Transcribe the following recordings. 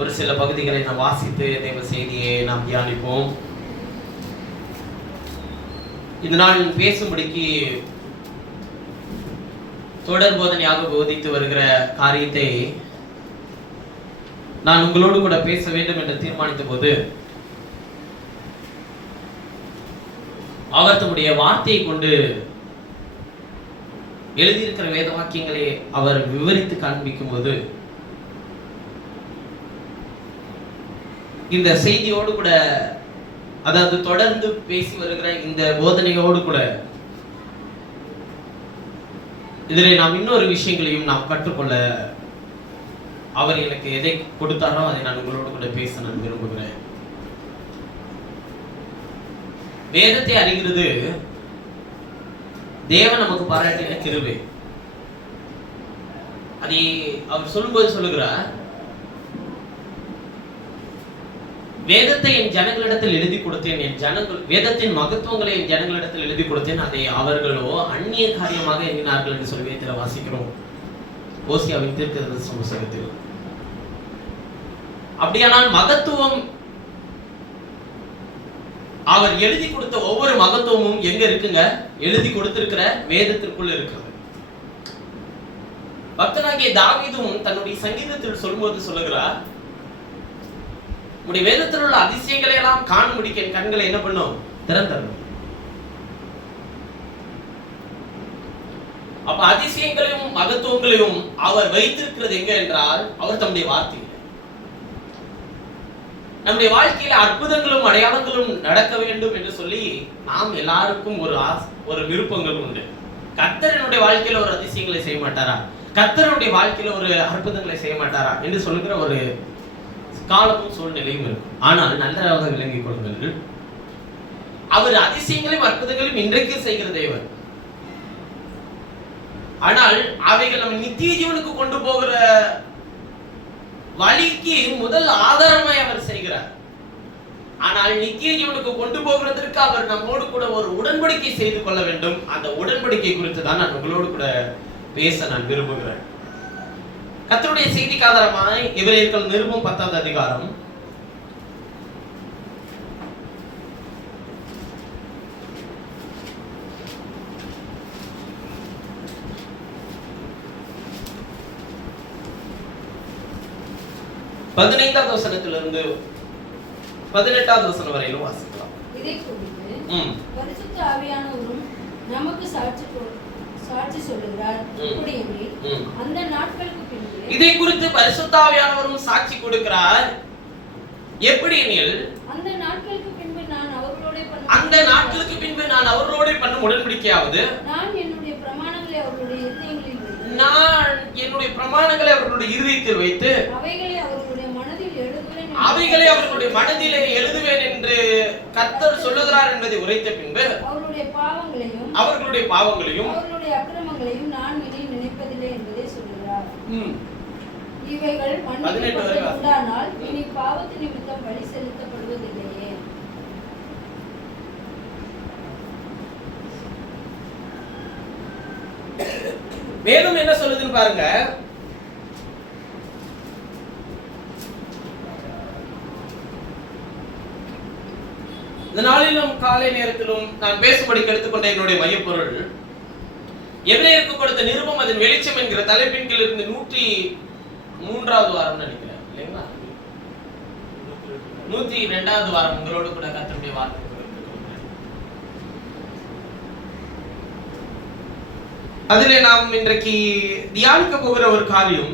ஒரு சில பகுதிகளை நாம் வாசித்து தேவ செய்தியை நாம் தியானிப்போம். இந்த நாள் பேசும்படிக்கு தொடர் போதனையாக போதித்து வருகிற காரியத்தை நான் உங்களோடு கூட பேச வேண்டும் என்று தீர்மானித்த போது அவர் தம்முடைய வார்த்தையை கொண்டு எழுதியிருக்கிற வேத வாக்கியங்களை அவர் விவரித்து காண்பிக்கும் போது இந்த செய்தியோடு கூட, அதாவது தொடர்ந்து பேசி வருகிற இந்த போதனையோடு கூட இதில் நாம் இன்னொரு விஷயங்களையும் நாம் கற்றுக்கொள்ள அவர் எனக்கு எதை கொடுத்தாரோ அதை நான் உங்களோடு கூட பேச நான் விரும்புகிறேன். வேதத்தை அறிகிறது தேவன் நமக்கு பாராட்டின கிருபை. அதை அவர் சொல்லும்போது சொல்லுகிறார், வேதத்தை என் ஜனங்களிடத்தில் எழுதி கொடுத்தேன், என் ஜனங்கள் வேதத்தின் மகத்துவங்களை என் ஜனங்களிடத்தில் எழுதி கொடுத்தேன், அதை அவர்களோ அந்நிய காரியமாக எண்ணினார்கள் என்று சொல்லி வேதத்தில் வாசிக்கிறோம். ஓசியாவின் தீர்க்கதரிசன புத்தகத்தில். அப்படியானால் மகத்துவம், அவர் எழுதி கொடுத்த ஒவ்வொரு மகத்துவமும் எங்க இருக்குங்க? எழுதி கொடுத்திருக்கிற வேதத்திற்குள்ள இருக்கிறது. பக்தனாகிய தாவீதும் தன்னுடைய சங்கீதத்தில் சொல்லும்போது சொல்லுகிறார், உடைய வேதத்தில் உள்ள அதிசயங்களை எல்லாம் காணும்படிக்கு என் கண்களை என்ன பண்ணும்? திறந்தரணும். அப்ப அதிசயங்களையும் மகத்துவங்களையும் அவர் வைத்திருக்கிறது எங்க என்றால் அவர் தம்முடைய வார்த்தையில். நம்முடைய வாழ்க்கையில அற்புதங்களும் அடையாளங்களும் நடக்க வேண்டும் என்று சொல்லி நாம் எல்லாருக்கும் ஒரு விருப்பங்கள் உண்டு. கர்த்தருடைய வாழ்க்கையில ஒரு அதிசயங்களை செய்ய மாட்டாரா? கர்த்தருடைய வாழ்க்கையில ஒரு அற்புதங்களை செய்ய மாட்டாரா என்று சொல்லுகிற ஒரு காலமும் சூழ்நிலையும் இருக்கும். ஆனால் நல்லதாக விளங்கிக் கொள்ளுங்கள், அவர் அதிசயங்களையும் அற்புதங்களையும் இன்றைக்கு செய்கிற தேவன். ஆனால் அவைகள் நம்ம நித்திய ஜீவனுக்கு கொண்டு போகிற வழிக்கு முதல் ஆதாரமாய் அவர் செய்கிறார். ஆனால் நித்திய ஜீவனுக்கு கொண்டு போகிறதற்கு அவர் நம்மோடு கூட ஒரு உடன்படிக்கை செய்து கொள்ள வேண்டும். அந்த உடன்படிக்கை குறித்து தான் நான் உங்களோடு கூட பேச நான் விரும்புகிறேன். கர்த்தருடைய செய்திக்கு ஆதாரமாய் எபிரேயர்கள் நிருபம் 10வது அதிகாரம் 15வது வசனத்திலிருந்து 18வது வசனம் வரையிலும் வாசிக்கலாம். இதை குறித்து பரிசுத்த ஆவியானவரும் நமக்கு சாட்சி சொல்லுகிறார். இப்படியெனில் அந்த நாட்களுக்கு பின்பு, இதை குறித்து பரிசுத்த ஆவியானவரும் சாட்சி கொடுக்கிறார். எப்படியெனில் அந்த நாட்களுக்கு பின்பு நான் அவர்களோடு பண்ணும் உடன்படிக்கையாவது, நான் என்னுடைய பிரமாணங்களை அவர்களுடைய இருதயத்தில் வைத்து அவைகளை அவர்களுடைய மனதிலே எழுதுவேன் என்று கர்த்தர் சொல்லுகிறார் என்பதை உரைத்த பின்பு அவர்களுடைய பாவங்களையும் அவர்களுடைய அக்கிரமங்களையும் நான் இனி நினைப்பதில்லை என்பதை சொல்லுகிறார். இவைகள் மன்னிக்கப்பட்டால் இனி பாவத்து நிமித்தம் பலி செலுத்தப்படுவதில்லையே. வேதம் என்ன சொல்லுதுன்னு பாருங்க. இந்த நாளிலும் காலை நேரத்திலும் நான் பேசும்படி எடுத்துக்கொண்ட என்னுடைய மையப்பொருள் எபிரேயருக்கு கொடுத்த நிருபம் அதன் வெளிச்சம் என்கிற தலைப்பின் கீழ் இருந்து 103வது வாரம் நினைக்கிறேன், இல்லைங்களா? 102வது வாரம் உங்களோடு கூட கர்த்தருடைய வார்த்தை. அதிலே நாம் இன்றைக்கு தியானிக்க போகிற ஒரு காரியம்,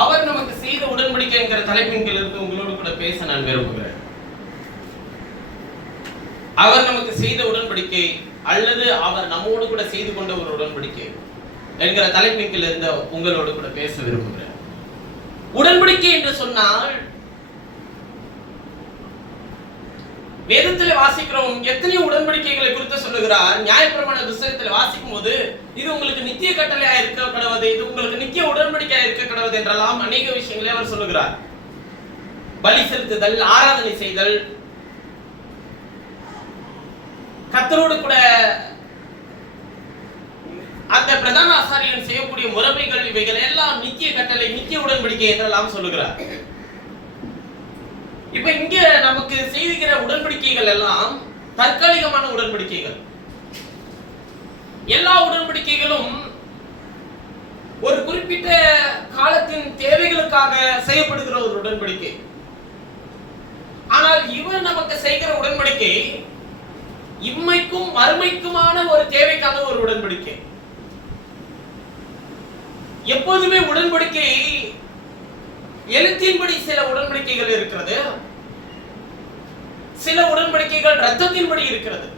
அவர் நமக்கு செய்த உடன்படிக்கை என்கிற தலைப்பின் கீழ் இருந்து உங்களோடு கூட பேச நான் விரும்புகிறேன். அவர் நமக்கு செய்த உடன்படிக்கை அல்லது அவர் நம்மோடு கூட செய்து கொண்ட ஒரு உடன்படிக்கை என்கிற தலைப்பின் கீழ் இருந்த உங்களோடு கூட பேச விரும்புகிறேன். உடன்படிக்கை என்று சொன்னால் வேதத்துல வாசிக்கிறோம், எத்தனையோ உடன்படிக்கைகளை குறித்து சொல்லுகிறார். நியாயப்பிரமாண புத்தகத்தில் வாசிக்கும் போது இது உங்களுக்கு நித்திய கட்டளையா இருக்க கடவுது, இது உங்களுக்கு நித்திய உடன்படிக்கையா இருக்க கடவுது என்றெல்லாம் அநேக விஷயங்களை அவர் சொல்லுகிறார். பலி செலுத்துதல், ஆராதனை செய்தல், கர்த்தரோடு கூட அந்த பிரதான ஆசாரியன் செய்யக்கூடிய முறைமைகள், இவைகள் எல்லாம் நித்திய கட்டளை, நித்திய உடன்படிக்கை என்றெல்லாம் சொல்லுகிறார். இப்ப இங்க நமக்கு செய்திருக்கிற உடன்படிக்கைகள் எல்லாம் தற்காலிகமான உடன்படிக்கைகள். எல்லா உடன்படிக்கைகளும் ஒரு குறிப்பிட்ட காலத்தின் தேவைகளுக்காக செய்யப்படுகிற ஒரு உடன்படிக்கை. ஆனால் இவர் நமக்கு செய்கிற உடன்படிக்கை இம்மைக்கும் மறுமைக்குமான ஒரு தேவைக்கான ஒரு உடன்படிக்கை. எப்போதுமே உடன்படிக்கை எழுத்தின்படி சில உடன்படிக்கைகள் இருக்கிறது, சில உடன்படிக்கைகள் இரத்தத்தின்படி இருக்கிறது.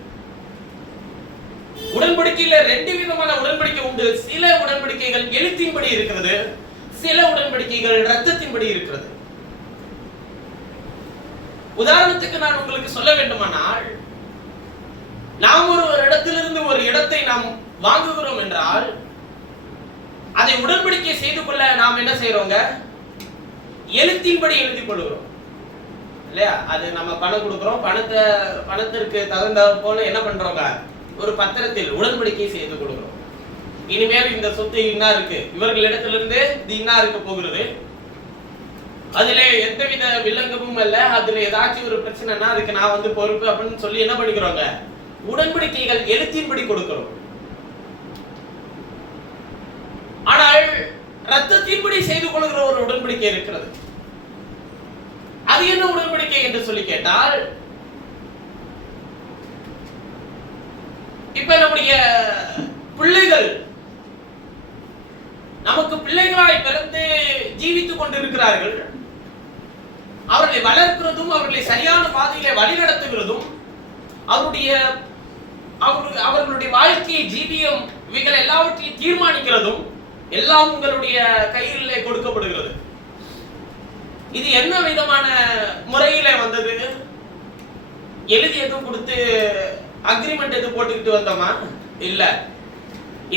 உடன்படிக்கையில ரெண்டு விதமான உடன்படிக்கை உண்டு. சில உடன்படிக்கைகள் எழுத்தின்படி இருக்கிறது, சில உடன்படிக்கைகள் இரத்தத்தின்படி இருக்கிறது. உதாரணத்துக்கு நான் உங்களுக்கு சொல்ல வேண்டுமானால், நாம் ஒரு இடத்திலிருந்து ஒரு இடத்தை நாம் வாங்குகிறோம் என்றால் அதை உடன்படிக்கை செய்து கொள்ள நாம் என்ன செய்யறோங்க? எழுத்தின்படி எழுதி கொள்கிறோம் இல்லையா? அது நம்ம பணம் கொடுக்கிறோம், பணத்திற்கு தகுந்த போல என்ன பண்றோங்க? ஒரு பத்திரத்தில் உடன்படிக்கை செய்து கொள்கிறோம். இனிமேல் இந்த சொத்து இன்னா இருக்கு, இவர்களிடத்திலிருந்து இது இன்னா இருக்க போகிறது, அதுல எந்தவித வில்லங்கமும் அல்ல, அதுல ஏதாச்சும் ஒரு பிரச்சனைனா அதுக்கு நான் வந்து பொறுப்பு அப்படின்னு சொல்லி என்ன பண்ணிக்கிறோங்க? உடன்படிக்கைகள் எழுத்தின்படி கொடுக்கிறோம். ஆனால் இரத்தத்தின்படி செய்து கொள்கிற ஒரு உடன்படிக்கை இருக்கிறது. அது என்ன உடன்படிக்கை என்று சொல்லி கேட்டால், இப்ப நம்முடைய பிள்ளைகள் நமக்கு பிள்ளைகளாய் பிறந்து ஜீவித்துக் கொண்டிருக்கிறார்கள். அவர்களை வளர்க்கிறதும், அவர்களை சரியான பாதையிலே வழிநடத்துகிறதும், அவர்களுடைய வாழ்க்கையை, ஜீவியம், இவைகள் எல்லாவற்றையும் தீர்மானிக்கிறதும் எல்லாம் உங்களுடைய கையிலே கொடுக்கப்படுகிறது. இது என்ன விதமான முறையில வந்தது? எழுதி எதுவும் கொடுத்து அக்ரிமெண்ட் எதுவும் போட்டுக்கிட்டு வந்தோமா? இல்ல,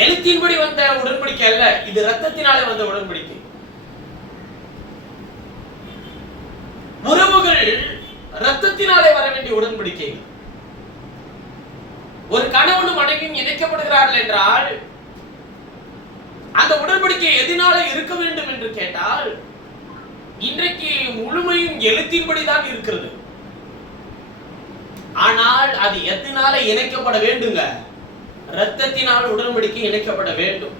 எழுத்தின்படி வந்த உடன்படிக்கை அல்ல, இது இரத்தத்தினாலே வந்த உடன்படிக்கை. உறவுகள் இரத்தத்தினாலே வர வேண்டிய உடன்படிக்கை. ஒரு கணவனும் மனைவியும் இணைக்கப்படுகிறார்கள் என்றால் அந்த உடன்படிக்கை எதனால இருக்க வேண்டும் என்று கேட்டால், இன்றைக்கு முழுமையும் எழுத்தின்படிதான் இருக்கிறது. ஆனால் அது எதனால இணைக்கப்பட வேண்டுங்க? இரத்தத்தினால் உடன்படிக்கை இணைக்கப்பட வேண்டும்.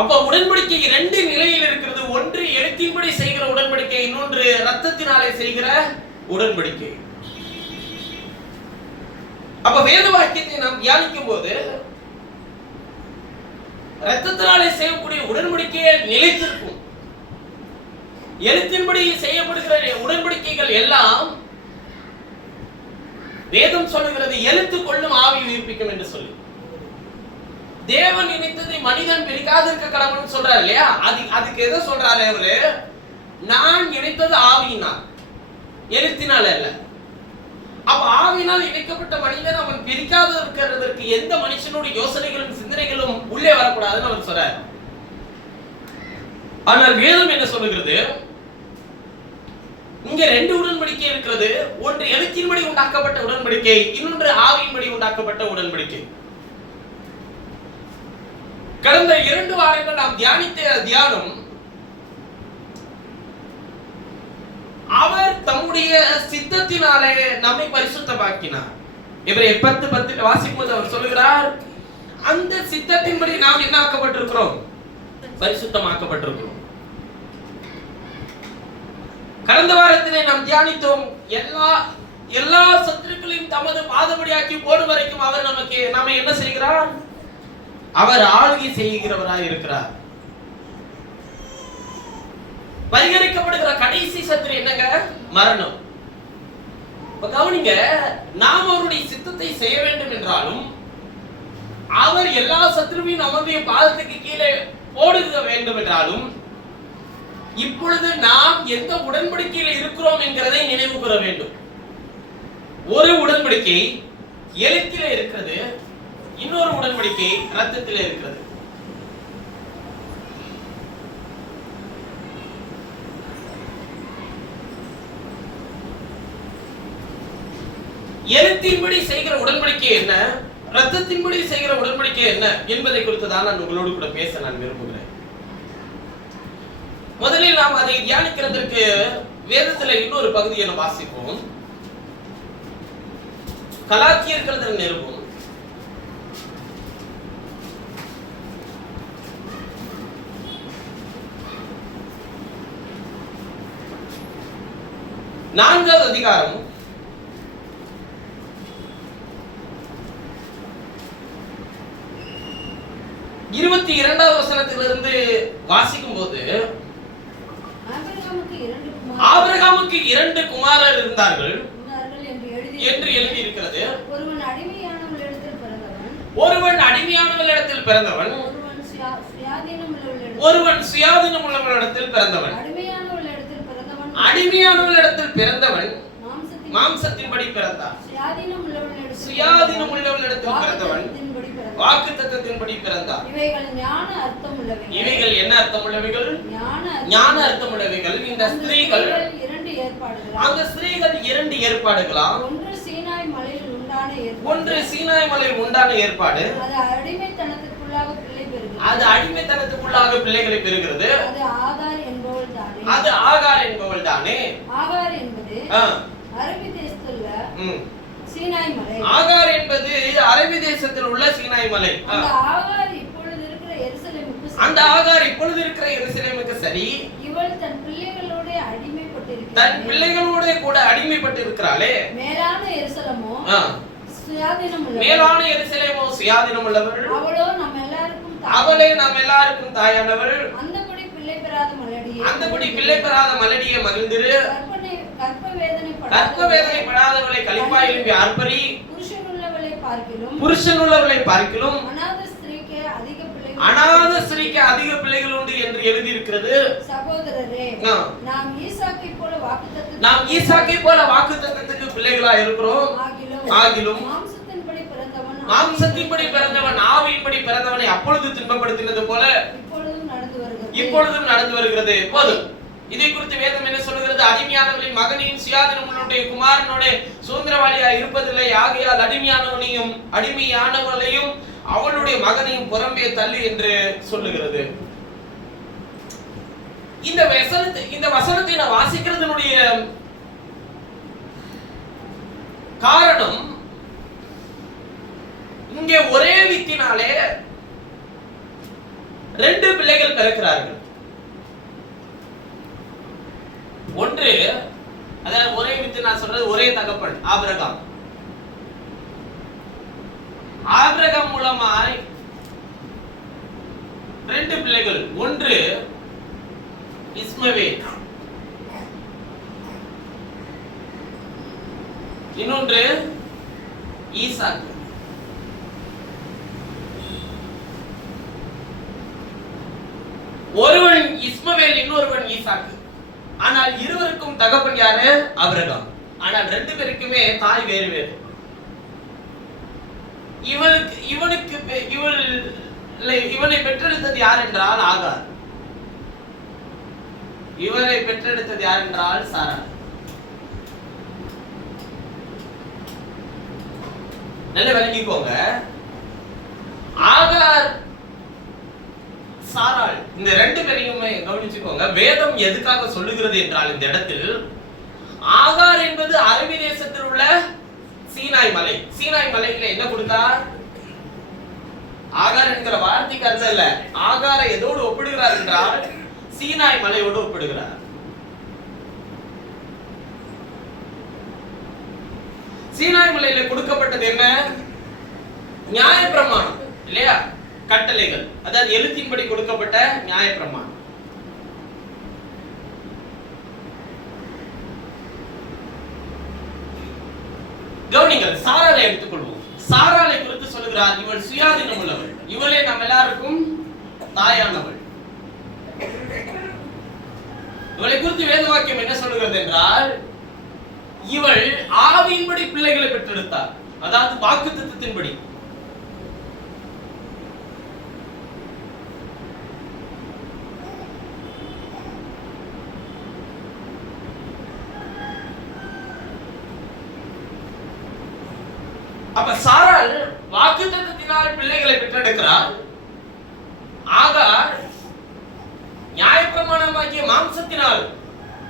அப்ப உடன்படிக்கை இரண்டு நிலையில் இருக்கிறது. ஒன்று எழுத்தின்படி செய்கிற உடன்படிக்கை, இன்னொன்று இரத்தத்தினாலே செய்கிற உடன்படிக்கை. அப்ப வேத வாக்கியத்தை நாம் தியானிக்கும் போது இரத்தத்தினாலே செய்யக்கூடிய உடன்படிக்கையை நிலைத்திருக்கும். எழுத்தின்படி செய்யப்படுகிற உடன்படிக்கைகள் எல்லாம் வேதம் சொல்லுகிறது எழுத்து கொள்ளும் ஆவி உயிர்ப்பிக்கும் என்று சொல்லி. தேவன் நினைத்ததை மனிதன் பிரிக்காதிருக்க கடவுள்னு சொல்றாரு இல்லையா? அதுக்கு எதை சொல்றாரு அவரு? நான் நினைத்தது ஆவியினால், எழுத்தினால் அல்ல. அப்ப ஆவியினால் இணைக்கப்பட்ட மனிதன் அவன் பிரிக்காத இருக்கிறதற்கு எந்த மனுஷனுடைய யோசனைகளும் சிந்தனைகளும் உள்ளே வரக்கூடாதுன்னு அவர் சொல்றார். ஆனால் வேதம் என்ன சொல்லுகிறது? இங்க ரெண்டு உடன்படிக்கை இருக்கிறது. ஒன்று எழுத்தின்படி உண்டாக்கப்பட்ட உடன்படிக்கை, இன்னொன்று ஆவியின்படி உண்டாக்கப்பட்ட உடன்படிக்கை. கடந்த 2 வாரங்கள் நாம் தியானித்த தியானம், அவர் தம்முடைய சித்தத்தினாலே நம்மை பரிசுத்தமாக்கினார். எபிரேயர் 10:10 வாசிக்கும் போது அவர் சொல்கிறார், அந்த சித்தத்தின்படி நாம் என்ன ஆக்கப்பட்டிருக்கிறோம்? பரிசுத்தமாக்கப்பட்டிருக்கிறோம். கடந்த வாரத்திலே நாம் தியானித்தோம், எல்லா சத்துருக்களையும் தமது பாதபடியாக்கி போடும் வரைக்கும் அவர் நாம என்ன செய்கிறார்? அவர் ஆளுகை செய்கிறவராய் இருக்கிறார். பரிகரிக்கப்படுகிற கடைசி சத்துரு என்னங்க? மரணம். இப்ப கவனிங்க, நாம் அவருடைய சித்தத்தை செய்ய வேண்டும் என்றாலும் அவர் எல்லா சத்துருவையும் நம்முடைய பாதத்துக்கு கீழே போடுக வேண்டும் என்றாலும் இப்பொழுது நாம் எந்த உடன்படிக்கையில் இருக்கிறோம் என்கிறதை நினைவு கூற வேண்டும். ஒரு உடன்படிக்கை எழுத்திலே இருக்கிறது, இன்னொரு உடன்படிக்கை இரத்தத்திலே இருக்கிறது. எழுத்தின்படி செய்கிற உடன்படிக்கை என்ன, இரத்தத்தின்படி செய்கிற உடன்படிக்கை என்ன என்பதை குறித்து தான் நான் உங்களோடு கூட பேச நான் விரும்புகிறேன். முதலில் நாம் அதை தியானிக்கிறதற்கு வேதத்தில் இன்னொரு பகுதியை நாம் வாசிப்போம். கலாத்தியர்கள் நிருபம் 4வது அதிகாரம் 22வது வசனத்திலிருந்து வாசிக்கும் போது, ஆபிரகாமுக்கு 2 குமாரர் இருந்தார்கள் என்று எழுதி இருக்கிறது. ஒருவன் அடிமையானவளிடத்தில் பிறந்தவன், ஒருவன் சுயாதீனம் உள்ளவளிடத்தில் பிறந்தவன். அடிமையானவளிடத்தில் பிறந்தவன் மாம்சத்தின்படி பிறந்தான், சுயாதீனம் உள்ளவளிடத்தில் பிறந்தவன் வாக்குத்தத்தத்தின்படி பிறந்தார். இவைகள் என்ன அர்த்தம் உள்ளவைகள்? ஞான அர்த்தம் உள்ளவைகள். இந்த ஸ்திரீகள், அந்த ஸ்திரீகள் 2 ஏற்பாடுகளா? ஒன்று சீனாய் மலையில் உண்டான ஏற்பாடு, அது அடிமைத்தனத்துக்குள்ளாக பிள்ளைகளை பெறுகிறது. அது ஆகார் என்பவள் தானே. ஆகார் என்பது அரபி தேசத்துல சீனாய் மலை. ஆகார் என்பது அரபி தேசத்தில் உள்ள சீனாய் மலை. அந்த ஆகார் இப்பொழுது இருக்கிற எருசலேமுக்கு சரி, இவள் தன் பிள்ளைகளோட அடிமைப்பட்டிருக்கிறாள். தன் பிள்ளைகளோட கூட அடிமைப்பட்டிருக்கிறாளே. மேலான எருசலேமோ சுயாதீனம் உள்ளவள். அவளே நம் எல்லாருக்கும் தாயானவள். அந்தபடி பிள்ளை பெறாத மலடியை மகிழ்ந்திரு. கற்ப வேதனைப்படாதவளை களிப்பாய் எழும்பி ஆர்ப்பரி. புருஷனுள்ளவளை பார்க்கிலும் அநாத ஸ்திரீக்கு அதிக பிள்ளைகள் உண்டு என்று எழுதி இருக்கிறது. சகோதரரே, நாம் ஈசாக்கை போல வாக்குத்தத்தத்துக்கு பிள்ளைகளா இருக்கிறோம். ஆகிலும் மாம்சத்தின்படி பிறந்தவன் ஆவியின்படி பிறந்தவனை அப்பொழுது துன்பப்படுத்தினது போல இப்பொழுதும் நடந்து வருகிறது. போதும். இதை குறித்து வேதம் என்ன சொல்கிறது? அடிமையானவளின் மகனின் சுயாதீனமுடைய குமாரனோட சுதந்திரவாளியா இருப்பதில்லை. ஆகையால் அடிமையானவளையும் அவளுடைய மகனையும் புறம்பே தள்ளு என்று சொல்லுகிறது. இந்த வசனத்தை நான் வாசிக்கிறதுனுடைய காரணம், இங்கே ஒரே வித்தினாலே 2 பிள்ளைகள் பிறக்கிறார்கள். ஒன்று, அதாவது ஒரே வித்து நான் சொல்றது ஒரே தகப்பன் ஆபிரகாம். ஆபிரகாம் மூலமாய் 2 பிள்ளைகள். ஒன்று இஸ்மவேல், இன்னொன்று ஈசாக். ஒருவன் இஸ்மவேல், இன்னொருவன் ஈசாக்கு. ஆனால் இருவருக்கும் தகப்பன் யாரு? ஆபிரகாம். ஆனால் 2 பேருக்குமே தாய் வேறு வேறு. இவனை பெற்றெடுத்தது யார் என்றால் ஆகார். இவரை பெற்றெடுத்தது யார் என்றால் சாரா. நல்ல விளங்கிக்கோங்க. ஆகார், சாராள், இந்த 2 பேரையுமே கவனிச்சுக்கோங்க. வேதம் எதுக்காக சொல்லுகிறது என்றால், இந்த இடத்தில் ஆகார் என்பது அரபி தேசத்தில் உள்ள சீனாய் மலை. சீனாய் மலையில என்ன கொடுத்தார்? ஆகார் என்கிற வார்த்தைக்கு அர்த்தம் இல்ல. ஆகாரை எதோடு ஒப்பிடுகிறார் என்றால் சீனாய் மலையோடு ஒப்பிடுகிறார். சீனாய் மலையில கொடுக்கப்பட்டது என்ன? நியாயப்பிரமாணம் இல்லையா? கட்டளைகள், அதாவது எழுத்தின்படி கொடுக்கப்பட்ட நியாயப்பிரமாணம். கவனிங்கள். சாராளை எடுத்துக்கொள்வோம். சாராளை குறித்து சொல்லுகிறார், இவள் சுயாதீனம் உள்ளவள், இவளே நம்ம எல்லாருக்கும் தாயானவள். இவளை குறித்து வேத வாக்கியம் என்ன சொல்லுகிறது என்றால், இவள் ஆவியின்படி பிள்ளைகளை பெற்றெடுத்தார். அதாவது வாக்குத்தத்தத்தின்படி. அப்ப சாராள் வாக்குத்தத்தத்தினால் பிள்ளைகளை பெற்றெடுக்கிறார். ஆகார் நியாயப்பிரமாணமாகிய மாம்சத்தினால்,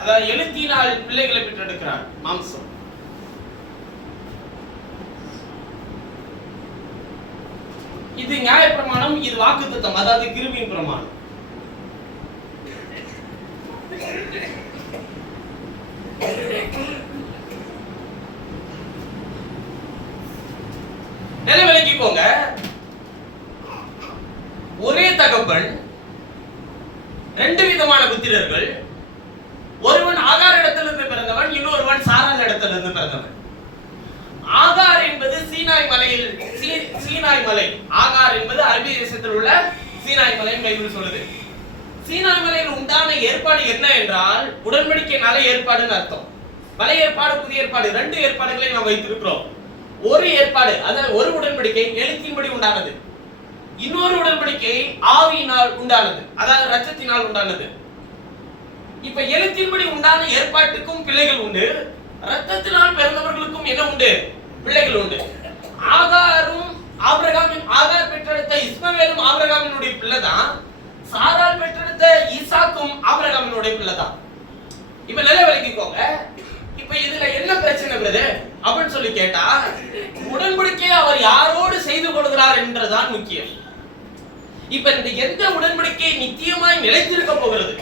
அதாவது எழுத்தினால் பிள்ளைகளை பெற்றெடுக்கிறார். மாம்சம். இது நியாயப்பிரமாணம், இது வாக்குத்தத்தம், அதாவது கிருபையின் பிரமாணம். நிலைவிலக்கிக்கோங்க. ஒரே தகப்பன், ரெண்டு விதமான புத்திரர்கள். ஒருவன் ஆகார் இடத்திலிருந்து பிறந்தவன், இன்னொருவன் சாராள் இடத்திலிருந்து பிறந்தவன். ஆகார் என்பது சீனாய் மலையில், சீனாய் மலை. ஆகார் என்பது அரபிய தேசத்தில் உள்ள சீனாய் மலை பைபிள் சொல்லுது. சீனாய் மலையில் உண்டான ஏற்பாடு என்ன என்றால், உடன்படிக்கை நல்ல ஏற்பாடுன்னு அர்த்தம். பழைய ஏற்பாடு, புதிய ஏற்பாடு, ரெண்டு ஏற்பாடுகளை நாம் வைத்திருக்கிறோம். ஒரு ஏற்பாடு, அதாவது ஒரு உடன்படிக்கை எழுத்தின்படி உண்டானது. இன்னொரு உடன்படிக்கை ஆவியினால் உண்டானது, அதாவது இரத்தத்தினால் உண்டானது. இப்ப எழுத்தின்படி உண்டான ஏற்பாட்டுக்கும் பிள்ளைகள் உண்டு, இரத்தத்தினால் பிறந்தவர்களுக்கும் என்ன உண்டு? பிள்ளைகள் உண்டு. ஆகாரும் ஆகார் பெற்றெடுத்த இஸ்மவேலும் ஆபிரகாமினுடைய பிள்ளைதான். சாராள் பெற்றெடுத்த ஈசாக்கும் ஆபிரகாமினுடைய பிள்ளைதான். இப்ப நிலை விளக்கிக்கோங்க. இப்ப இதுல என்ன பிரச்சனை வருது அப்படின்னு சொல்லி கேட்டா, உடன்படிக்கை அவர் யாரோடு செய்து கொள்கிறார் என்றுதான் முக்கியம். இப்ப இந்த எந்த உடன்படிக்கை நிச்சயமாய் நிலைத்திருக்க போகிறது,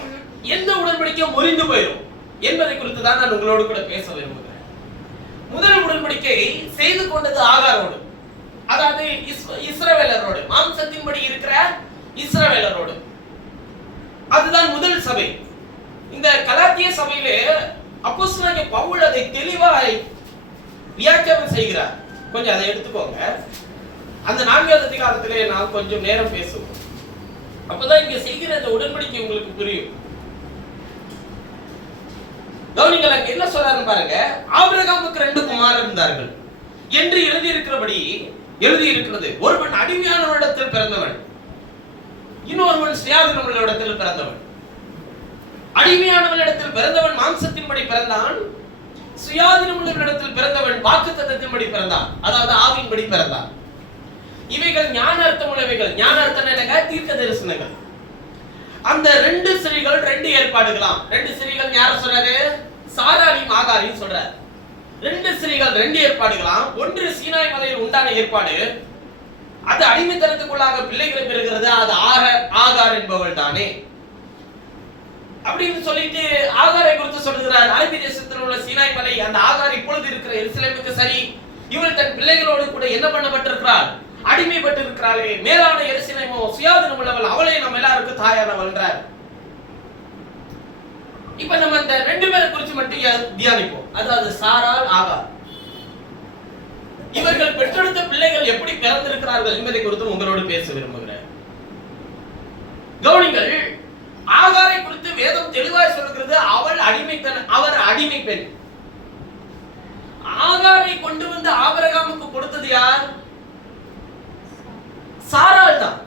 எந்த உடன்படிக்கை முறிந்து போயிடும் என்பதை குறித்து தான் நான் உங்களோடு கூட பேச விரும்புகிறேன். முதல் உடன்படிக்கை செய்து கொண்டது ஆகாரோடு, அதாவது இஸ்ரவேலரோடு, மாம்சத்தின்படி இருக்கிற இஸ்ரவேலரோடு. அதுதான் முதல் சபை. இந்த கலாத்திய சபையிலே அப்போஸ்தலனாகிய பவுல் அதை தெளிவாய் வியாக்கியானம் செய்கிறார். கொஞ்சம் அதை எடுத்துக்கோங்க. அந்த 4வது அதிகாரத்திலே நாம் கொஞ்சம் நேரம் பேசுவோம். அப்பதான் இங்க செய்கிற இந்த உடன்படிக்கை உங்களுக்கு புரியும். கவனிங்கள், அங்க என்ன சொல்றாருன்னு பாருங்க. ஆபிரகாமுக்கு 2 குமாரர் இருந்தார்கள் என்று எழுதியிருக்கிறபடி எழுதியிருக்கிறது. ஒருவன் அடிமையானவரிடத்தில் பிறந்தவன், இன்னொருவன் சுயாதீனமுள்ளவரிடத்தில் பிறந்தவன். அடிமையானவரிடத்தில் பிறந்தவன் மாம்சத்தின்படி பிறந்தான், சுயாதீனமுள்ளவரிடத்தில் பிறந்தவன் வாக்குத்தத்தத்தின்படி பிறந்தான், அதாவது ஆவியின்படி பிறந்தான். இவைகள் ஞான அர்த்தம் உள்ளவைகள். ஞான அர்த்தம் என்னங்க? தீர்க்க தரிசனங்கள். அந்த 2 ஸ்திரீகள் 2 ஏற்பாடுகளாம். 2 ஸ்திரீகள் யார சொல்றாரு? சாராளையும் ஆகாரையும் சொல்றாரு. 2 ஸ்திரீகள் 2 ஏற்பாடுகளாம். ஒன்று சீனாய் மலையில் உண்டான ஏற்பாடு, அது அடிமைத்தனத்துக்குள்ளாக பிள்ளைகளை பெறுகிறது, அது ஆகார் என்பவள் தானே அப்படின்னு சொல்லிட்டு ஆகாரை குறித்து சொல்லுகிறார். அரபி தேசத்தில் உள்ள சீனாய் மலை, அந்த ஆகார் இப்பொழுது இருக்கிற எருசலேமுக்கு சரி, இவள் தன் பிள்ளைகளோடு கூட என்ன பண்ணப்பட்டிருக்கிறாள்? அடிமைப்பட்டிருக்கிறாளே. மேலான எருசலேமோ சுயாதீனம் உள்ளவள், அவளே நம்ம எல்லாருக்கும் தாயானவள்ன்றார். இப்ப நம்ம இந்த 2 பேரை குறித்து மட்டும் தியானிப்போம். அதாவது சாராள், ஆகார். இவர்கள் பெற்றெடுத்த பிள்ளைகள் எப்படி பிறந்திருக்கிறார்கள் என்பதை குறித்து உங்களோடு பேச விரும்புகிறேன். கவனிங்கள், ஆகாரை குறித்து வேதம் தெளிவாய் சொல்கிறது. அவள் அடிமை பெண், அவர் அடிமை பெண். ஆகாரை கொண்டு வந்து ஆபிரகாமுக்கு கொடுத்தது யார்? சாராள் தான்.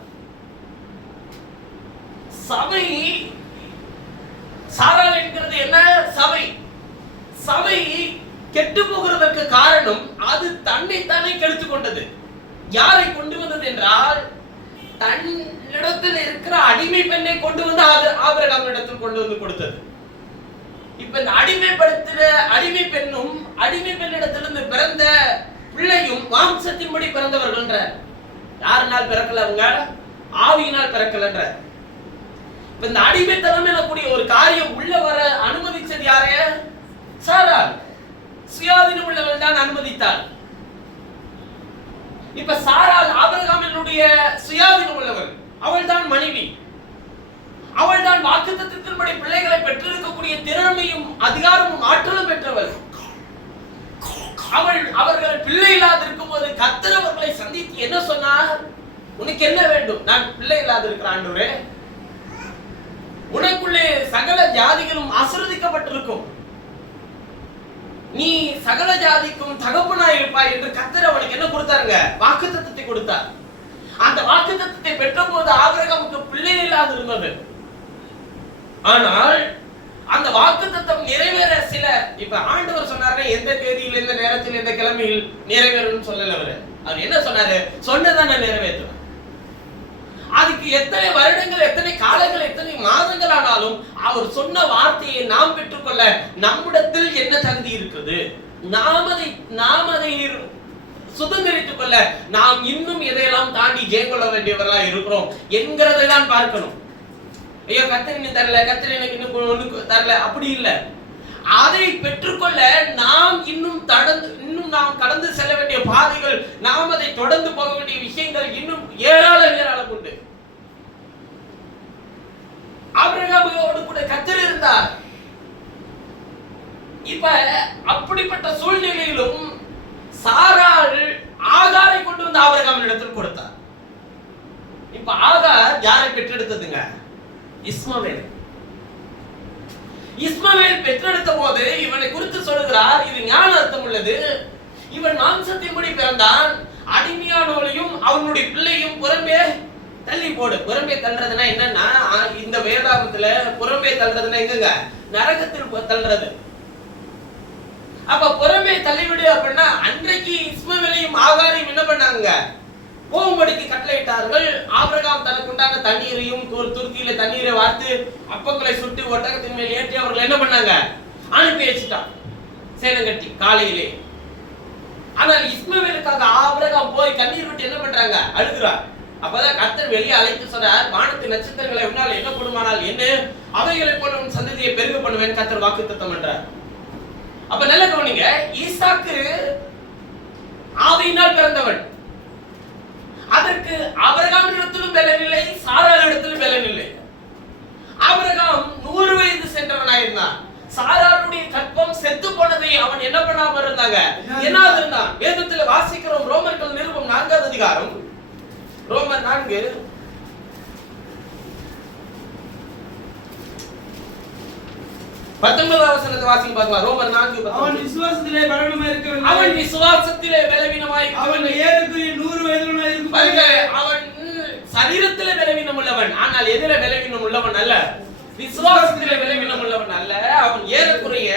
சபை, சாராள் என்கிறது என்ன? சபை. சபை கெட்டு போகிறதற்கு காரணம் அது தன்னைத்தானே கெடுத்துக் கொண்டது. யாரை கொண்டு வந்தது என்றால், தன்னிடத்தில் இருக்கிற அடிமை பெண்ணை கொண்டு வந்து ஆபிரகாமிடத்தில் கொண்டு வந்து கொடுத்தது. இப்ப இந்த அடிமைப்படுத்துற அடிமை பெண்ணும் அடிமை பெண்ணிடத்திலிருந்து பிறந்த பிள்ளையும் மாம்சத்தின்படி பிறந்தவர்கள். யாருனால் பிறக்கல? அவங்க ஆவியினால் பிறக்கலன்ற. இப்ப இந்த அடிமைத்தனம் எனக்கூடிய ஒரு காரியம் உள்ள வர அனுமதிச்சது யாரு? சாராள். சுயாதீனம் உள்ளவள் தான் அனுமதித்தாள். இப்ப சாராள் ஆபிரகாமினுடைய சுயாதீனம் உள்ளவள். அவள் தான் மனைவி. அவள் தான் வாக்குத்தத்தத்தின்படி பிள்ளைகளை பெற்றிருக்கக்கூடிய திறமையும் அதிகாரமும் ஆற்றலும் பெற்றவள். அவர்கள் பிள்ளை இல்லாத இருக்கும் போது கர்த்தர் அவர்களை சந்தித்து என்ன சொன்னார்? உனக்கு என்ன வேண்டும்? நான் பிள்ளை இல்லாத இருக்கிற ஆண்டவரே, உனக்குள்ளே சகல ஜாதிகளும் ஆசீர்வதிக்கப்பட்டிருக்கும், நீ சகல ஜாதிக்கும் தகப்பனாய் இருப்பாய் என்று கர்த்தர் அவனுக்கு என்ன கொடுத்தாருங்க? வாக்குத்தத்தத்தை கொடுத்தார். அந்த வாக்குத்தத்தத்தை பெற்ற போது ஆபிரகாமுக்கு பிள்ளை இல்லாது இருந்தது. ஆனால் அந்த வாக்குத்தத்தம் நிறைவேற சில, இப்ப ஆண்டவர் சொன்னாரு எந்த தேதியில், எந்த நேரத்தில், எந்த கிழமையில் நிறைவேறும்னு சொல்லல. அவர் என்ன சொன்னாரு? சொன்னதான நிறைவேற்றும். அதுக்கு எத்தனை வருடங்கள், எத்தனை காலங்கள், எத்தனை மாதங்கள் ஆனாலும் அவர் சொன்ன வார்த்தையை நாம் பெற்றுக்கொள்ள நம்மிடத்தில் என்ன தகுதி இருக்குது, நாம் அதை சுதந்திரித்துக் கொள்ள நாம் இன்னும் எதையெல்லாம் தாண்டி ஜெயங்கொள்ள வேண்டியவர்களா இருக்கிறோம் என்கிறதை தான் பார்க்கணும். ஐயோ கர்த்தர் இன்னும் தரல, கர்த்தர் எனக்கு இன்னும் ஒண்ணு தரல, அப்படி இல்லை. அதை பெற்றுக்கொள்ள நாம் இன்னும் நாம் கடந்து செல்ல வேண்டிய பாதைகள், நாம் அதை தொடர்ந்து போக வேண்டிய விஷயங்கள் இன்னும் ஏராளம் உண்டு. ஆபிரகாமோடு கூட கர்த்தர் இருந்தார். இப்ப அப்படிப்பட்ட சூழ்நிலையிலும் சாராள் ஆகாரை கொண்டு வந்து ஆபிரகாமினிடத்தில் கொடுத்தார். இப்ப ஆகார் யாரை பெற்றெடுத்ததுங்க? இஸ்மவேல். இஸ்மவேல் பெற்றெடுத்த போது இவனை குறித்து சொல்லுகிறார், இது ஞான அர்த்தம் உள்ளது. இவன் மாம்சத்தின்படி பிறந்தான், அடிமையானவளையும் அவனுடைய பிள்ளையும் புறம்பே தள்ளி போடு. புறம்பே தள்ளுறதுன்னா என்னன்னா, இந்த வேதாகத்துல புறம்பே தள்ளுறதுன்னா எங்க? நரகத்தில் தள்ளுறது. அப்ப புறம்பே தள்ளிவிடு அப்படின்னா, அன்றைக்கு இஸ்மவேலையும் ஆகாரையும் என்ன பண்ணாங்க? போகும்படிக்கு கட்டளையிட்டார்கள். ஆபிரகாம் தனக்கு உண்டான தண்ணீரையும் ஒரு துருத்தியில தண்ணீரை வார்த்து அப்பங்களை சுட்டு ஒட்டகத்தின் மேல் ஏற்றி அவர்கள் என்ன பண்ணாங்க? அனுப்பி வச்சுட்டான் சேனம் கட்டி காலையிலே. ஆனால் இஸ்மவேலுக்காக ஆபிரகாம் போய் கண்ணீர் விட்டு என்ன பண்றாங்க? அழுகிறார். அப்பதான் கர்த்தர் வெளியே அழைத்து சொன்னார், வானத்து நட்சத்திரங்களை உன்னால் என்ன கொடுமானால் என்ன, அவைகளை போல உன் சந்ததியை பெருக பண்ணுவேன் கர்த்தர் வாக்குத்தத்தம் என்றார். அப்ப நல்ல கவனிங்க, ஈசாக்கு ஆவியினால் பிறந்தவன். அதற்கு ஆபிரகாமிடத்திலும் பலன் இல்லை, சாராளிடத்திலும் பலன் இல்லை. ஆபிரகாம் 100 வயது சென்றவனாயிருந்தான். சாராளுடைய கற்பம் செத்து போனதை அவன் என்ன பண்ணாம இருந்தாங்க? என்ன இருந்தான்? வேதத்துல வாசிக்கிறோம். ரோமர்கள் நிருபம் 4வது அதிகாரம், ரோமர் 4 19வது வசனத்தை வாசிங்க பார்க்கலாம். ரோமர் 4:19. அவன் விசுவாசத்திலே பலவீனமாய் இருக்கவில்லை. அவன் விசுவாசத்திலே பலவீனமாய் அவன் ஏறக்குறைய 100 வயதுள்ளவனாய் இருக்கும். அவன் சரீரத்திலே பலவீனம் உள்ளவன், ஆனால் எதிர பலவீனம் உள்ளவன் அல்ல. விசுவாசத்திலே பலவீனம் உள்ளவன் அல்ல. அவன் ஏறக்குறைய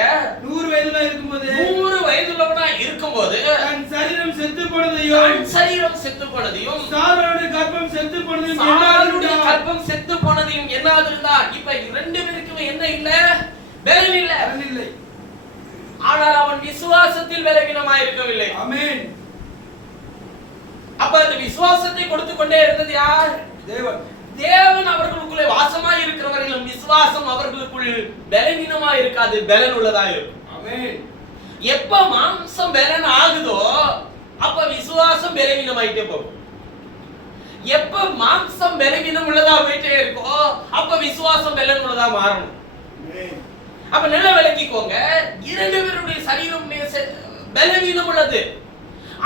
100 வயதுள்ளவனாய் இருக்கும்போது 100 வயதுள்ளவனாய் இருக்கும்போது தன் சரீரம் செத்து போனதையும் சாராளுடைய கர்ப்பம் செத்து போனதையும் என்னாதிருந்தான். இப்ப ரெண்டு பேருக்குமே என்ன இல்ல? பலன் இல்லை. ஆனால் அவன் விசுவாசத்தில் பலவீனமாய் இருக்கவில்லை. ஆமென். அப்ப அந்த விசுவாசத்தை கொடுத்து கொண்டே இருந்தது யார்? தேவன் அவர்களுக்குள்ளே வாசமாய் இருக்கிறவர்களும் விசுவாசம் அவர்களுக்குள் பலவீனமாய் இருக்காது, பலன் உள்ளதா இருக்கும். ஆமென். எப்ப மாம்சம் பலன் ஆகுதோ அப்ப விசுவாசம் பலவீனமாயிட்டே போகும். எப்ப மாம்சம் பலவீனம் உள்ளதா போயிட்டே இருக்கோ அப்ப விசுவாசம் பலன் உள்ளதா மாறணும். அப்ப நல்லா விளங்கிக்கோங்க, இரண்டு பேருடைய சரீரம் பலவீனம் உள்ளது.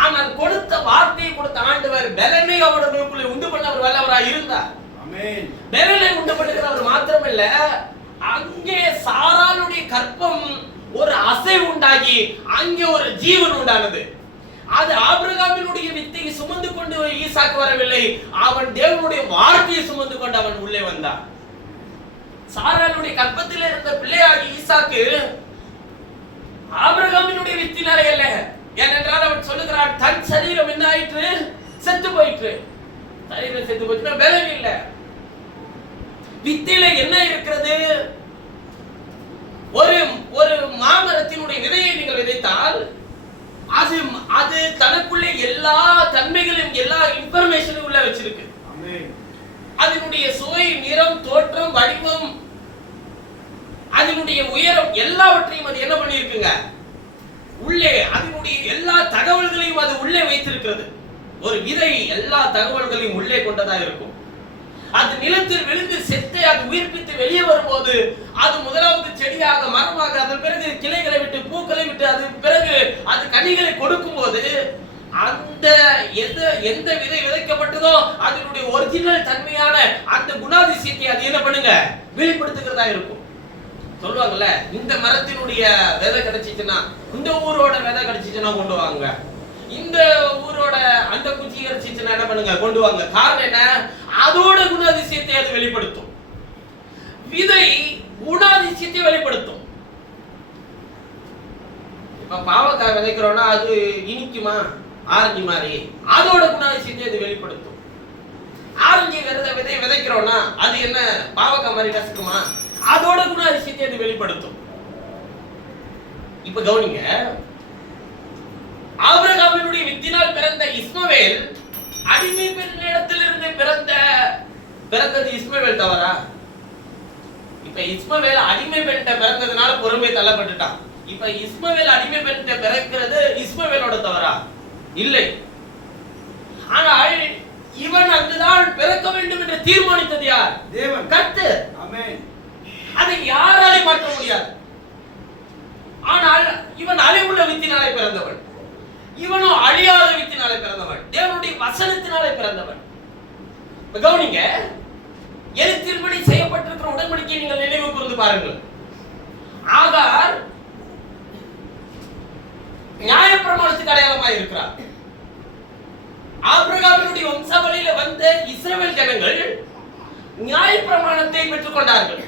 ஆனால் கொடுத்த வார்த்தையை கொடுத்த ஆண்டவர் பலனை அவர்களுக்குள்ளே உண்டு பண்ணவர் வல்லவராய் இருந்தார். ஆமென். பலனை உண்டு பண்ணுகிறவர் மாத்திரமல்ல, அங்கே சாராளுடைய கற்பம் ஒரு அசைவு உண்டாகி அங்கே ஒரு ஜீவன் உண்டானது. அது ஆபிரகாமினுடைய வித்தை சுமந்து கொண்டு ஈசாக்கு வரவில்லை, அவன் தேவனுடைய வார்த்தையை சுமந்து கொண்டு அவன் உள்ளே வந்தான். சாராளுடைய கற்பத்தில் இருந்த பிள்ளையாகி ஈசாக்கு ஆபிரகாமினுடைய வித்தினாலே அல்ல. ஏனென்றால் அவன் சொல்லுகிறான், தன் சரீரம் என்ன ஆயிற்று? செத்து போயிற்று. சரீரம் செத்து போயிற்று, பலன் இல்ல. வித்தில என்ன இருக்கிறது? ஒரு மாமரத்தினுடைய விதையை நீங்கள் விதைத்தால் அது தனக்குள்ளே எல்லா தன்மைகளையும் எல்லா இன்ஃபர்மேஷனும் உள்ள வச்சிருக்கு. அதனுடைய சுவை, நிறம், தோற்றம், வடிவம், அதனுடைய உயரம் எல்லாவற்றையும் அது என்ன பண்ணிருக்குங்க? உள்ளே அதனுடைய எல்லா தகவல்களையும் அது உள்ளே வைத்திருக்கிறது. ஒரு விதை எல்லா தகவல்களையும் உள்ளே கொண்டதா இருக்கும். அது நிலத்தில் விழுந்து செத்து அது உயிர்ப்பித்து வெளியே வரும்போது அது முதலாவது செடியாக, மரமாக, அதன் பிறகு கிளைகளை விட்டு பூக்களை விட்டு அது பிறகு அது கனிகளை கொடுக்கும் போது அந்த எந்த விதை விதைக்கப்பட்டதோ அதனுடைய ஒரிஜினல் தன்மையான அந்த குணாதிசயத்தை அது என்ன பண்ணுங்க, வெளிப்படுத்துகிறதா இருக்கும். சொல்லுவாங்கல்ல, இந்த மரத்தினுடைய விதை கிடைச்சிச்சுன்னா, இந்த ஊரோட விதை கிடைச்சிச்சுன்னா கொண்டு வாங்க, இந்த ஊரோட அந்த குச்சி கிடைச்சிச்சுன்னா என்ன பண்ணுங்க, கொண்டு வாங்க. காரணம் என்ன? அதோட குணாதிசயத்தை அது வெளிப்படுத்தும். விதை குணாதிசயத்தை வெளிப்படுத்தும். இப்ப பாவக்காய் விதைக்கிறோம்னா அது இனிக்குமா, ஆரஞ்சு மாதிரி, அதோட குணாதிசயத்தை அது வெளிப்படுத்தும். ஆரஞ்சு விதை விதைக்கிறோம்னா அது என்ன பாவக்காய் மாதிரி கசக்குமா, அதோட குணாதிசயத்தை அது வெளிப்படுத்தும். இப்ப கவனிங்க, ஆபிரகாமினுடைய வித்தினால் பிறந்த இஸ்மவேல் அடிமை பெண்ணிடத்திலிருந்து பிறந்தது இஸ்மவேல் தவறா? இப்ப இஸ்மவேல் அடிமை பெண்ட பிறந்ததுனால பொறுமை தள்ளப்பட்டுட்டான். இப்ப இஸ்மவேல் அடிமை பெண்ட பிறக்கிறது இஸ்மவேலோட தவறா? இல்லை. ஆனால் இவன் அங்குதான் பிறக்க வேண்டும் என்று தீர்மானித்தது யார்? தேவன், கர்த்தர். ஆமென். அதை யாராலே மாற்ற முடியாது. ஆனால் இவன் அழிவுள்ள வித்தினாலே பிறந்தவன், இவனோ அழியாத வித்தினாலே பிறந்தவன், தேவனுடைய வசனத்தினாலே பிறந்தவன். கவனிங்க, எழுத்தின்படி செய்யப்பட்டிருக்கிற உடன்படிக்கையை நீங்கள் நினைவு கூர்ந்து பாருங்கள். ஆகார் நியாயப்பிரமாணத்துக்கு அடையாளமாக இருக்கிறார். ஆபிரகாமினுடைய வம்சாவளியில வந்த இஸ்ரவேல் ஜனங்கள் நியாயப்பிரமாணத்தை பெற்றுக் கொண்டார்கள்.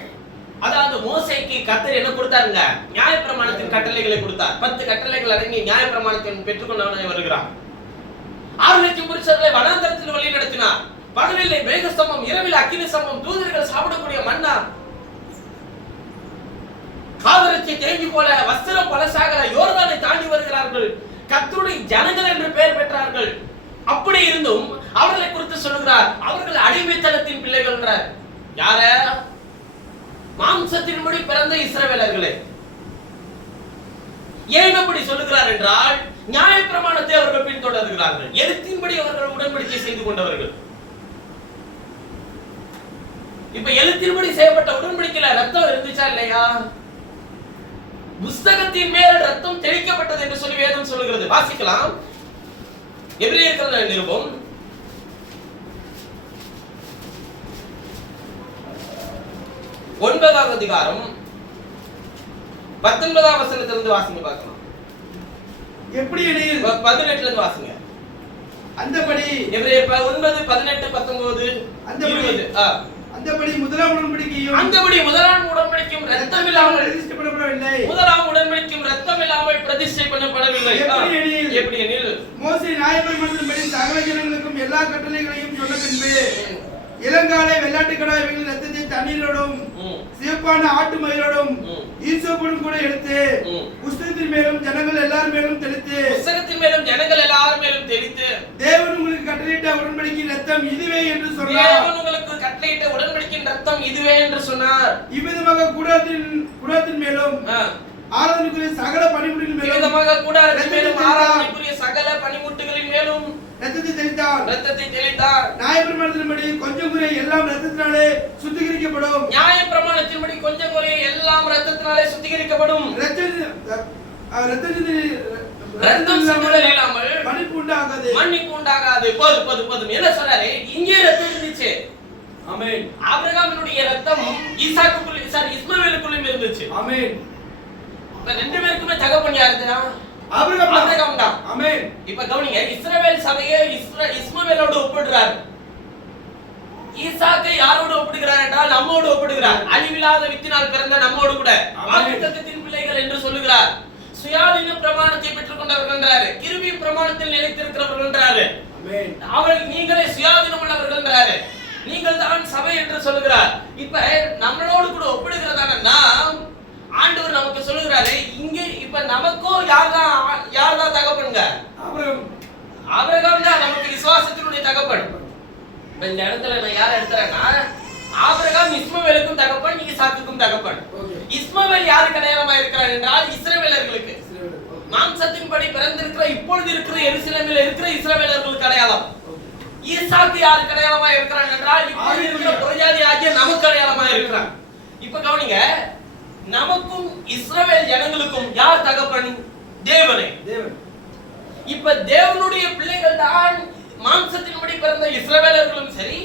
அதாவது மோசேக்கு கர்த்தர் என்ன கொடுத்தாருங்க? நியாயப்பிரமாணத்தின் கட்டளைகளை கொடுத்தார். 10 கட்டளைகள் அடங்கி நியாயப்பிரமாணத்தை பெற்றுக்கொண்டவனாய் வருகிறார். 6 லட்சம் புருஷர்களை வனாந்தரத்தில் வழி நடத்தினார். பகலிலே மேகஸ்தம்பம், இரவில் அக்கினி ஸ்தம்பம், தூதர்கள் சாப்பிடக்கூடிய மன்னா, காதரட்சி தேங்கி போல வஸ்திரம் பலசாகல யோர்தானை தாண்டி வருகிறார்கள். கர்த்தருடைய ஜனங்கள் என்று பெயர் பெற்றார்கள். அப்படி இருந்தும் அவர்களை குறித்து சொல்லுகிறார், அவர்கள் அடிமைத்தனத்தின் பிள்ளைகள் என்றார். யார? மாம்சத்தின்படி பிறந்த இஸ்ரவேலர்களே. ஏன் அப்படி சொல்லுகிறார் என்றால், நியாயப்பிரமாணத்தை அவர்கள் பின்தொடர்கிறார்கள். எழுத்தின்படி அவர்கள் உடன்படிக்கை செய்து கொண்டவர்கள். இப்ப எழுத்தின்படி செய்யப்பட்ட உடன்படிக்கையில ரத்தம் இருந்துச்சா இல்லையா? புஸ்தகத்தின் மேல் ரத்தம் தெளிக்கப்பட்டது என்று சொல்லி வேதம் சொல்லுகிறது. வாசிக்கலாம். எபிரேயர்கள் நிருபம் 9ஆம் அதிகாரம் 19ஆம் வசனத்திலிருந்து வாசிங்க பார்க்கலாம். எப்படி எனில் 18ல இருந்து வாசிங்க. அந்தபடி எபிரேயர் 9 18 19 20 அந்தபடி முதலாம் உடன்படிக்கையும் இரத்தம் இல்லாமல் பிரதிஷ்டைப்படவில்லை. முதலாம் உடன்படிக்கையும் இரத்தம் இல்லாமல் பிரதிஷ்டை பண்ணப்படவில்லை. எப்படி எனில் மோசே நியாயப்பிரமாணத்தின்படி சகல ஜனங்களுக்கும் எல்லா கட்டளைகளையும் சொன்ன பின்பு இளங்காலை வெள்ளாட்டுக்கடா இவைகளின் ரத்தத்தை தண்ணீரோடும் சிவப்பான ஆட்டு மயிரோடும் ஈசோப்போடும் கூட எடுத்து புஸ்தகத்தின் மேலும் ஜனங்கள் எல்லார் மேலும் தெளித்து தேவன் உங்களுக்கு கட்டளையிட்ட உடன்படிக்கையின் ரத்தம் இதுவே என்று சொன்னார். இவ்விதமாக கூடாரத்தின் மேலும் ஆராதனைக்குரிய சகல பணிமுட்டுகளின் மேலும் ரத்தத்தை தெளித்தார். நியாயப்பிரமாணத்தின்படி கொஞ்சம் குறை எல்லாம் ரத்தத்தினாலே சுத்திகரிக்கப்படும். மன்னிப்பு உண்டாகாது. என்ன சொல்றாரு? இங்கே ரத்தம் இருந்துச்சு. ஆமென். ஆபிரகாமினுடைய ரத்தம் இஸ்மவேலுக்குள்ளும் இருந்துச்சு. ஆமென். இப்ப ரெண்டு பேருக்குமே தகப்பன் யாருதா? ஆபிரகாம் தான். ஆமென். இப்ப கவனிங்க, இஸ்ரவேல் சபையை இஸ்மவேலோடு ஒப்பிடுறார். ஈசாக்கை யாரோடு ஒப்பிடுகிறார் என்றால் நம்மோடு ஒப்பிடுகிறார். அழிவில்லாத வித்தினால் பிறந்த நம்மோடு கூட வாக்குத்தத்தத்தின் பிள்ளைகள் என்று சொல்லுகிறார். சுயாதீன பிரமாணத்தை பெற்றுக் கொண்டவர்கள் என்றாரு. கிருபை பிரமாணத்தில் நிலைத்திருக்கிறவர்கள் என்றாரு. ஆமென். அவர்கள் நீங்களே சுயாதீனம் உள்ளவர்கள் என்றாரு. நீங்கள் தான் சபை என்று சொல்லுகிறார். இப்ப நம்மளோடு கூட ஒப்பிடுகிறதான நாம் ஆண்டவர் நமக்கு சொல்லுகிறாரு, இங்க இப்ப நமக்கும் யார்தான் தகப்பனுங்க? ஆபிரகாம் தான் நமக்கு விசுவாசத்தினுடைய தகப்பன். இந்த இடத்துல நான் யாரை எடுத்துறேன்னா, ஆபிரகாம் இஸ்மவேலுக்கும் தகப்பன், ஈசாக்குக்கும் தகப்பன். இஸ்மவேல் யாருக்கு அடையாளமா இருக்கிறார் என்றால் இஸ்ரவேலர்களுக்கு. மாம்சத்தின்படி பிறந்திருக்கிற இப்பொழுது இருக்கிற எருசலேமில் இருக்கிற இஸ்ரவேலர்களுக்கு அடையாளம். ஈசாக்கு யாருக்கு அடையாளமா இருக்கிறான் என்றால் இப்பொழுது இருக்கிற புறஜாதி ஆகிய நமக்கு அடையாளமா இருக்கிறான். இப்ப கவனிங்க, நமக்கும் இஸ்ரவேல் ஜனங்களுக்கும் யார் தகப்பன்? தேவனே. இப்ப தேவனுடைய பிள்ளைகள் தான் மாம்சத்தின்படி பிறந்த இஸ்ரவேலர்களும் சரி,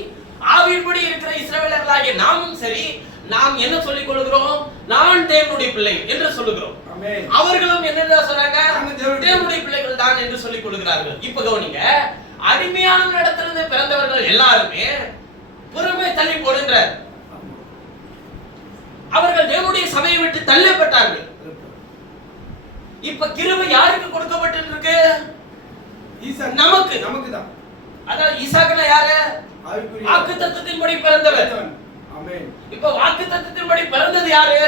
ஆவியின்படி இருக்கிற இஸ்ரவேலர்களாகிய நாமும் சரி, நாம் என்ன சொல்லிக் கொள்கிறோம்? நான் தேவனுடைய பிள்ளை என்று சொல்லுகிறோம். அவர்களும் என்னதான் சொல்றாங்க? தேவனுடைய பிள்ளைகள் தான் என்று சொல்லிக் கொள்கிறார்கள். இப்ப கவனிங்க, அடிமையான இடத்திலிருந்து பிறந்தவர்கள் எல்லாருமே புறமே தள்ளி போடுகிறார். அவர்கள் தேவனுடைய சபையை விட்டு தள்ளப்பட்டார்கள். இப்ப கிருபை யாருக்கு கொடுக்கப்பட்டிருக்கு? நமக்கு. தான். அதாவது ஈசாக்குனா யாரு? வாக்குத்தத்தத்தின்படி பிறந்தவர். இப்ப வாக்குத்தத்தத்தின்படி பிறந்தது யாரு?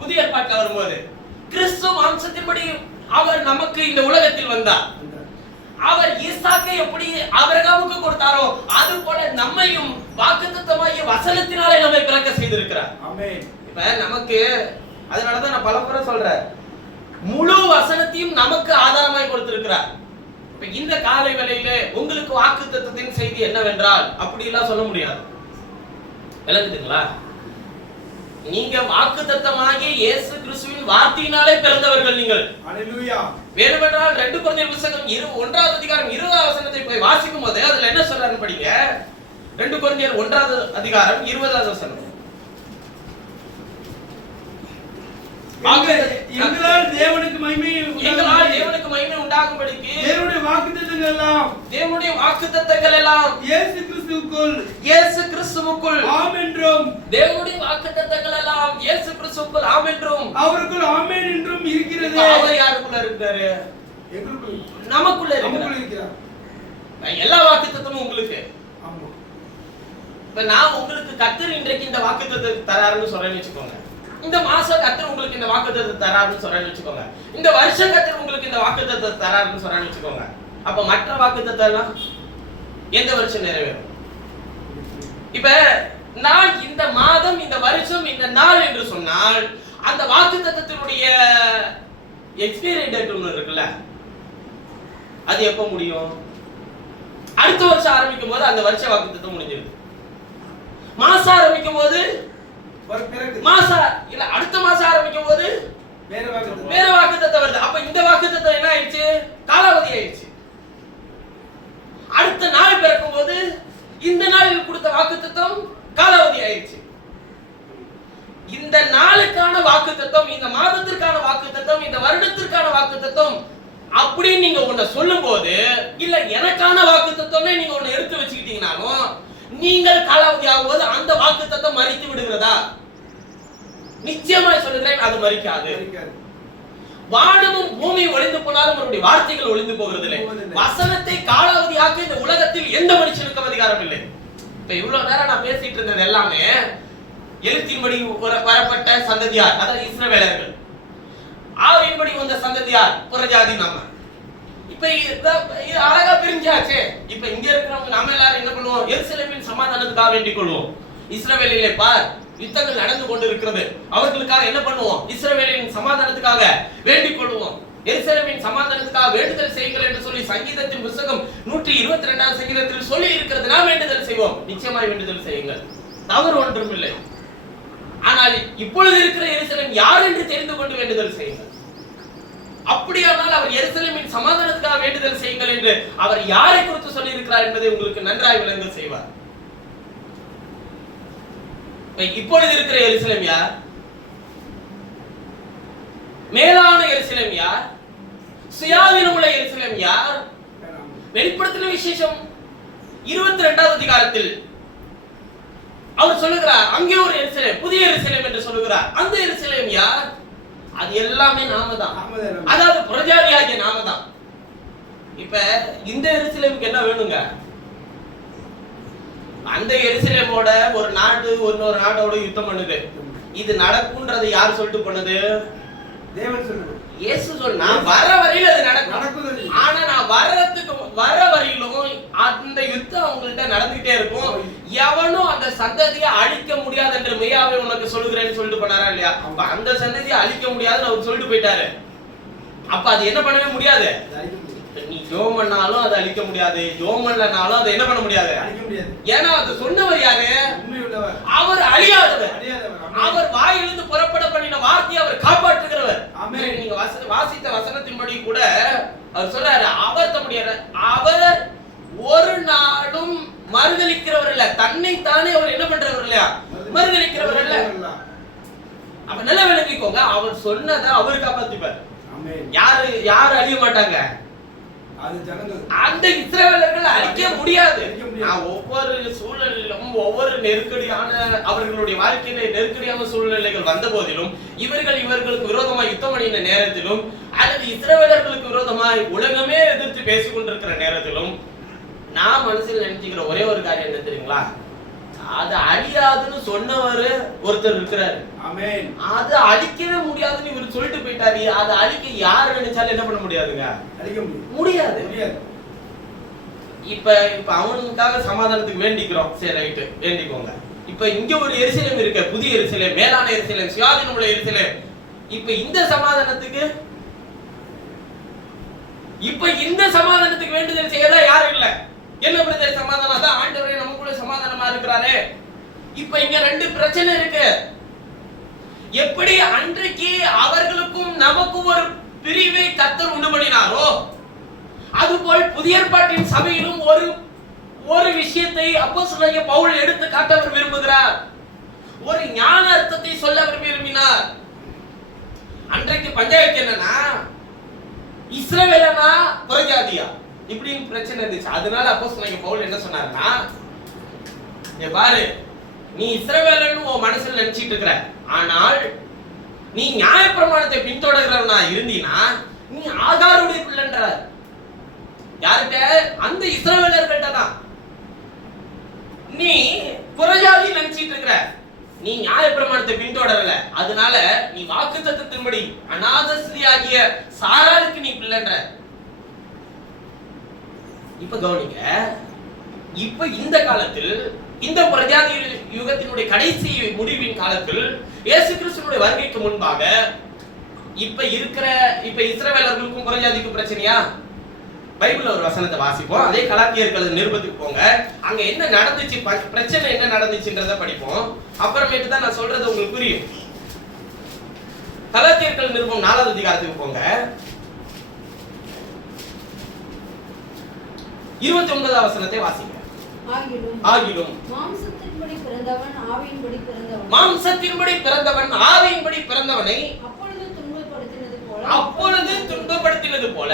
புதிய ஏற்பாட்டுல வரும்போது கிறிஸ்து மாம்சத்தின்படி அவர் நமக்கு இந்த உலகத்தில் வந்தார். அவர் ஈசாக்கை எப்படி ஆபிரகாமுக்கு கொடுத்தாரோ அது போல நம்மையும் வாக்குத்தத்தமாகிய வசனத்தினாலே நம்மை பிறக்க செய்திருக்கிறார். இப்ப நமக்கு, அதனாலதான் நான் பலமுறை சொல்றேன், முழு வசனத்தையும் நமக்கு ஆதாரமாய் கொடுத்திருக்கிறார். இப்ப இந்த காலை வேளையில உங்களுக்கு வாக்குத்தத்தத்தின் செய்தி என்னவென்றால் அப்படி எல்லாம் சொல்ல முடியாது. விளக்குதுங்களா? நீங்க வாக்குத்தத்தமாகிய இயேசு கிறிஸ்துவின் வார்த்தையினாலே பிறந்தவர்கள் நீங்கள். ஹல்லேலூயா. வேணுமென்றால் 2 கொரிந்தியர் புத்தகம் 1ஆம் அதிகாரம் 20ஆம் வசனத்தை போய் வாசிக்கும் போது அதுல என்ன சொல்றாருன்னு படிங்க. 2 கொரிந்தியர் 1ஆம் அதிகாரம் 20ஆம் வசனம். எங்களால் தேவனுக்கு மகிமை உண்டாகும்படிக்கு தேவனுடைய வாக்குத்தத்தங்கள் எல்லாம் இயேசு கிறிஸ்துவுக்குள் ஆம் என்றும், தேவனுடைய வாக்குத்தத்தங்கள் எல்லாம் இயேசு கிறிஸ்துவுக்குள் ஆம் என்றும், அவருக்குள் ஆமென் என்றும் இருக்கிறது. அவர் யாருக்குள்ள இருக்கிறாரு? நமக்குள்ள இருக்கிறார். எல்லா வாக்குத்தத்தமும் உங்களுக்கு. இப்ப நான் உங்களுக்கு கர்த்தர் இன்றைக்கு இந்த வாக்குத்தத்தத்தை தராருன்னு சொல்றேன்னு வச்சுக்கோங்க. இந்த மாசம் கர்த்தர் உங்களுக்கு இந்த வாக்குத்தத்தத்தை தராருன்னு சொல்றேன்னு வச்சுக்கோங்க. இந்த வருஷம் கர்த்தர் உங்களுக்கு இந்த வாக்குத்தத்தத்தை தராருன்னு சொல்றேன்னு வச்சுக்கோங்க. அப்ப மற்ற வாக்குத்தத்தம் எல்லாம் எந்த வருஷம் நிறைவேறும்? இப்ப நான் இந்த மாதம், இந்த வருஷம், இந்த நாள் என்று சொன்னால் அந்த வாக்குத்தத்தத்தினுடைய எக்ஸ்பைரி டேட் ஒன்று இருக்குல்ல, அது எப்ப முடியும்? அடுத்த வருஷம் ஆரம்பிக்கும் போது அந்த வருஷ வாக்குத்தத்தம் முடிஞ்சிருக்கு. மாசம் ஆரம்பிக்கும் போது அடுத்த மாசம் ஆரம்பிக்கும் போது வேற வாக்குத்தத்தம் வருது. அப்ப இந்த வாக்குத்தத்தம் என்ன ஆயிடுச்சு? காலாவதி ஆயிடுச்சு. அடுத்த நாள் பிறக்கும் போது இந்த நாளில் கொடுத்த வாக்குத்தத்தம் காலாவதி ஆயிடுச்சு. இந்த நாளுக்கான வாக்குத்தத்தம், இந்த மாதத்திற்கான வாக்குத்தத்தம், இந்த வருடத்திற்கான வாக்குத்தத்தம் அப்படின்னு நீங்க ஒண்ணு சொல்லும் போது, இல்ல எனக்கான வாக்குத்தத்தம்னே நீங்க ஒண்ணு எடுத்து வச்சுக்கிட்டீங்கனாலும் நீங்கள் காலாவதி ஆகும்போது அந்த வாக்குத்தத்தம் மரித்து விடுகிறதா? நிச்சயமாய் சொல்லுகிறேன், அது மரிக்காது. வானமும் பூமியும் ஒளிந்து போனாலும் அவருடைய வார்த்தைகள் ஒளிந்து போகிறதில்லை. வசனத்தை காலாவதியாக்க இந்த உலகத்தில் எந்த மனுஷனுக்கும் அதிகாரம் இல்லை. இப்ப இவ்வளவு நேரம் நான் பேசிட்டு இருந்தது எல்லாமே எழுத்தின்படி வரப்பட்ட சந்ததியார், அதாவது இஸ்ரவேலர்கள். ஆவியின்படி வந்த சந்ததியார் புறஜாதி நம்ம. இப்ப இது அழகா பிரிஞ்சாச்சு. இப்ப இங்க இருக்கிறவங்க நாம எல்லாரும் என்ன பண்ணுவோம்? எருசலேமின் சமாதானத்துக்காக வேண்டிக் கொள்வோம். இஸ்ரவேலிலே பார் யுத்தங்கள் நடந்து கொண்டிருக்கிறது, அவர்களுக்காக என்ன பண்ணுவோம்? இஸ்ரவேலின் சமாதானத்துக்காக வேண்டிக் கொள்வோம். எருசலேமின் சமாதானத்துக்காக வேண்டுதல் செய்யுங்கள் என்று சொல்லி சங்கீதத்தின் புத்தகம் 122ஆம் சங்கீதத்தில் சொல்லி இருக்கிறது. நாம் வேண்டுதல் செய்வோம். நிச்சயமாய் வேண்டுதல் செய்யுங்கள், தவறு ஒன்றும் இல்லை. ஆனால் இப்பொழுது இருக்கிற எருசலேம் யார் என்று தெரிந்து கொண்டு வேண்டுதல் செய்யுங்கள். அப்படியானால் அவர் எருசலேமின் சமாதானத்துக்காக வேண்டுதல் செய்யுங்கள் என்று அவர் யாரை குறித்து சொல்லி இருக்கிறார் என்பதை உங்களுக்கு நன்றாய் விளங்க செய்வார். இப்பொழுது இருக்கிற எருசலேம் யார்? மேலான எருசலேம் யார்? சுயாதீனம் உள்ள எருசலேம் யார்? வெளிப்படுத்தின விசேஷம் 22ஆம் அதிகாரத்தில் அவர் சொல்லுகிறார், அங்கே ஒரு எருசலேம், புதிய எருசலேம் என்று சொல்லுகிறார். அந்த எருசலேம் யார்? அது எல்லாமே நாம தான், அதாவது புறஜாதியாகிய நாம தான். இப்ப இந்த எருசலேமுக்கு என்ன வேணுங்க? அந்த எருசலேமோட ஒரு நாடு இன்னொரு நாட்டோட யுத்தம் பண்ணுது. இது நடக்கும்ன்றது யார் சொல்லிட்டு பண்ணுது? தேவன் சொல்லுது. இயேசு சொன்னா வர வரையில அது நடக்கும். ஆனா நான் வர வரையிலும் அந்த யுத்தம் அவங்கள்ட்ட நடந்துகிட்டே இருக்கும். எவனும் அந்த சந்ததியை அழிக்க முடியாது என்று மெய்யாவே உனக்கு சொல்லுகிறேன்னு சொல்லிட்டு பண்ணாரா இல்லையா? அப்ப அந்த சந்ததியை அழிக்க முடியாதுன்னு அவர் சொல்லிட்டு போயிட்டாரு. அப்ப அது என்ன பண்ணவே முடியாது. நீ ஜோம் பண்ணாலும் அதை அழிக்க முடியாது, ஜோம் பண்ணலனாலும் அதை என்ன பண்ண முடியாது, அழிக்க முடியாது. ஏன்னா அது சொன்னவர் யாரு? அவர் அழியாதவர். அவர் வாயிலிருந்து புறப்பட பண்ணின வார்த்தையை அவர் காப்பாற்றுகிறவர். நீங்க வாசித்த வசனத்தின்படி கூட அவர் சொல்றாரு, அவர் ஒரு நாளும் மறுதலிக்கிறவர் இல்ல, தன்னை தானே அவர் என்ன பண்றவர் இல்லையா, மறுதலிக்கிறவர் இல்ல. அப்ப நல்லா விளங்கிக்கோங்க, அவர் சொன்னதை அவர் காப்பாத்திப்பார். யாரு அழிய மாட்டாங்க, அந்த இஸ்ரவேலர்கள் அழிக்க முடியாது. ஒவ்வொரு சூழ்நிலையிலும் ஒவ்வொரு நெருக்கடியான அவர்களுடைய வாழ்க்கையில நெருக்கடியான சூழ்நிலைகள் வந்த போதிலும் இவர்களுக்கு விரோதமாய் யுத்தம் பண்ணின நேரத்திலும் அல்லது இஸ்ரவேலர்களுக்கு விரோதமாய் உலகமே எதிர்த்து பேசிக் கொண்டிருக்கிற நேரத்திலும் நான் மனசில் நினைச்சுக்கிற ஒரே ஒரு காரியம் என்ன தெரியுங்களா, அது அழியாதுன்னு சொன்னவர் ஒருத்தர் இருக்கிறாரு. ஆமென். அது அழிக்கவே முடியாதுன்னு இவர் சொல்லிட்டு போயிட்டாரு. அது அழிக்க யார் நினைச்சாலும் என்ன பண்ண முடியாதுங்க, அழிக்க முடியாது. இப்ப அவனுக்காக சமாதானத்துக்கு வேண்டிக்கிறோம். சரி, ரைட்டு, வேண்டிக்கோங்க. இப்ப இங்க ஒரு எருசலேம் இருக்கு, புதிய எருசலேம், மேலான எருசலேம், சுயாதீனம் உள்ள எருசலேம். இப்ப இந்த சமாதானத்துக்கு வேண்டுதல் செய்யறதா யாரும் இல்ல. என்ன பிரச்சனை? சமாதானம். அதான் ஆண்டவரே நமக்குள்ள சமாதானமா இருக்கிறாரே. இப்ப இங்க ரெண்டு பிரச்சனை இருக்கு. எப்படி அன்றைக்கு அவர்களுக்கும் நமக்கும் ஒரு பிரிவை கர்த்தர் உண்டு பண்ணினாரோ, அதுபோல் புதிய ஏற்பாட்டின் சபையிலும் ஒரு விஷயத்தை அப்போஸ்தலனாகிய பவுல் எடுத்து காட்ட அவர் விரும்புகிறார். ஒரு ஞான அர்த்தத்தை சொல்ல அவர் விரும்பினார். அன்றைக்கு பஞ்சாயத்து என்னன்னா, இஸ்ரவேலனா புறஜாதியா இப்படின்னு பிரச்சனை இருந்துச்சு. அதனால அப்போஸ்தலனாகிய பவுல் என்ன சொன்னாருன்னா, பாரு, நீ இஸ்ரவேலன்னு உன் மனசுல நினைச்சிட்டு இருக்கிற, ஆனால் நீ நியாயப்பிரமாணத்தை பின்தொடர்கிறவனா இருந்தீனா நீ ஆகாருடைய பிள்ளைன்றார். யார்கிட்ட? அந்த இஸ்ரவேலர்கள்ட்ட தான். நீ புறஜாதி நினைச்சிட்டு இருக்கிற, நீ நியாயப்பிரமாணத்தை பின்தொடரல, அதனால நீ வாக்குத்தத்தத்தின்படி அநாத ஸ்திரீயாகிய சாராளுக்கு நீ பிள்ளைன்ற. இப்ப கவனிங்க, இப்ப இந்த காலத்தில், இந்த புறஜாதி யுகத்தினுடைய கடைசி முடிவின் காலத்தில், இயேசு கிறிஸ்துவினுடைய வருகைக்கு முன்பாக இப்ப இஸ்ரவேலர்களுக்கும் புறஜாதிக்கும் பிரச்சனையா? பைபிள்ல ஒரு வசனத்தை வாசிப்போம். அதே கலாத்தியர்கள் நிருபத்துக்கு போங்க. அங்க என்ன நடந்துச்சு, பிரச்சனை என்ன நடந்துச்சுன்றத படிப்போம். அப்புறமேட்டு தான் நான் சொல்றது உங்களுக்கு புரியும். கலாத்தியர்கள் நிருபம் 4வது அதிகாரத்துக்கு போங்க. 29வது வசனத்தை வாசிங்க. ஆகிலும் மாம்சத்தின்படி பிறந்தவன் ஆவியின்படி பிறந்தவனை அப்பொழுது துன்பப்படுத்தினது போல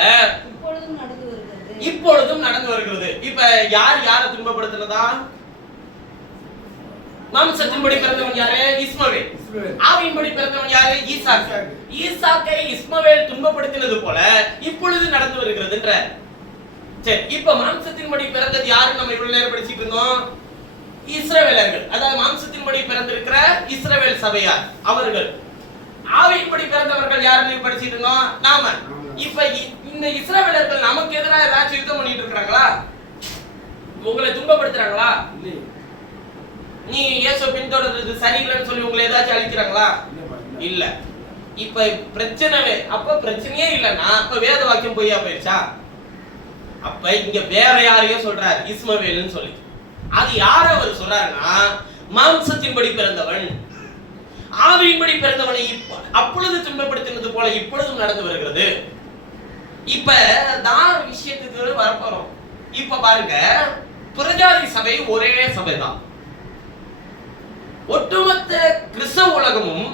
இப்பொழுதும் நடந்து வருகிறது. இப்ப யாரை துன்பப்படுத்தினதா? மாம்சத்தின்படி பிறந்தவன் யாரு? இஸ்மவேல். ஆவியின்படி பிறந்தவன் யாரு? ஈசாக்கை இஸ்மவேல் துன்பப்படுத்தினது போல இப்பொழுது நடந்து வருகிறதுன்ற. சரி, இப்ப மாம்சத்தின்படி பிறந்தது யாரு? நம்ம இவ்வளவு நேரம் படிச்சிட்டு இருந்தோம், இஸ்ரவேலர்கள். அதாவது மாம்சத்தின்படி பிறந்திருக்கிற இஸ்ரவேல் சபையார் அவர்கள். ஆவியின்படி பிறந்தவர்கள் யாருன்னு படிச்சிட்டு இருந்தோம் நாம. இப்ப இந்த இஸ்ரவேலர்கள் நமக்கு எதிராக ஏதாச்சும் யுத்தம் பண்ணிட்டு இருக்காங்களா? உங்களை துன்பப்படுத்துறாங்களா? நீ இயேசு பின்தொடர்றது சரியில்லைன்னு சொல்லி உங்களை ஏதாச்சும் அழிக்கிறாங்களா? இல்ல. இப்ப பிரச்சனையே இல்லைன்னா அப்ப வேத வாக்கியம் பொய்யா போயிடுச்சா? அப்ப இங்க வேற யாரையோ சொல்றாரு, இஸ்மவேல்னு சொல்லி. அது யார அவர் சொல்றாருன்னா, மாம்சத்தின்படி பிறந்தவன் ஆவியின்படி பிறந்தவனை அப்பொழுது துன்பப்படுத்தினது போல இப்பொழுதும் நடந்து வருகிறது. இப்ப தான் விஷயத்துக்கு வரப்போறோம். இப்ப பாருங்க, புறஜாதி சபை ஒரே சபைதான். ஒட்டுமொத்த கிறிஸ்தவ உலகமும்,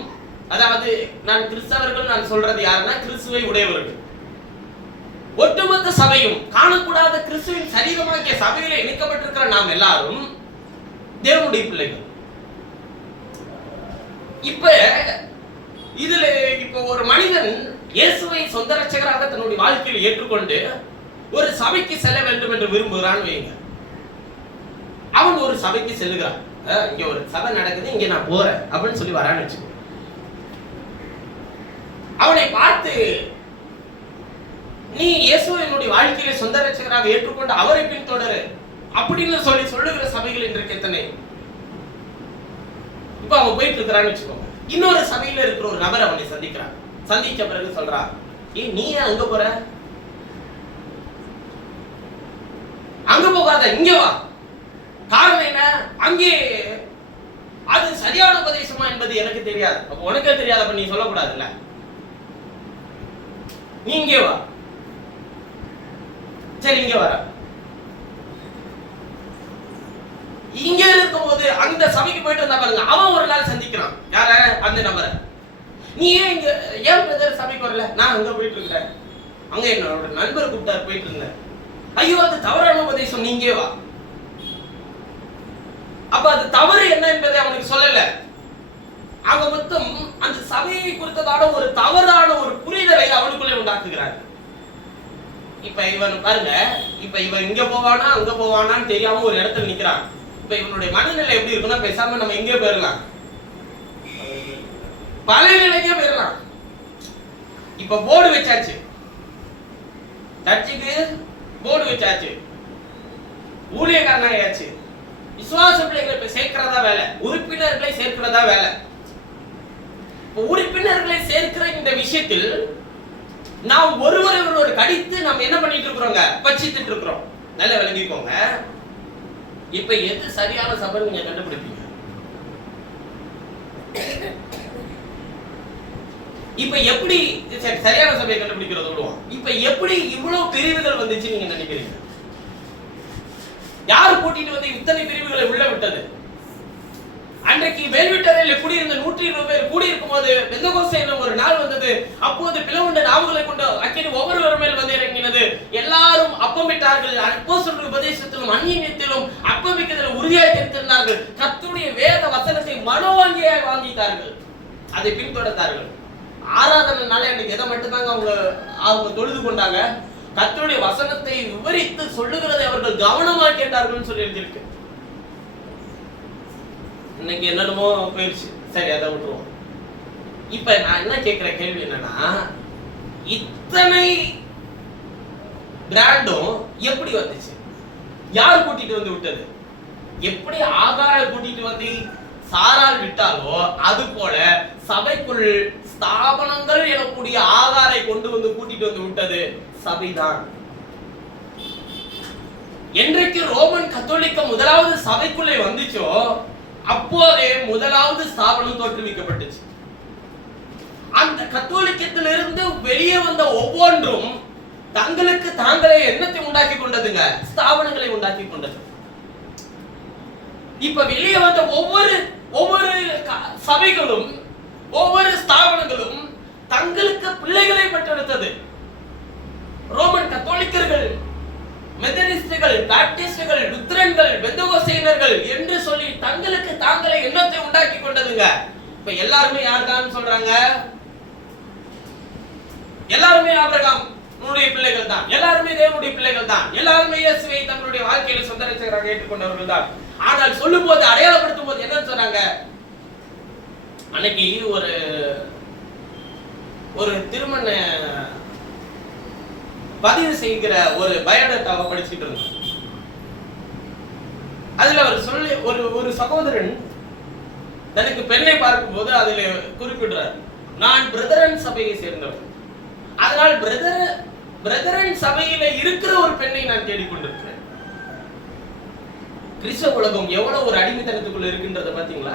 அதாவது நான் கிறிஸ்தவர்கள் நான் சொல்றது யாருன்னா கிறிஸ்துவை உடையவர்கள், ஒட்டுமொத்த சபையும் காணக்கூடாத கிறிஸ்துவின் சரீரமாகிய சபையில இணைக்கப்பட்டிருக்கிற நாம் எல்லாரும் தேவனுடைய பிள்ளைகள். இப்ப ஒரு மனிதன் இயேசுவை சொந்த ரட்சகராக தன்னுடைய வாழ்க்கையில் ஏற்றுக்கொண்டு ஒரு சபைக்கு செல்ல வேண்டும் என்று விரும்புகிறான்னு வைங்க. அவன் ஒரு சபைக்கு செல்லுகிறான். இங்க ஒரு சபை நடக்குது, இங்க நான் போறேன் அப்படின்னு சொல்லி வரான்னு வச்சுக்கோ. அவனை பார்த்து நீ இயேசுவினுடைய வாழ்க்கையில சொந்த ரட்சகராக ஏற்றுக்கொண்டு அவரை பின்தொடரு அப்படின்னு சொல்லி சொல்லுகிற சபைகள் இன்றைக்கு எத்தனை? இப்ப அவன் போயிட்டு இருக்கிறான்னு வச்சுக்கோங்க. இன்னொரு சபையில இருக்கிற ஒரு நபர் அவனை சந்திக்கிறான். சந்திச்ச பிறகு சொல்றான், நீ அங்க போற, அங்க போகாத, இங்க வா. காரணம் என்ன? அங்கே அது சரியான உபதேசமா என்பது எனக்கு தெரியாது. அப்ப உனக்கே தெரியாது, அப்ப நீ சொல்லக்கூடாதுல்ல. நீ இங்கே வா. சரி, இங்க வர. இங்க இருக்கும்போது அந்த சபைக்கு போயிட்டு இருந்தா பாருங்க, அவன் ஒரு நாள் சந்திக்கிறான். யார? அந்த நபரை. நீ ஏன் பிரதர் சபைக்கு வரல? நான் அங்க போயிட்டு இருக்கிறேன், அங்க என்னோட நண்பர் கூப்பிட்டார் போயிட்டு இருந்தேன். ஐயோ அது தவறான உபதேசம், நீங்க வா. அப்ப அது தவறு என்ன என்பதை அவனுக்கு சொல்லல. அவன் மொத்தம் அந்த சபையை குறித்ததான ஒரு தவறான ஒரு புரிதலை அவனுக்குள்ளே உண்டாக்குகிறார். இப்ப இவன் பாருங்க, இப்ப இவன் இங்க போவானா அங்க போவானான்னு தெரியாம ஒரு இடத்துல நிக்கிறான். இப்ப இவனுடைய மனநிலை எப்படி இருக்குன்னா, பேசாம நம்ம எங்கே போயிடலாம், பழைய நிலைக்கே போயிடலாம். இப்ப போர்டு வச்சாச்சு, சர்ச்சுக்கு போர்டு வச்சாச்சு, ஊழியக்காரனாயாச்சு, விசுவாச பிள்ளைகளை இப்ப சேர்க்கிறதா வேலை, உறுப்பினர்களை சேர்க்கிறதா வேலை. உறுப்பினர்களை சேர்க்கிற இந்த விஷயத்தில் நாம் ஒருவர் கடித்து நாம் என்ன பண்ணிட்டு இருக்கிறோங்க, பச்சித்துட்டு இருக்கிறோம். நல்லா விளங்கிக்கோங்க. இப்ப எது சரியான சபை நீங்க கண்டுபிடிப்பீங்க? இப்ப எப்படி சரியான சபையை கண்டுபிடிக்கிறது விடுவோம். இப்ப எப்படி இவ்வளவு பிரிவுகள் வந்துச்சு நீங்க நினைக்கிறீங்க? யார் கூட்டிட்டு வந்து இத்தனை பிரிவுகளை உள்ள விட்டது? அன்றைக்கு வேல்விட்டறையில் குடியிருந்த 120 பேர் கூடியிருக்கும் போது பெந்தகோஸ்தே என்னும் ஒரு நாள் வந்தது. அப்போது பிளவுண்ட நாவுகளை கொண்டு அக்கினி ஒவ்வொருவர் மேல் வந்து இறங்கினது. எல்லாரும் அப்பமிட்டார்கள். அப்போஸ்தலருடைய உபதேசத்திலும் அந்நியத்திலும் அப்பமிக்கிறதில் உறுதியாய் இருந்திருந்தார்கள். கர்த்தருடைய வேத வசனத்தை மனோவாஞ்சியாய் வாங்கிட்டார்கள், அதை பின்தொடர்ந்தார்கள். ஆராதனை நாளே அன்னைக்கு எதை மட்டும்தாங்க அவங்க தொழுது கொண்டாங்க, கர்த்தருடைய வசனத்தை விவரித்து சொல்லுகிறதை அவர்கள் கவனமாக கேட்டார்கள் சொல்லி எழுதியிருக்கு. இன்னைக்கு என்னமோ போயிடுச்சு, சரி அதை விட்டுருவோம். இப்ப நான் என்ன கேட்கிற கேள்வி என்னன்னா, இத்தனை பிராண்டும் எப்படி வந்துச்சு? யார் கூட்டிட்டு வந்து விட்டது? எப்படி ஆகார கூட்டிட்டு வந்து சாரால் விட்டாலோ அது போல சபைக்குள் ஸ்தாபனங்கள் எனக்கூடிய ஆகாரை கொண்டு வந்து கூட்டிட்டு வந்து விட்டது சபைதான். என்றைக்கு ரோமன் கத்தோலிக்க முதலாவது சபைக்குள்ளே வந்துச்சோ அப்போதே முதலாவது ஸ்தாபனம் தோற்றுவிக்கப்பட்டுச்சு. அந்த கத்தோலிக்கத்திலிருந்து வெளியே வந்த ஒவ்வொன்றும் தங்களுக்கு தாங்களே எண்ணத்தை உண்டாக்கி கொண்டதுங்க, ஸ்தாபனங்களை உண்டாக்கி கொண்டது. இப்ப வெளியே வந்த ஒவ்வொரு சபைகளும் ஒவ்வொரு ஸ்தாபனங்களும் தங்களுக்கு பிள்ளைகளை பெற்றெடுத்தது. ரோமன் கத்தோலிக்கர்கள், மெத்தடிஸ்டுகள், பாப்டிஸ்டுகள், லுத்தரன்கள், பெந்தகோஸ்தேயர்கள் என்று சொல்லி தங்களுக்கு தாங்களே எண்ணத்தை உண்டாக்கி கொண்டதுங்க. இப்ப எல்லாருமே யார்தான் சொல்றாங்க? எல்லாருமே ஆபிரகாமுடைய பிள்ளைகள் தான், எல்லாருமே தேவனுடைய பிள்ளைகள் தான், எல்லாருமே இயேசுவை தங்களுடைய வாழ்க்கையில சொந்த ரட்சகராக ஏற்றுக்கொண்டவர்கள் தான். ஆனால் சொல்லும் போது, அடையாளப்படுத்தும் போது என்ன சொன்னாங்க? அன்னைக்கு ஒரு திருமண பதிவு செய்கிற ஒரு பயோடேட்டாவை படிச்சுட்டு இருந்தோம். அதுல அவர் சொல்லி ஒரு சகோதரன் தனக்கு பெண்ணை பார்க்கும் போது அதுல குறிப்பிடுறார், நான் பிரதரன் சபையை சேர்ந்தவர், அதனால் பிரதரன் சபையில இருக்கிற ஒரு பெண்ணை நான் தேடிக்கொண்டிருக்கிறேன். கிறிஸ்தவ உலகம் எவ்வளவு ஒரு அடிமைத்தனத்துக்குள்ள இருக்கின்றத பாத்தீங்களா?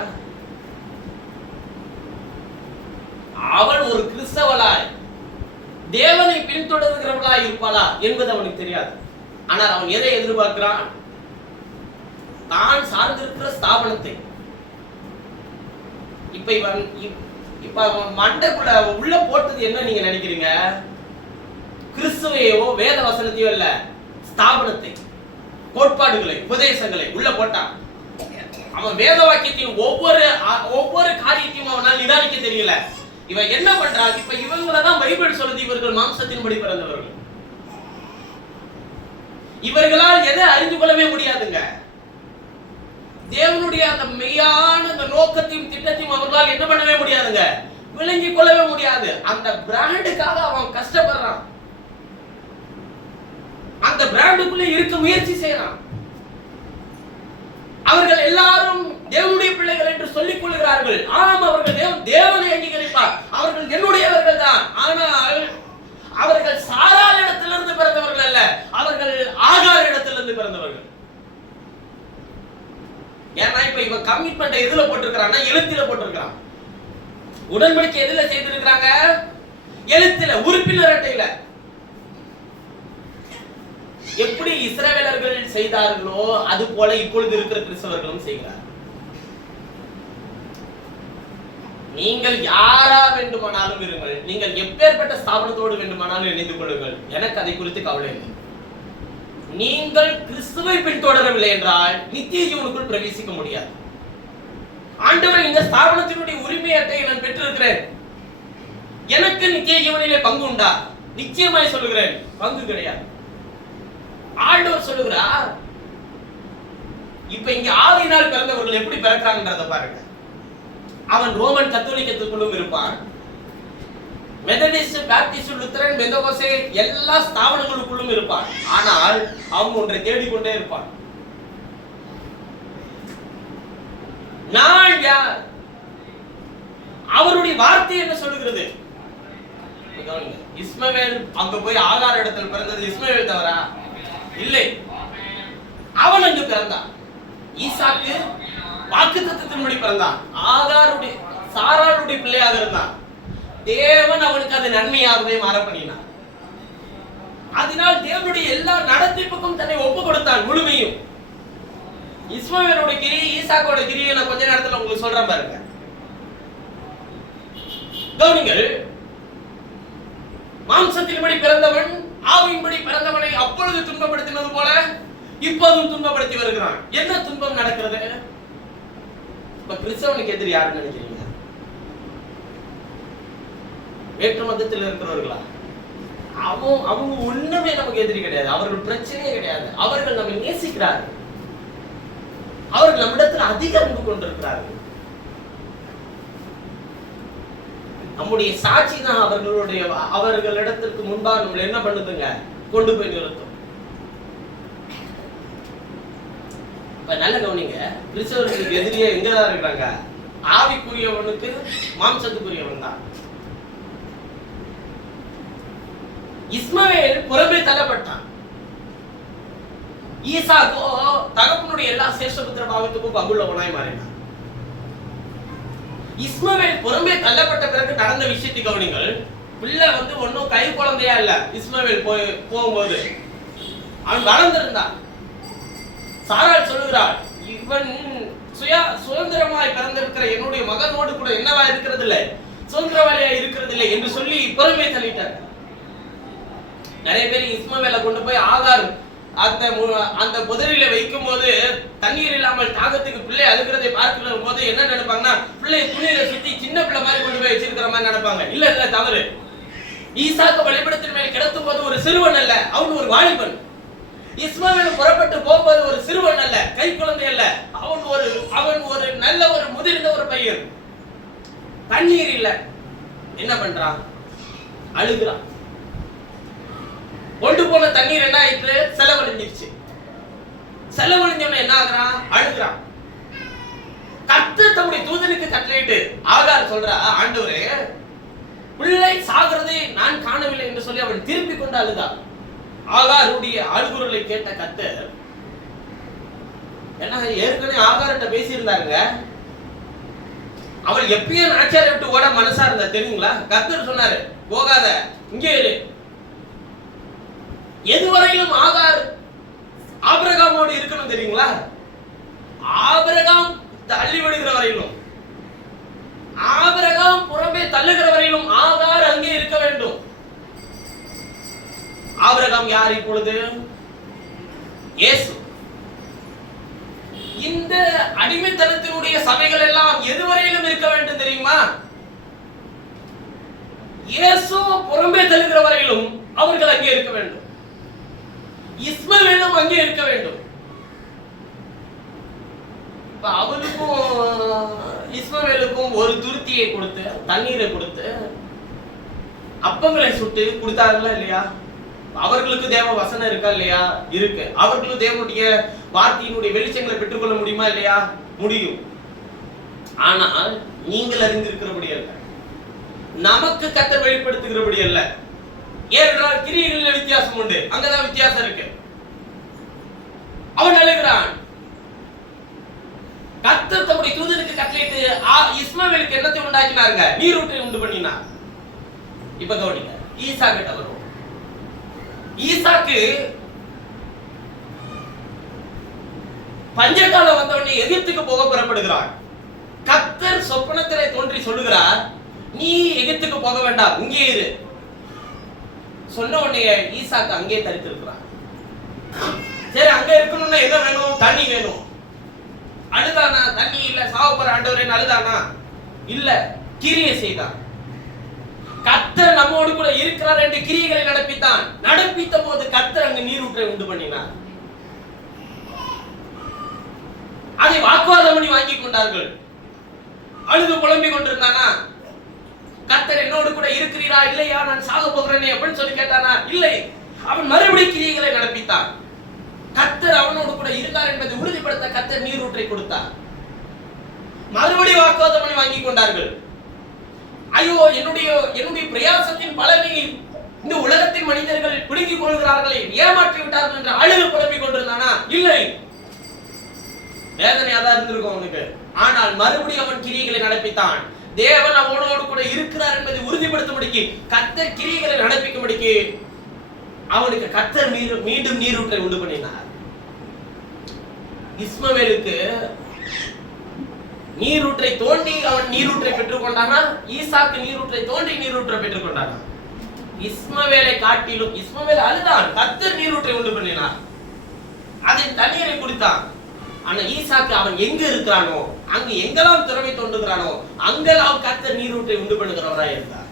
அவள் ஒரு கிறிஸ்தவளாய் தேவனை பின்தொடர்கிறவளாய் இருப்பாளா என்பது அவனுக்கு தெரியாது. ஆனால் அவன் எதை எதிர்பார்க்கிறான்? தான் சார்ந்திருக்கிற ஸ்தாபனத்தை. இப்ப அவன் மண்டைக்குள்ள உள்ள போட்டது என்ன நீங்க நினைக்கிறீங்க? கிறிஸ்துவையோ வேத வசனத்தையோ இல்ல, ஸ்தாபனத்தை, கோட்பாடுகளை, உபதேசங்களை உள்ள போட்டான். அவன் வேத வாக்கியத்தின் ஒவ்வொரு காரியத்தையும் அவனால் நிதானிக்க தெரியல. இவன் என்ன பண்றான்? இப்ப இவங்களதான் பைபிள் சொல்லுது, இவர்கள் மாம்சத்தின்படி பிறந்தவர்கள், இவர்களால் எதை அறிந்து கொள்ளவே முடியாதுங்க. தேவனுடைய அந்த மெய்யான அந்த நோக்கத்தையும் திட்டத்தையும் அவர்களால் என்ன பண்ணவே முடியாதுங்க, விளங்கி கொள்ளவே முடியாது. அந்த பிராண்டுக்காக அவன் கஷ்டப்படுறான், அந்த பிராண்டுக்குள்ள இருக்க முயற்சி செய்யறான். அவர்கள் எல்லாரும் தேவனுடைய பிள்ளைகள் என்று சொல்லிக் கொள்கிறார்கள். ஆம், அவர்கள் தேவனை அங்கீகரிப்பார், அவர்கள் என்னுடையவர்கள் தான். ஆனால் அவர்கள் சாரால் இடத்திலிருந்து பிறந்தவர்கள் அல்ல, அவர்கள் ஆகார இடத்திலிருந்து பிறந்தவர்கள். ஏன்னா இப்ப இவன் கமிட்மெண்ட் எதுல போட்டிருக்கிறான்னா, எழுத்துல போட்டிருக்கிறான். உடன்படிக்கை எதுல செய்திருக்கிறாங்க? எழுத்துல, உறுப்பினர் அட்டையில. எப்படி இஸ்ரவேலர்கள் செய்தார்களோ அது போல இப்பொழுது இருக்கிற கிறிஸ்தவர்களும் செய்கிறார். நீங்கள் யாரா வேண்டுமானாலும் இருங்கள், நீங்கள் எப்பேற்பட்ட ஸ்தாபனத்தோடு வேண்டுமானாலும் இணைந்து கொள்ளுங்கள், எனக்கு அதை குறித்து கவலை இல்லை. நீங்கள் கிறிஸ்துவை பின்தொடரவில்லை என்றால் நித்திய ஜீவனுக்குள் பிரவேசிக்க முடியாது. ஆண்டவர், இந்த ஸ்தாபனத்தினுடைய உரிமை அட்டையை நான் பெற்றிருக்கிறேன், எனக்கு நித்திய ஜீவனிலே பங்கு உண்டா? நிச்சயமாய் சொல்லுகிறேன், பங்கு கிடையாது. ஆண்டவர் சொல்லுகிறார். இப்ப இங்க ஆவியினால் பிறந்தவர்கள் எப்படி பிறக்கிறாங்கன்றத பாருங்க. அவன் ரோமன் கத்தோலிக்கத்துக்குள்ளும் இருப்பான், மெதடிஸ்ட், பாப்டிஸ்ட், லுத்தரன், பெந்தகோஸ்தே எல்லா ஸ்தாபனங்களுக்குள்ளும் இருப்பான். ஆனால் அவன் ஒன்றை தேடிக்கொண்டே இருப்பான். நான் யார்? அவருடைய வார்த்தை என்ன சொல்லுகிறது? இஸ்மவேல் அங்க போய் ஆகார் இடத்தில் பிறந்தது இஸ்மவேல் தவறா? இல்லை, அவன் அங்கு பிறந்தான். ஈசாக்கு வாக்குத்தத்தத்தின்படி பிறந்தான். ஆகாருடைய சாராளுடைய பிள்ளையாக இருந்தான். தேவன் அவனுக்கு அது நன்மையாகவே மாற பண்ணினார். அதனால் தேவனுடைய எல்லா நடத்திப்புக்கும் தன்னை ஒப்பு கொடுத்தான் முழுமையும். இஸ்மவேலோட கிரி, ஈசாக்கோட கிரியை நான் கொஞ்ச நேரத்துல உங்களுக்கு சொல்றேன் பாருங்க. கவனிங்கள். மாம்சத்தின்படி பிறந்தவன் ஆவியின்படி பிறந்தவனை அப்பொழுது துன்பப்படுத்தினது போல இப்போதும் துன்பப்படுத்தி வருகிறான். என்ன துன்பம் நடக்கிறது? இப்ப கிறிஸ்தவனுக்கு எதிரி யாருன்னு நினைக்கிறீங்க? வேற்று மதத்தில் இருக்கிறவர்களா? அவங்க ஒண்ணுமே நமக்கு எதிரி கிடையாது. அவர்கள் பிரச்சனையே கிடையாது. அவர்கள் நம்மை நேசிக்கிறார்கள். அவர்கள் நம்மிடத்தில் அதிக அன்பு கொண்டிருக்கிறார்கள். நம்முடைய சாட்சி தான் அவர்களிடத்திற்கு முன்பாக நம்மளை என்ன பண்ணுதுங்க? கொண்டு போய் நிறுத்தும். இப்ப நல்ல கவனிங்க. கிறிஸ்தவர்களுக்கு எதிரியே எங்கதான் இருக்கிறாங்க? ஆவிக்குரியவனுக்கு மாம்சத்துக்குரியவன் தான். இஸ்மவேல் புறமே தள்ளப்பட்டான். ஈசாக்கோ தகப்பனுடைய எல்லா சேஷபுத்திர பாவத்துக்கும் பங்குள்ளவனாய் மாறினான். இஸ்மவேல் புறமே தள்ளப்பட்ட பிறகு நடந்த விஷயத்தை கவனிங்கள். பிள்ளை ஒன்னும் கை குழந்தையா இல்ல. இஸ்மவேல் போகும்போது அவன் வளர்ந்திருந்தான். சாராள் சொல்லுகிறாள், இவன் சுதந்திரமாய் பிறந்திருக்கிற என்னுடைய மகனோடு கூட என்னவா இருக்கிறது இல்லை, சுதந்திரவாளியா இருக்கிறது இல்லை என்று சொல்லி புறமே தள்ளிட்டார். நிறைய பேர் இஸ்மவேலை கொண்டு போய் ஆகார் அந்த புதரில வைக்கும் போது தண்ணீர் இல்லாமல் தாகத்துக்கு பிள்ளை அழுகிறதை பார்க்கிற போது என்ன நினைப்பாங்கன்னா, பிள்ளை துணியில சுத்தி சின்ன பிள்ளை மாதிரி கொண்டு போய் வச்சிருக்கிற மாதிரி நினைப்பாங்க. இல்ல இல்ல, தவறு. ஈசாக்கு பலிபீடத்தின் மேல் கிடத்தும் போது ஒரு சிறுவன் அல்ல, அவன் ஒரு வாலிபன். இஸ்மவேல் புறப்பட்டு போகும்போது ஒரு சிறுவன் அல்ல, கை குழந்தை அல்ல, அவன் ஒரு நல்ல ஒரு முதிர்ந்த ஒரு பையன். தண்ணீர் இல்ல, என்ன பண்றான்? அழுகிறான். கொண்டு போன தண்ணீர் என்ன ஆயிற்று? செலவழிஞ்சிருச்சு. செலவழிஞ்சவன என்ன ஆகுறான்? அழுகிறான். கர்த்தர் தம்முடைய தூதனுக்கு கட்டளையிட்டு ஆகார் சொல்றா, ஆண்டவரே, பிள்ளை சாகிறதை நான் காணவில்லை என்று சொல்லி அவன் திருப்பி கொண்டு அழுதா. ஆகாருடைய அழுகுரலை கேட்ட கர்த்தர் என்ன, ஏற்கனவே ஆகார்கிட்ட பேசியிருந்தாருங்க. அவள் எப்பயும் நாச்சாரை விட்டு ஓட மனசா இருந்தா தெரியுங்களா? கர்த்தர் சொன்னாரு, போகாத, இங்கே இரு. எதுவரையிலும் ஆகார் ஆபிரகாமோடு இருக்கணும் தெரியுங்களா? ஆபிரகாம் தள்ளி விடுகிற வரையிலும், ஆபிரகாம் புறமே தள்ளுகிற வரையிலும் ஆகார் அங்கே இருக்க வேண்டும். ஆபிரகாம் யார் இப்பொழுது? இயேசு. இந்த அடிமைத்தனத்தினுடைய சபைகள் எல்லாம் எதுவரையிலும் இருக்க வேண்டும் தெரியுமா? இயேசு புறமே தள்ளுகிற வரையிலும் அவர்கள் அங்கே இருக்க வேண்டும். இஸ்மவேலும் அங்கே இருக்க வேண்டும். அவனுக்கும் இஸ்மவேலுக்கும் ஒரு துருத்தியை கொடுத்து, தண்ணீரை கொடுத்து, அப்பங்களை சுட்டு கொடுத்தார்களா இல்லையா? அவர்களுக்கு தேவ வசனம் இருக்கா இல்லையா? இருக்கு. அவர்களும் தேவனுடைய வார்த்தையினுடைய வெளிச்சங்களை பெற்றுக்கொள்ள முடியுமா இல்லையா? முடியும். ஆனால் நீங்கள் அறிந்திருக்கிறபடி அல்ல, நமக்கு கர்த்தர் வெளிப்படுத்துகிறபடி அல்ல. ஏனென்றால் கிரியைகளில் வித்தியாசம் உண்டு. அங்கதான் வித்தியாசம் இருக்கு. அவன் அழுகிறான். கர்த்தர் தம்முடைய தூதனுக்கு கட்டளையிட்டு இஸ்மவேலுக்கு என்னத்தை உண்டாக்கினாருங்க? நீரூற்றை உண்டு பண்ணினார். இப்ப கவனிங்க, ஈசாக்கு கிட்ட வருவோம். ஈசாக்கு பஞ்சகாலம் வந்தவனே எகிப்துக்கு போக புறப்படுகிறான். கர்த்தர் சொப்பனத்திலே தோன்றி சொல்லுகிறார், நீ எகிப்துக்கு போக வேண்டாம், இங்கே இரு. சொன்ன உடனே ஈசாக்கு அங்கே தரித்திருக்கிறான். சரி, அங்க இருக்கணும்னா என்ன வேணும்? தண்ணி வேணும். அழுதானா? தண்ணி இல்ல, சாவப்போற ஆண்டவரேன்னு அழுதானா? இல்ல, கிரியை செய்தான். கர்த்தர் நம்மோடு கூட இருக்கிறார் என்று கிரியைகளை நடப்பித்தான். நடப்பித்த போது கர்த்தர் அங்கு நீரூற்றை உண்டு பண்ணினார். அதை வாக்குவாதம் பண்ணி வாங்கி கொண்டார்கள். அழுது புலம்பிக் கொண்டிருந்தானா? கர்த்தர் என்னோடு கூட இருக்கிறீரா? இல்லையா, நான் சாக போகிறேனே அப்படின்னு சொல்லி கேட்டானா? இல்லை. அவன் மறுபடியும் கிரியைகளை நடப்பித்தான். கர்த்தர் அவனோடு கூட இருந்தார் என்பதை உறுதிப்படுத்த கர்த்தர் நீரூற்றை கொடுத்தார். மறுபடியும் வாக்குவாதம் பண்ணி வாங்கி கொண்டார்கள். ஐயோ, என்னுடைய பிரயாசத்தின் பலனை இந்த உலகத்தின் மனிதர்கள் பிடுங்கிக் கொள்கிறார்களே, ஏமாற்றி விட்டார்கள் என்று அழுது புலம்பிக் கொண்டிருந்தானா? இல்லை. வேதனையா தான் இருந்திருக்கும் அவனுக்கு. ஆனால் மறுபடியும் அவன் கிரியைகளை நடப்பித்தான். தேவன் அவனோடு கூட இருக்கிறார் என்பதை உறுதிப்படுத்தும்படிக்கு, கர்த்தர் கிரியைகளை நடப்பிக்கும்படிக்கு அவனுக்கு கர்த்தர் மீண்டும் நீரூற்றை உண்டு பண்ணினார். இஸ்மவேலுக்கு நீரூற்றை தோண்டி அவன் நீரூற்றை பெற்றுக் கொண்டானா? ஈசாக்கு நீரூற்றை தோண்டி நீரூற்றை பெற்றுக் கொண்டானா? இஸ்மவேலை காட்டிலும் இஸ்மவேல் அழுதான். கர்த்தர் நீரூற்றை உண்டு பண்ணினார், அதன் தண்ணீரை குடித்தான். ஆனா ஈசாக்கு அவன் எங்க இருக்கிறானோ, அங்கு எங்கெல்லாம் திறமை தோன்றுகிறானோ அங்கெல்லாம் கர்த்தர் நீரூற்றை உண்டு பண்ணுகிறவராய் இருந்தார்.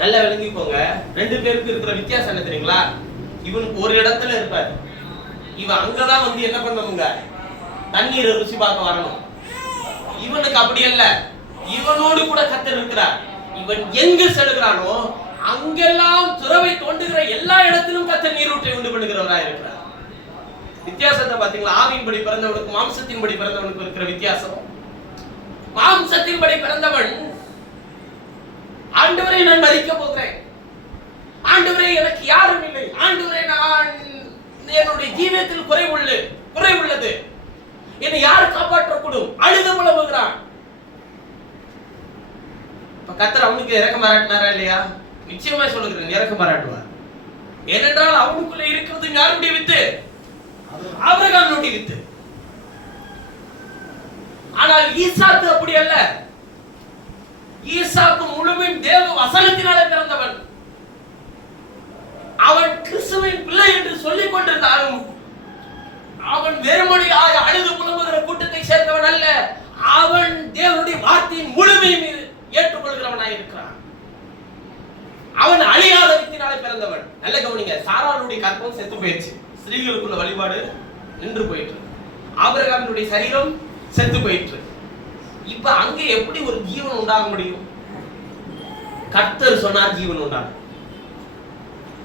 நல்லா விளங்கிக்கோங்க. ரெண்டு பேருக்கு இருக்கிற வித்தியாசம் என்ன தெரியுங்களா? இவனுக்கு ஒரு இடத்துல இருப்பார், இவன் அங்கதான் வந்து என்ன பண்ணுங்க, தண்ணீரை ருசி பார்க்க வரணும். இவனுக்கு அப்படி அல்ல. இவனோடு கூட கர்த்தர் இருக்கிறார். இவன் எங்கு செல்கிறானோ அங்கெல்லாம் துறவை தோன்றுகிற எல்லா இடத்திலும் கர்த்தர் நீரூற்றை உண்டு பண்ணுகிறவராய் இருக்கிறார். வித்தியாசத்தை பாத்தீங்களா? ஆவியின்படி பிறந்தவனுக்கு மாம்சத்தின்படி பிறந்தவனுக்கு இருக்கிற வித்தியாசம். மாம்சத்தின்படி பிறந்தவன், ஆண்டவரே நான் மரிக்க போகிறேன், ஆண்டவரே எனக்கு யாரும் இல்லை, ஆண்டவரே நான் என்னுடைய ஜீவியத்தில் குறை உள்ளது, என்னை யார் காப்பாற்றக்கூடும், அழுது புலம்புகிறான். கர்த்தர் அவனுக்கு இரக்கம் பாராட்டினாரா இல்லையா? நிச்சயமா சொல்லுகிறேன், இரக்கம் பாராட்டுவார். ஏனென்றால் அவனுக்குள்ள இருக்கிறது யாருடைய வித்து? ஆபிரகாமுடைய வித்து. ஆனால் ஈசாக்கு அப்படி அல்ல. ஈசாக்கு முழுமையும் தேவ வசனத்தினாலே பிறந்தவன். அவன் கிறிஸ்துவின் பிள்ளை என்று சொல்லிக் கொண்டிருந்தாலும் அவன் வெறுமனையாக அழுது புலம்புகிற கூட்டத்தை சேர்ந்தவன் அல்ல. அவன் தேவனுடைய வார்த்தையின் முழுமையை ஏற்றுக்கொள்கிறவனாய் இருக்கிறான். அவன் அழியாத வித்தினாலே பிறந்தவன். நல்ல கவனிங்க, சாராளுடைய கற்பம் செத்து போயிடுச்சு, ஸ்திரீகளுக்குள்ள வழிபாடு நின்று போயிற்று, ஆபிரகாமினுடைய சரீரம் செத்து போயிற்று. இப்ப அங்க எப்படி ஒரு ஜீவன் உண்டாக முடியும்? கர்த்தர் சொன்னார் ஜீவன் உண்டாகும்.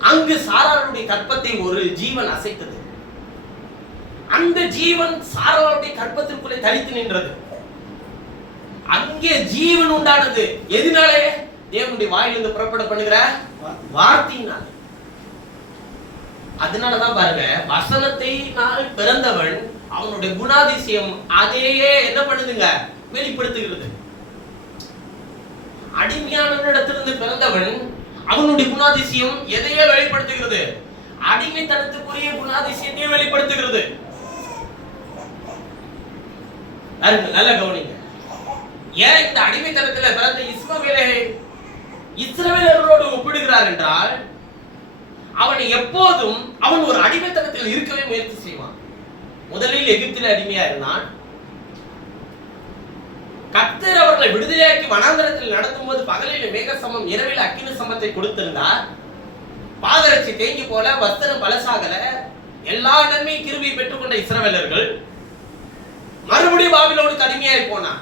அங்கு சாராளுடைய கற்பத்தை ஒரு ஜீவன் அசைத்தது. அந்த ஜீவன் சாராளுடைய கற்பத்திற்குள்ளே தரித்து நின்றது. அங்கே ஜீவன் உண்டானது எதனாலே? தேவனுடைய வாயிலிருந்து புறப்பட பண்ணுகிற வார்த்தையினால். அதனாலதான் பாருங்க, வசனத்தினால் பிறந்தவன் அவனுடைய குணாதிசயம் அதையே என்ன பண்ணுதுங்க, வெளிப்படுத்துகிறது. அடிமையான இடத்திலிருந்து பிறந்தவன் அவனுடைய குணாதிசயம் எதையே வெளிப்படுத்துகிறது? அடிமைத்தனத்துக்குரிய குணாதிசயத்தையே வெளிப்படுத்துகிறது. நல்ல கவனிங்க. ஏன் இந்த அடிமைத்தனத்துல பிறந்த இஸ்மவேலை இஸ்ரவேலர்களோடு ஒப்பிடுகிறார் என்றால், அவனை எப்போதும் அவன் ஒரு அடிமைத்தனத்தில் இருக்கவே முயற்சி செய்வான். முதலில் எகிப்தில் அடிமையா இருந்தான். கர்த்தர் அவர்களை விடுதலையாக்கி வனாந்தரத்தில் நடத்தும் போது பகலில் மேக சமம், இரவில் அக்கினி சமத்தை கொடுத்திருந்தார். பாதரட்சி தேங்கி போல, வஸ்திரம் பலசாகல, எல்லா நன்மை கிருபை பெற்றுக்கொண்ட இஸ்ரவேலர்கள் மறுபடியும் பாபிலோனுக்கு அடிமையாய் போனான்.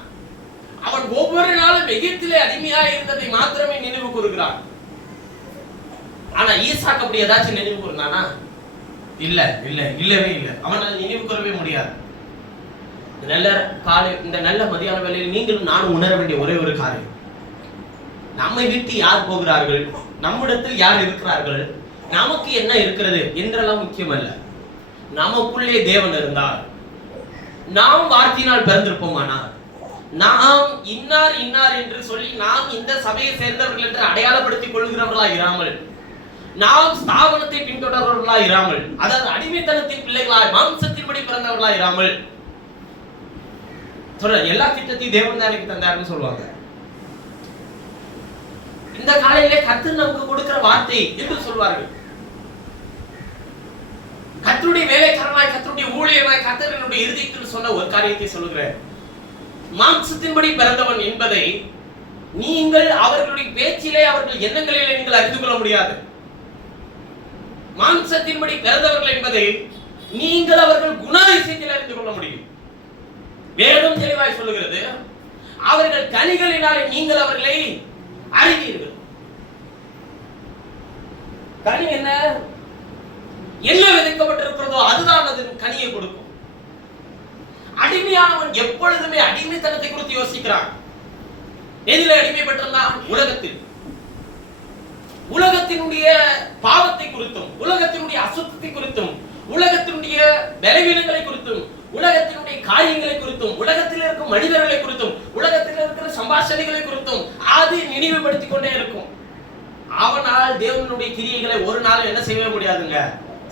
அவன் ஒவ்வொரு நாளும் எகிப்திலே அடிமையாய் இருந்ததை மாத்திரமே நினைவு கூறுகிறான். ஆனா ஈசாக்கு அப்படி ஏதாச்சும் நினைவு கூர்ந்தானா? இல்லவே இல்லை. அவனால் நினைவு கூறவே முடியாது. இந்த நல்ல மதியான வேளையில் நீங்களும் நானும் உணர வேண்டிய ஒரே ஒரு காரியம், நம்மை விட்டு யார் போகிறார்கள், நம்மிடத்தில் யார் இருக்கிறார்கள், நமக்கு என்ன இருக்கிறது என்றெல்லாம் முக்கியம் அல்ல. நமக்குள்ளே தேவன் இருந்தால், நாம் வார்த்தையினால் பிறந்திருப்போமானால், நாம் இன்னார் இன்னார் என்று சொல்லி நாம் இந்த சபையை சேர்ந்தவர்கள் என்று அடையாளப்படுத்திக் கொள்கிறவர்களா இராமல், நாம் ஸ்தாபனத்தை பின்தொடர்வர்களா இராமல், அதாவது அடிமைத்தனத்தின் பிள்ளைகளாய் மாம்சத்தின் ஆவியின்படி பிறந்தவர்களா இராமல் சொல்ற எல்லா திட்டத்தையும் தேவன் தான் எனக்கு தந்தாருன்னு சொல்லுவாங்க. இந்த காலையிலே கர்த்தர் நமக்கு கொடுக்கிற வார்த்தை என்று சொல்வார்கள். கர்த்தருடைய வேலைக்காரனாய் கர்த்தருடைய ஊழியனாய் கர்த்தர் என்னுடைய இருதயத்தில் சொன்ன ஒரு காரியத்தை சொல்லுகிறேன். மாம்சத்தின்படி பிறந்தவன் என்பதை நீங்கள் அவர்களுடைய பேச்சிலே அவர்கள் எண்ணங்களிலே நீங்கள் அறிந்து கொள்ள முடியாது. மாம்சத்தின்படி பிறந்தவர்கள் என்பதை நீங்கள் அவர்கள் குணாதிசயத்தில் அறிந்து கொள்ள முடியும். வேதம் தெளிவாய் சொல்லுகிறது, அவர்கள் கனிகளினாலே நீங்கள் அவர்களை அறிவீர்கள். கனி என்ன? என்ன விதைக்கப்பட்டிருக்கிறதோ அதுதான் அதன் கனியை கொடுக்கும். அடிமையானவன் எப்பொழுதுமே அடிமைத்தனத்தை குறித்து யோசிக்கிறான். எதிலே அடிமைப்பட்டிருந்தான்? உலகத்தில். உலகத்தினுடைய பாவத்தை குறித்தும், உலகத்தினுடைய அசுத்தத்தை குறித்தும், உலகத்தினுடைய பலவீனங்களை குறித்தும், உலகத்தினுடைய காரியங்களை குறித்தும், உலகத்தில் இருக்கும் மனிதர்களை குறித்தும், உலகத்தில் இருக்கிற சம்பாஷணைகளை குறித்தும் அது நினைவுபடுத்திக் கொண்டே இருக்கும். அவனால் தேவனுடைய கிரியைகளை ஒரு நாள் என்ன செய்யவே முடியாதுங்க,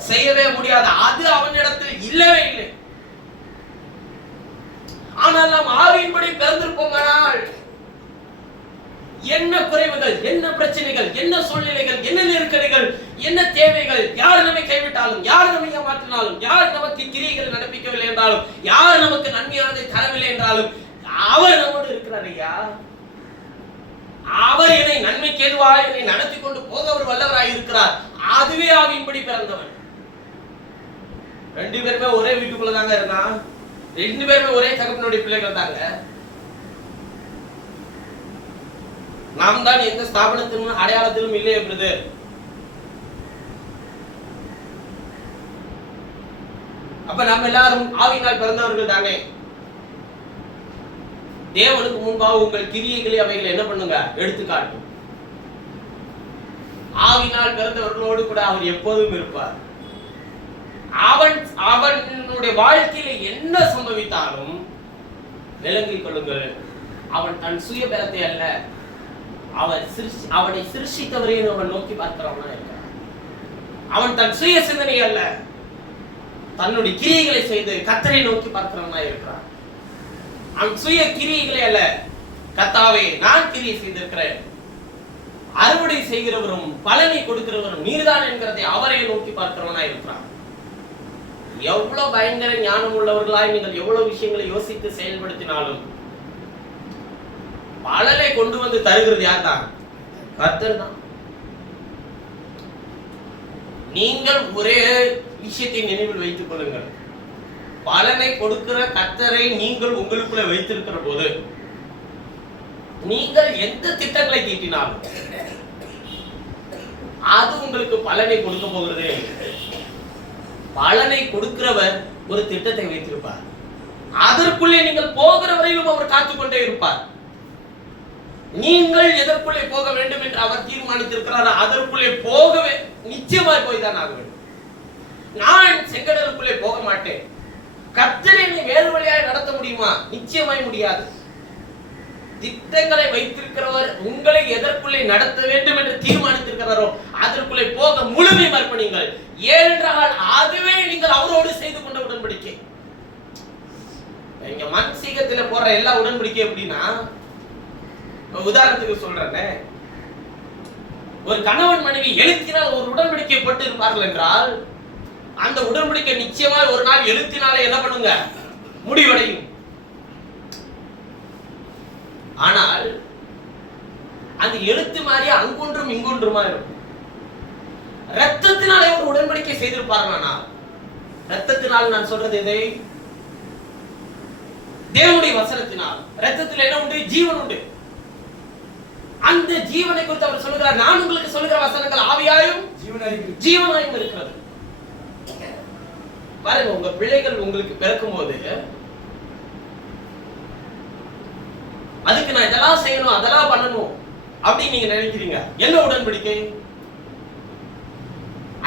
செய்யவே முடியாது. அது அவனிடத்தில் இல்லவே இல்லை. ஆனால் நாம் ஆவியின்படி பிறந்திருப்போமானால் என்ன குறைவுகள், என்ன பிரச்சனைகள், என்ன சூழ்நிலைகள், என்ன நெருக்கடிகள், என்ன தேவைகள், யார் நம்மை கைவிட்டாலும், யார் நம்மை ஏமாற்றினாலும், யார் நமக்கு கிரியைகள் நடப்பிக்கவில்லை என்றாலும், யார் நமக்கு நன்மையானதை தரவில்லை என்றாலும் அவர் நம்மோடு இருக்கிறார் ஐயா. அவர் என்னை நன்மைக்கு ஏதுவாக என்னை நடத்தி கொண்டு போக அவர் வல்லவராய் இருக்கிறார். அதுவே ஆவியின்படி பிறந்தவன். ரெண்டு பேருமே ஒரே வீட்டுக்குள்ள தாங்க இருந்தான். ரெண்டு பேருமே ஒரே தகப்பனுடைய பிள்ளைகள் தாங்க. நாம் தான் எந்த ஸ்தாபனத்திலும் அடையாளத்திலும் இல்லை என்பது. அப்ப நம்ம எல்லாரும் ஆவியினால் பிறந்தவர்கள் தானே. தேவனுக்கு முன்பாக உங்கள் கிரியைகளை அவைகளை என்ன பண்ணுங்க, எடுத்துக்காட்டும். ஆவியினால் பிறந்தவர்களோடு கூட அவர் எப்போதும் இருப்பார். அவனுடைய வாழ்க்கையில என்ன சம்பவித்தாலும் விளங்கிக் கொள்ளுங்கள், அவன் தன் சுய பலத்தை அல்ல, அவனை சிருஷ்டித்தவரையும் அவன் நோக்கி பார்க்கிறவனா இருக்கிறான். அவன் தன் சுய சிந்தனை அல்ல, தன்னுடைய கிரியைகளை செய்து கர்த்தரை நோக்கி பார்க்கிறவனா இருக்கிறான். அவன் சுய கிரியைகளை அல்ல, கர்த்தாவே நான் கிரியை செய்திருக்கிறேன், அறுவடை செய்கிறவரும் பலனை கொடுக்கிறவரும் நீர்தான் என்கிறதை அவரை நோக்கி பார்க்கிறவனா இருக்கிறான். எவ்வளவு பயங்கர ஞானம் உள்ளவர்களாய் நீங்கள் எவ்வளவு விஷயங்களை யோசித்து செயல்படுத்தினாலும் பலனை கொண்டு வந்து தருகிறது யார் தான்? கர்த்தர் தான். நீங்கள் ஒரே விஷயத்தை நினைவில் வைத்துக் கொள்ளுங்கள், பலனை கொடுக்கிற கர்த்தரை நீங்கள் உங்களுக்குள்ள வைத்திருக்கிற போது நீங்கள் எந்த திட்டங்களை தீட்டினாலும் அது உங்களுக்கு பலனை கொடுக்க போகிறதே. பலனை கொடுக்கிறவர் ஒரு திட்டத்தை வைத்திருப்பார். அதற்குள்ளே நீங்கள் போகிற வரையிலும் அவர் காத்துக்கொண்டே இருப்பார். நீங்கள் எதற்குள்ளே போக வேண்டும் என்று அவர் தீர்மானித்திருக்கிறார், அதற்குள்ளே போகவே நிச்சயமாய் போய் தான் ஆக வேண்டும். நான் செங்கடலுக்குள்ளே போக மாட்டேன். கர்த்தர் என்னை வேறு வழியாக நடத்த முடியுமா? நிச்சயமாய் முடியாது. திட்டங்களை வைத்திருக்கிறவர் உங்களை எதற்குள்ளே நடத்த வேண்டும் என்று தீர்மானித்திருக்கிறாரோ அதற்குள்ளே போக முழுமையும் அர்ப்பணிங்கள். ஏனென்றால் அதுவே நீங்கள் அவரோடு செய்து கொண்ட உடன்படிக்கை. இங்க மன்சீகத்துல போற எல்லா உடன்படிக்கை எப்படின்னா, உதாரணத்துக்கு சொல்றேன், ஒரு கணவன் மனைவி எழுத்தினால் ஒரு உடன்படிக்கை போட்டு இருப்பார்கள் என்றால் அந்த உடன்படிக்கை நிச்சயமா ஒரு நாள் எழுத்தினாலே என்ன பண்ணுங்க, முடிவடையும். ஆனால் அந்த எழுத்து மாதிரி அங்கொன்றும் இங்கொன்றுமா இருக்கும். ரத்தத்தினாலே ஒரு உடன்படிக்கை செய்திருப்பார்கள். ரத்தத்தினால் நான் சொல்றது எதை? தேவனுடைய வசனத்தினால். ரத்தத்தில் என்ன உண்டு? ஜீவன் உண்டு. அந்த ஜீவனை குறித்து அவர் சொல்லுகிறார், நான் உங்களுக்கு சொல்லுகிற வசனங்கள் ஆவியாயும் ஜீவனாயும் இருக்கிறது. பாருங்க, உங்க பிள்ளைகள் உங்களுக்கு பிறக்கும் போது அதுக்கு நான் இதெல்லாம் செய்யணும் அதெல்லாம் பண்ணணும் அப்படின்னு நீங்க நினைக்கிறீங்க. என்ன உடன்படிக்கை?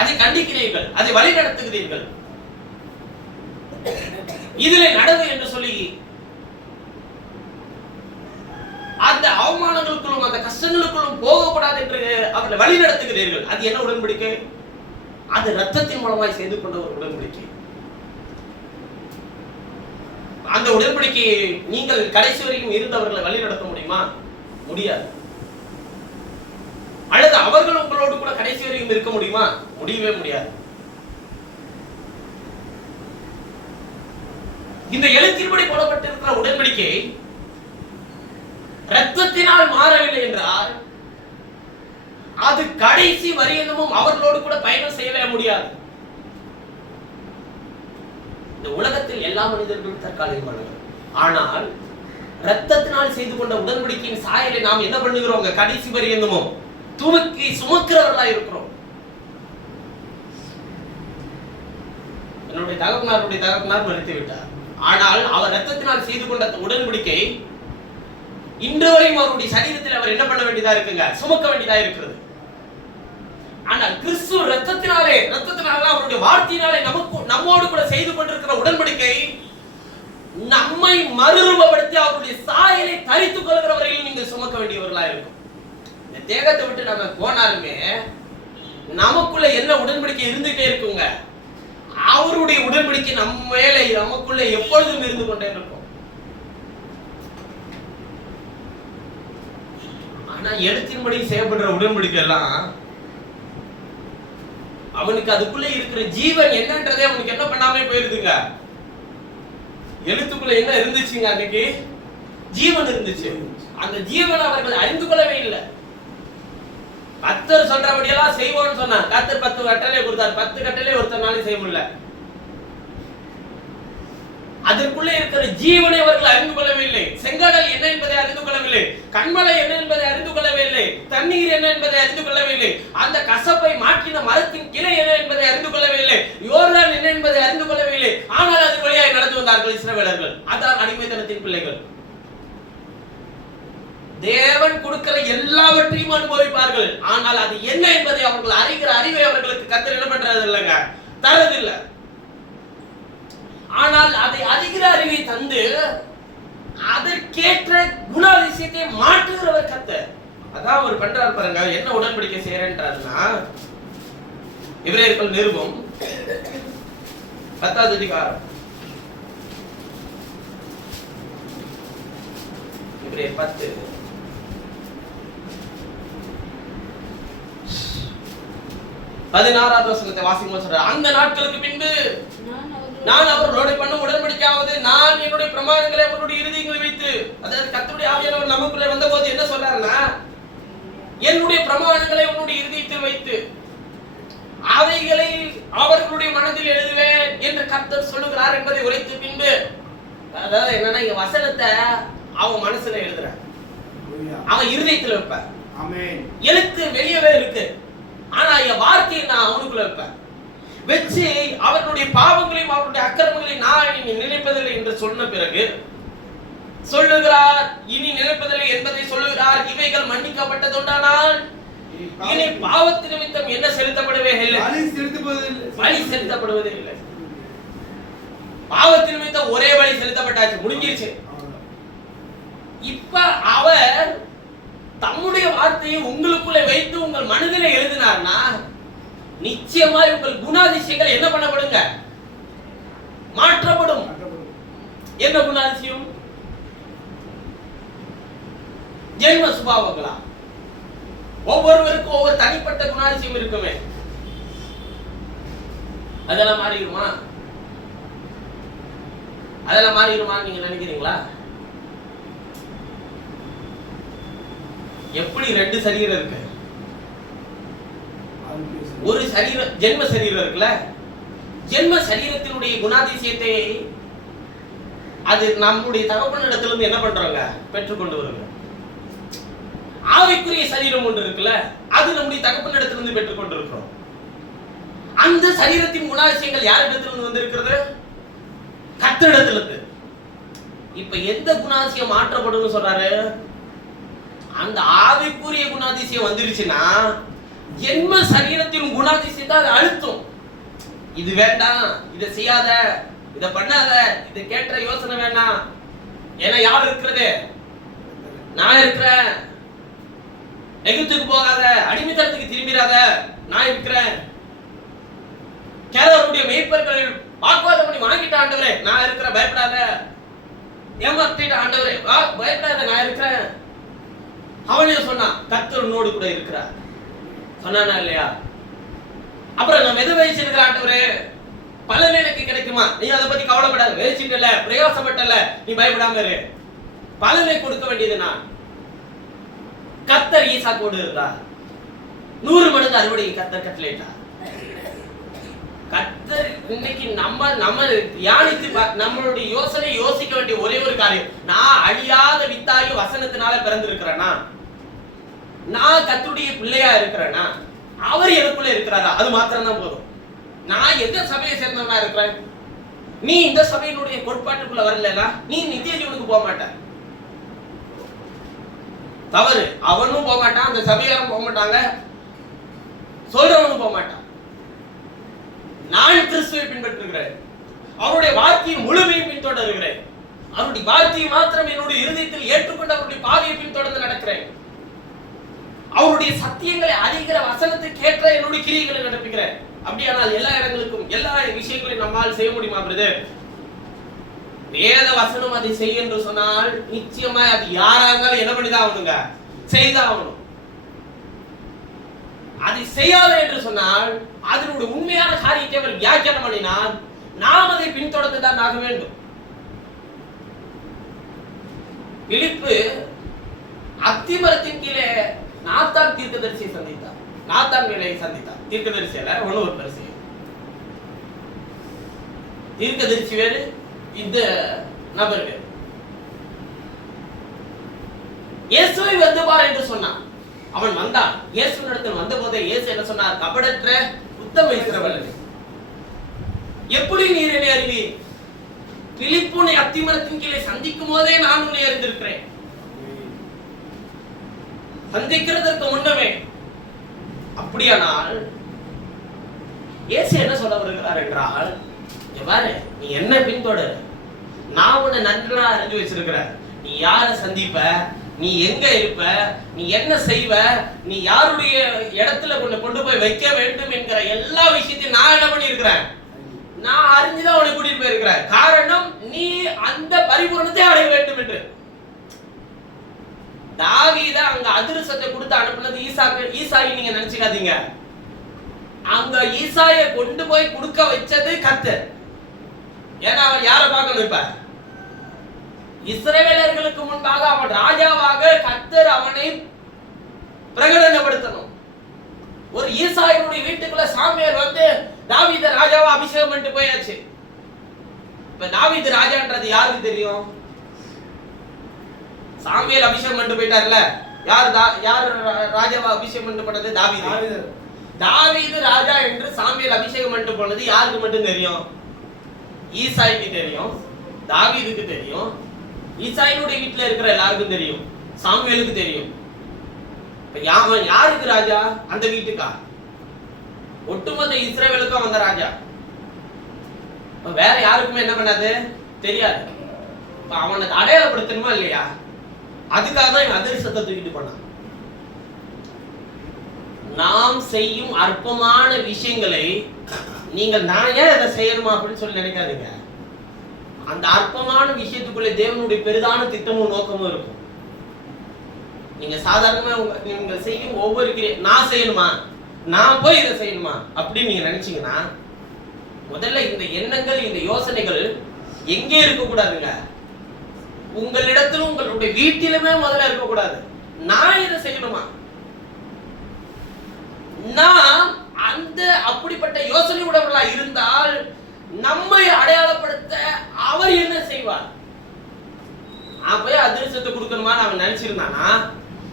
அதை கண்டிக்கிறீர்கள், அதை வழி நடத்துகிறீர்கள், இதிலே நடவு என்று சொல்லி அந்த அவமானங்களுக்குள்ளும் அந்த கஷ்டங்களுக்குள்ளும் போகக்கூடாது என்று அவர்களை வழி நடத்துகிறீர்கள். அது என்ன உடன்படிக்கை? அது ரத்தத்தின் மூலமாய் செய்து கொண்ட ஒரு உடன்படிக்கை. அந்த உடன்படிக்கையை நீங்கள் கடைசி வரைக்கும் இருந்தவர்களை வழி நடத்த முடியுமா? முடியாது. அல்லது அவர்கள் உங்களோடு கூட கடைசி வரைக்கும் இருக்க முடியுமா? முடியவே முடியாது. இந்த எழுத்தின்படி போடப்பட்டிருக்கிற உடன்படிக்கை இரத்தத்தினால் மாறவில்லை என்றால் அது கடைசி வரையிலும் அவர்களோடு கூட பயணம் செய்யவே முடியாது. இந்த உலகத்தில் எல்லா மனிதர்களும் தற்காலிகமானவர். ஆனால் இரத்தத்தினால் செய்து கொண்ட உடன்படிக்கையின் சாயலை நாம் என்ன பண்ணுகிறோம்? கடைசி வரையிலும் தூக்கி சுமக்கிறவர்களா இருக்கிறோம். என்னுடைய தகப்பனார் மறித்து விட்டார். ஆனால் அவர் இரத்தத்தினால் செய்து கொண்ட உடன்படிக்கை இன்று வரையும் அவருடைய சரீரத்தில் அவர் என்ன பண்ண வேண்டியதா இருக்குங்க? சுமக்க வேண்டியதா இருக்கிறது. ஆனால் கிறிஸ்து இரத்தத்தினாலே அவருடைய வார்த்தையினாலே நம்மோடு கூட செய்து கொண்டிருக்கிற உடன்படிக்கை நம்மை மறுரூபப்படுத்தி அவருடைய சாயலை தரித்துக் கொள்கிற வரையில் நீங்கள் சுமக்க வேண்டியவர்களா இருக்கும். இந்த தேகத்தை விட்டு நம்ம போனாலுமே நமக்குள்ள என்ன உடன்படிக்கை இருந்துட்டே இருக்குங்க. அவருடைய உடன்படிக்கை நம்ம மேல நமக்குள்ள எப்பொழுதும் இருந்து கொண்டே இருக்கும். ஆனா எழுத்தின்படி செய்யப்படுற உடன்படிக்கை எல்லாம் அவனுக்கு அதுக்குள்ள இருக்கிற ஜீவன் என்னன்றதே அவனுக்கு என்ன பண்ணாமே போயிருதுங்க. எழுத்துக்குள்ள என்ன இருந்துச்சுங்க? அன்னைக்கு ஜீவன் இருந்துச்சு. அந்த ஜீவன் அவர்கள் அறிந்து கொள்ளவே இல்லை. கர்த்தர் சொல்றபடியெல்லாம் செய்வோம்னு சொன்னார். கர்த்தர் 10 கட்டளை கொடுத்தார். 10 கட்டளை ஒருத்தனால செய்ய முடியல. அதற்குள்ள இருக்கிற ஜீவனை அவர்கள் அறிந்து கொள்ளவில்லை. செங்கடல் என்ன என்பதை அறிந்து கொள்ளவில்லை. கண்மலை என்ன என்பதை அறிந்து கொள்ளவில்லை. தண்ணீர் என்ன என்பதை அறிந்து கொள்ளவில்லை. அந்த கசப்பை மாற்றின மரத்தின் கிளை என்ன என்பதை அறிந்து கொள்ளவில்லை. யோர்தான் என்ன என்பதை அறிந்து கொள்ளவில்லை. ஆனால் அது வழியாக நடந்து வந்தார்கள் இஸ்ரவேலர்கள். அதான் அடிமைத்தனத்தின் பிள்ளைகள். தேவன் கொடுக்கிற எல்லாவற்றையும் அனுபவிப்பார்கள். ஆனால் அது என்ன என்பதை அவர்கள் அறிகிற அறிவை அவர்களுக்கு கர்த்தர் என்ன பண்றது இல்லைங்க, தரதில்லை. ஆனால் அதை அறிகிற அறிவை தந்து அதற்கேற்ற குணாதிசயத்தை மாற்றுகிறவர் கர்த்தர். அதான் அவர் பண்றாரு பாருங்க. என்ன உடன்படிக்கை செய்யறேன்றாருன்னா, எபிரேயர்கள் நிருபம் 10வது அதிகாரம், எபிரேயர் 10 16வது வசனத்தை வாசிக்கும்போது சொல்றார், அந்த நாட்களுக்கு பின்பு நான் அவர்களோட பண்ண உடன்படிக்கையாவது நான் என்னுடைய பிரமாணங்களை அவர்களுடைய இருதயங்களில் வைத்து, அதாவது கர்த்தருடைய ஆவியானவர் நமக்குள்ளே வந்தபோது என்ன சொல்றாருன்னா, என்னுடைய பிரமாணங்களை உன்னுடைய இருதயத்தில் வைத்து அவைகளை அவர்களுடைய மனதில் எழுதுவேன் என்று கர்த்தர் சொல்லுகிறார் என்பதை உரைத்த பின்பு, அதாவது என்னன்னா இங்க வசனத்தை அவன் மனசுல எழுதுறான், அவன் இருதயத்தில் வைப்பார். எழுத்து வெளியவே இருக்கு, ஆனா என் வார்த்தையை நான் அவனுக்குள்ள வைப்பேன். வச்சு அவர்களுடைய பாவங்களையும் அவருடைய அக்கிரமங்களையும் நான் இனி நினைப்பதில்லை என்று சொன்ன பிறகு சொல்லுகிறார், இனி நினைப்பதில்லை என்பதை சொல்லுகிறார். இவைகள் மன்னிக்கப்பட்டதுண்டானால் இனி பாவத்து நிமித்தம் என்ன செலுத்தப்படவே இல்லை, வழி செலுத்தப்படுவதே இல்லை. பாவத்து நிமித்தம் ஒரே வழி செலுத்தப்பட்டாச்சு, முடிஞ்சிருச்சு. இப்ப அவர் தம்முடைய வார்த்தையை உங்களுக்குள்ளே வைத்து உங்கள் மனதிலே எழுதினார்னா நிச்சயமாய் உங்கள் குணாதிசயங்கள் என்ன பண்ணப்படுங்க, மாற்றப்படும். என்ன குணாதிசயம்? ஜென்ம சுபாவங்களா? ஒவ்வொருவருக்கும் ஒவ்வொரு தனிப்பட்ட குணாதிசயம் இருக்குமே, அதெல்லாம் மாறிடுமா? அதெல்லாம் மாறிடுமா நீங்க நினைக்கிறீங்களா? எப்படி 2 சரீரம் இருக்கு? ஒரு சரீரம் ஜென்ம சரீரம் இருக்குல்ல, ஜென்ம சரீரத்தினுடைய குணாதிசயத்தை அது நம்முடைய தகப்பனிடத்திலிருந்து என்ன பண்றாங்க, பெற்றுக்கொண்டு வருங்க. ஆவிக்குரிய சரீரம் ஒன்று இருக்குல்ல, அது நம்முடைய தகப்பனிடத்திலிருந்து பெற்றுக்கொண்டு இருக்கிறோம். அந்த சரீரத்தின் குணாதிசயங்கள் யாரிடத்திலிருந்து வந்திருக்கிறது? கர்த்தரிடத்திலிருந்து. இப்ப எந்த குணாதிசயம் மாற்றப்படும் சொல்றாரு? அந்த ஆவிக்குரிய குணாதிசயம் வந்துருச்சுன்னா ஜென்ம சரீரத்தின் குணாதிசயத்தை அது அழுத்தும். இது வேண்டாம், இதை செய்யாத, இதை பண்ணாத, இது கேட்ட யோசனை வேண்டாம். ஏன்னா யார் இருக்கிறது? நான் இருக்கிறேன். எகிப்துக்கு போகாத, அடிமைத்தனத்துக்கு திரும்பிடாத, நான் இருக்கிறேன். கேரளருடைய மேய்ப்பர்கள் வாக்குவாதம் பண்ணி வாங்கிட்ட ஆண்டவரே, நான் இருக்கிறேன், பயப்படாத. ஏமாத்திட்டு ஆண்டவரே வா பயப்படாத நான் இருக்கிறேன். அவனே சொன்னான் கர்த்தர் உன்னோடு கூட இருக்கிறார் சொன்னானா இல்லையா? அப்புறம் நான் எது வச்சிருக்கிற ஆண்டவரே பலன் எனக்கு கிடைக்குமா? நீ அதை பத்தி கவலைப்படாத, வேச்சிட்டல பிரயாசப்பட்டல, நீ பயப்படாம இரு, பலனை கொடுக்க வேண்டியது நான். கர்த்தர் ஈசாக்கோடு இருந்தார். 100 மடங்கு அறுவடை கர்த்தர் கட்டளையிட்டார். கர்த்தர் இன்னைக்கு நம்ம தியானித்து நம்மளுடைய யோசிக்க வேண்டிய ஒரே ஒரு காரியம், நான் அழியாத வித்தாகி வசனத்தினால பிறந்திருக்கிறேனா, நான் கர்த்தருடைய பிள்ளையா இருக்கிறேனா, அவர் எனக்குள்ள இருக்கிறாரா, அது மாத்திரம் தான் போதும். நான் எந்த சபையை சேர்ந்தவனா இருக்கிறேன், நீ இந்த சபையினுடைய கோட்பாட்டுக்குள்ள வரலனா நீ நித்திய ஜீவனுக்கு போக மாட்ட. தவறு, அவனும் போக மாட்டான், அந்த சபையாரும் போக மாட்டாங்க, சொல்றவனும் போக மாட்டான். நான் கிறிஸ்துவை பின்பற்றுகிறேன், அவருடைய வார்த்தையின் முழுமையை பின்தொடர்கிறேன், அவருடைய வார்த்தையை மாத்திரம் என்னுடைய இருதயத்தில் ஏற்றுக்கொண்டு அவருடைய பாதையை பின்தொடர்ந்து நடக்கிறேன், அவருடைய சத்தியங்களை அறிகிற வசனத்துக்கு ஏற்ற என்னுடைய கிரியைகளை நடப்பிக்கிறேன். அப்படியானால் எல்லா இடங்களுக்கும் எல்லா விஷயங்களையும் நம்மால் செய்ய முடியுமா பிரதர்? வேத வசனம் அதை செய்ய என்று சொன்னால் நிச்சயமா அது யாரா இருந்தாலும் என்ன பண்ணிதான் ஆகணுங்க, செய்தான் ஆகணும். அதை செய்யாத என்று சொன்னால் அதனுடைய உண்மையான காரியத்தை அவர் வியாக்கியானம் பண்ணினால் நாம் அதை பின்தொடர்ந்துதான் ஆக வேண்டும். பிலிப்பு அத்திமரத்தின் கீழே நாத்தான் தீர்க்கதரிசியை சந்தித்தார். நாத்தான் வேலையை சந்தித்தார். தீர்க்கதரிசி அல்ல, ஒரு பரிசு. தீர்க்கதரிசி வேறு, இந்த நபர் வேறு. இயேசுவை வந்து பார் என்று சொன்னான். அவன் வந்தான். இயேசுவினிடத்தில் வந்த போதே இயேசு என்ன சொன்னார்? கபடற்ற உத்தம இஸ்ரவேலனே, எப்படி நீர் என்னை அறிவீர்? பிலிப்புனை அத்திமரத்தின் கீழே சந்திக்கும் போதே நான் உன்னை அறிந்திருக்கிறேன். சந்திக்கிறதற்கு முன்னமே. அப்படியானால் இயேசு என்ன சொல்ல வருகிறார் என்றால், பாரு நீ என்ன பின்தொடர், நான் உன்னை நன்றா அறிஞ்சு வச்சிருக்கிறேன். நீ யாரை சந்திப்ப, நீ எங்க இருப்ப, நீ என்ன செய்வ, நீ யாருடைய இடத்துல கொண்டு போய் வைக்க வேண்டும் என்கிற எல்லா விஷயத்தையும் நான் என்ன பண்ணியிருக்கிறேன், நான் அறிஞ்சுதான் உன்னை கூட்டிட்டு போயிருக்கிறேன். காரணம் நீ அந்த பரிபூரணத்தை அடைய வேண்டும் என்று. தாவீத அங்க அதிர்ஷ்டத்தை கொடுத்து அனுப்புனது ஈசாயை நீங்க நினைச்சுக்காதீங்க. அங்க ஈசாயை கொண்டு போய் கொடுக்க வச்சது கர்த்தர். ஏன்னா அவன் யாரை பார்க்கணும்? இப்ப இஸ்ரவேலர்களுக்கு முன்பாக அவன் ராஜாவாக கர்த்தர் அவனை பிரகடனப்படுத்தணும். ஒரு ஈசாயினுடைய வீட்டுக்குள்ள சாமியார் வந்து தாவீத ராஜாவா அபிஷேகம் பண்ணிட்டு போயாச்சு. இப்ப தாவீது ராஜான்றது யாருக்கு தெரியும்? சாமுவேல் அபிஷேகம் பண்ணிட்டு போயிட்டார்ல. யார் ராஜாவா அபிஷேகம் பண்ணிட்டு போனது? தாவீது. தாவீது ராஜா என்று சாமுவேல் அபிஷேகம் பண்ணிட்டு போனது யாருக்கு மட்டும் தெரியும்? ஈசாய்க்கு தெரியும், தாவீதுக்கு தெரியும், ஈசாயினுடைய வீட்டுல இருக்கிற எல்லாருக்கும் தெரியும், சாமுவேலுக்கு தெரியும். யாருக்கு ராஜா? அந்த வீட்டுக்கா? ஒட்டுமொத்த இஸ்ரவேலுக்கும் வந்த ராஜா. வேற யாருக்குமே என்ன பண்ணாது தெரியாது. அவனை அடையாளப்படுத்தணுமா இல்லையா? அதுக்காக தான் அதிர்ஷ்டத்தை தூக்கிட்டு போனான். நாம் செய்யும் அற்பமான விஷயங்களை நீங்கள் நான் ஏன் அதை செய்யணுமா அப்படின்னு சொல்லி நினைக்காதீங்க. அந்த அற்பமான விஷயத்துக்குள்ள தேவனுடைய பெரிதான திட்டமும் நோக்கமும் இருக்கும். நீங்க சாதாரணமா நீங்க செய்யும் ஒவ்வொரு நான் செய்யணுமா, நான் போய் இதை செய்யணுமா அப்படின்னு நீங்க நினைச்சீங்கன்னா முதல்ல இந்த எண்ணங்கள் இந்த யோசனைகள் எங்கே இருக்கக்கூடாதுங்க. உங்களிடத்திலும் உங்களுடைய வீட்டிலுமே முதல்ல இருக்கக்கூடாது. நான் இதை செய்யணுமா, நாம் அந்த அப்படிப்பட்ட யோசனை உடையவர்களா இருந்தால் நம்மை அடையாளப்படுத்த அவர் என்ன செய்வார்? நான் போய் அதிர்ஷ்டத்தை கொடுக்கணுமான்னு அவன் நினைச்சிருந்தானா,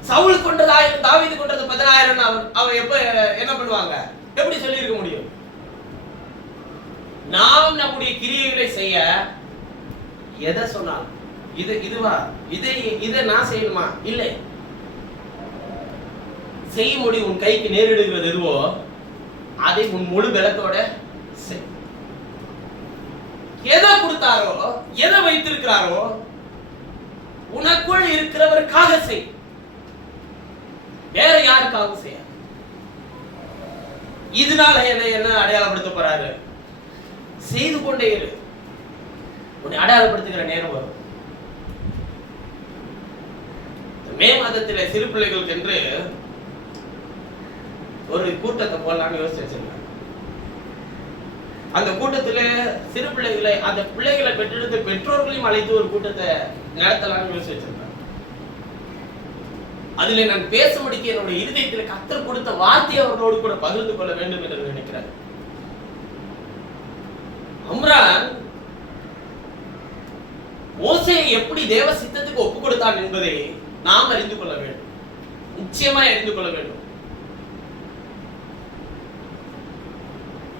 சவுல் கொண்டது 1000 தாவீது கொண்டது 10000 அவன் எப்ப என்ன பண்ணுவாங்க? எப்படி சொல்லி இருக்க முடியும்? நாம் நம்முடைய கிரியைகளை செய்ய எதை சொன்னாலும் இதுவா இதை நான் செய்யணுமா? இல்லை. செய்ய முடியும். உன் கைக்கு நேரிடுகிறது எதுவோ அதை உன் முழு பலத்தோட செய். எதை கொடுத்தாரோ, எதை வைத்திருக்கிறாரோ உனக்குள் இருக்கிறவருக்காக செய். வேற யாருக்காக செய்ய? இதனால என்ன அடையாளப்படுத்த போறாரு? செய்து கொண்டே இரு. உன்னை அடையாளப்படுத்துகிற நேரம் வரும். மே மாதத்திலே சிறு பிள்ளைகளுக்கு என்று ஒரு கூட்டத்தை போடலாம்னு யோசிச்சு வச்சிருக்காங்க. அந்த கூட்டத்திலே சிறு பிள்ளைகளை, அந்த பிள்ளைகளை பெற்றெடுத்து பெற்றோர்களையும் அழைத்து ஒரு கூட்டத்தை நடத்தலாம்னு யோசிச்சு வச்சிருக்காங்க. அதிலே நான் பேசும்படிக்கு என்னுடைய இருதயத்தில் கர்த்தர் கொடுத்த வார்த்தையை அவர்களோடு கூட பகிர்ந்து கொள்ள வேண்டும் என்று நினைக்கிறேன். அம்ரான் மோசேயை எப்படி தேவ சித்தத்துக்கு ஒப்பு கொடுத்தான் என்பதை நாம் அறிந்து கொள்ள வேண்டும், நிச்சயமா அறிந்து கொள்ள வேண்டும்.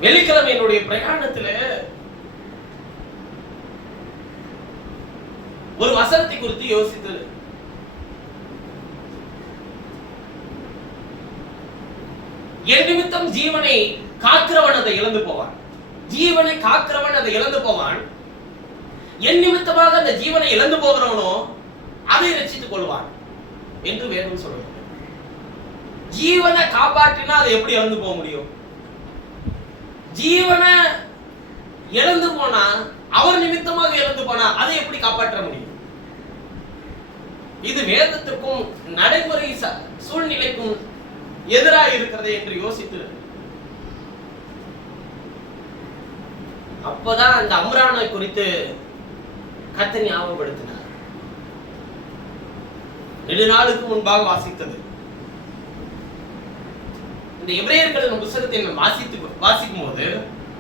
வெள்ளிக்கிழமை என்னுடைய பிரயாணத்தில் ஒரு வசனத்தை குறித்து யோசித்தது. என் நிமித்தம் ஜீவனை காக்கிறவன் அதை இழந்து போவான். ஜீவனை காக்கிறவன் அதை இழந்து போவான். என் நிமித்தமாக அந்த ஜீவனை இழந்து போகிறவனோ அதை ரட்சித்துக் கொள்வான் என்று வேதம் சொல்லுது. ஜீவனை காப்பாற்றினா அதை எப்படி இழந்து போக முடியும்? ஜீவனை இழந்து போனா, அவர் நிமித்தமாக இழந்து போனா அதை எப்படி காப்பாற்ற முடியும்? இது வேதத்திற்கும் நடைமுறை சூழ்நிலைக்கும் எதிராக இருக்கிறது என்று யோசித்து அப்பதான் அந்த அம்ரானை குறித்து கர்த்தர் ஞாபகப்படுத்தினார். நெடுநாளுக்கு முன்பாக வாசித்தது. இந்த எபிரேயர்களின் புத்தகத்தை நான் வாசிக்கும் போது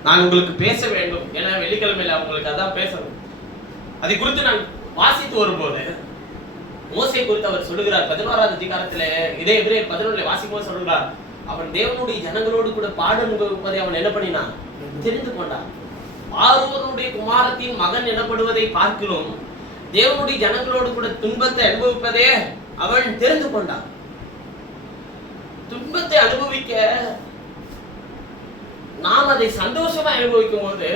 நான் உங்களுக்கு பேச வேண்டும், ஏன்னா வெள்ளிக்கிழமையில அவங்களுக்கு அதான் பேசணும். அதை குறித்து நான் வாசித்து வரும்போது மோசே குறித்து அவர் சொல்லுகிறார் 11வது அதிகாரத்துல, இதே எபிரேயர் 11 வாசிக்கும் போது சொல்லுகிறார், அவன் தேவனுடைய ஜனங்களோடு கூட பாடு அனுபவிப்பதை அவன் என்ன பண்ணினான்? தெரிந்து கொண்டான். ஆரோனுடைய குமாரத்தின் மகன் எனப்படுவதை பார்க்கிறோம், தேவனுடைய ஜனங்களோடு கூட துன்பத்தை அனுபவிப்பதே அவன் தெரிந்து கொண்டான். துன்பத்தை அனுபவிக்க நாம் அதை சந்தோஷமா அனுபவிக்கும் போது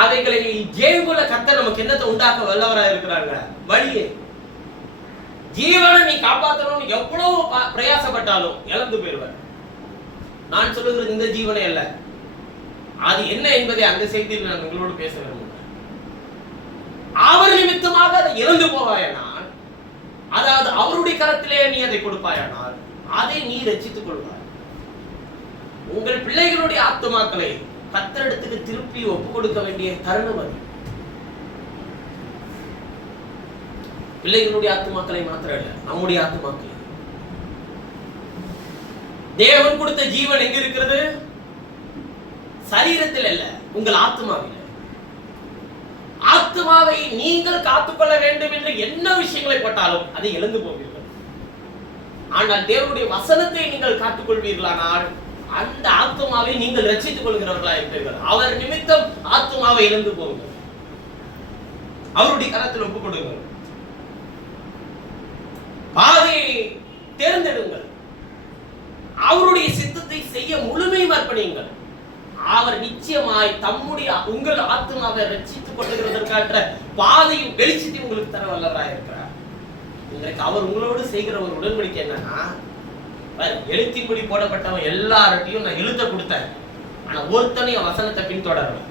அவைகளை ஜெயங்குல கர்த்தர் நமக்கு என்னத்தை உண்டாக்க வல்லவராக இருக்கிறாங்க. வழியே ஜீவனை நீ காப்பாற்றணும்னு எவ்வளவு பிரயாசப்பட்டாலும் இழந்து போயிடுவார். நான் சொல்லுகிறது இந்த ஜீவனை அல்ல, அது என்ன என்பதை அந்த செய்தியில் நான் உங்களோடு பேச விரும்புகிறேன். அவர் நிமித்தமாக அதை இழந்து போவாயானால், அதாவது அவருடைய கரத்திலே நீ அதை கொடுப்பாயானால் அதை நீ ரட்சித்துக் கொள்வாய். உங்கள் பிள்ளைகளுடைய ஆத்துமாக்களை கர்த்தரிடத்துக்கு திருப்பி ஒப்பு கொடுக்க வேண்டிய தருணம் அது. பிள்ளைகளுடைய ஆத்துமாக்களை மாத்திரம் இல்ல, நம்முடைய ஆத்துமாக்களை. தேவன் கொடுத்த ஜீவன் எங்க இருக்கிறது? சரீரத்தில் அல்ல, உங்கள் ஆத்துமாவில். ஆத்துமாவை நீங்கள் காத்துக்கொள்ள வேண்டும் என்று என்ன விஷயங்களை போட்டாலும் அதை இழந்து போவீர்கள். ஆனால் தேவனுடைய வசனத்தை நீங்கள் காத்துக்கொள்வீர்களானால் அந்த ஆத்துமாவை நீங்கள் ரட்சித்துக் கொள்கிறவர்களா இருப்பீர்கள். அவர் நிமித்தம் ஆத்துமாவை இழந்து போங்கள், அவருடைய கரத்தில் ஒப்புக் கொடுங்கள். பாதையை தேர்ந்தெடுங்கள், அவருடைய சித்தத்தை செய்ய முழுமையும் அர்ப்பணியுங்கள். அவர் நிச்சயமாய் தம்முடைய உங்கள் ஆத்மாவை ரட்சித்துக் கொள்ளுகிறதற்கான பாதையும் வெளிச்சத்தையும் உங்களுக்கு தர வல்லவராக இருக்கிறார். இன்றைக்கு அவர் உங்களோடு செய்கிற ஒரு உடன்படிக்கை என்னன்னா, எழுத்தின்படி போடப்பட்டவன் எல்லார்ட்டையும் நான் எழுத்த கொடுத்தேன், ஆனா ஒருத்தனையும் வசனத்தை பின்தொடரவன்.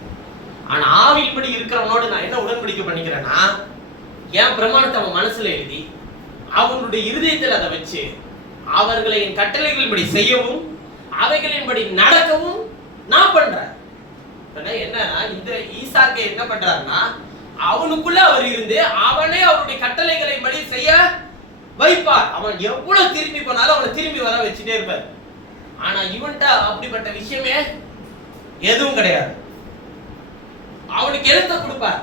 ஆனா ஆவியின்படி இருக்கிறவனோடு நான் என்ன உடன்படிக்கை பண்ணிக்கிறேன்னா, என் பிரமாணத்தை அவன் மனசுல எழுதி அவனுடைய இருதயத்தில் அதை வச்சு அவர்களை என் கட்டளைகளின்படி செய்யவும் அவைகளின்படி நடக்கவும் நான் பண்றேன். என்னன்னா, இந்த ஈசாக்கை என்ன பண்றாருன்னா, அவனுக்குள்ள அவர் இருந்து அவனே அவருடைய கட்டளைகளை படி செய்ய வைப்பார். அவன் எவ்வளவு திரும்பி போனாலும் அவனை திரும்பி வர வச்சுட்டே இருப்பார். ஆனா இவன்ட்ட அப்படிப்பட்ட விஷயமே எதுவும் கிடையாது. அவனுக்கு எழுத்த கொடுப்பார்,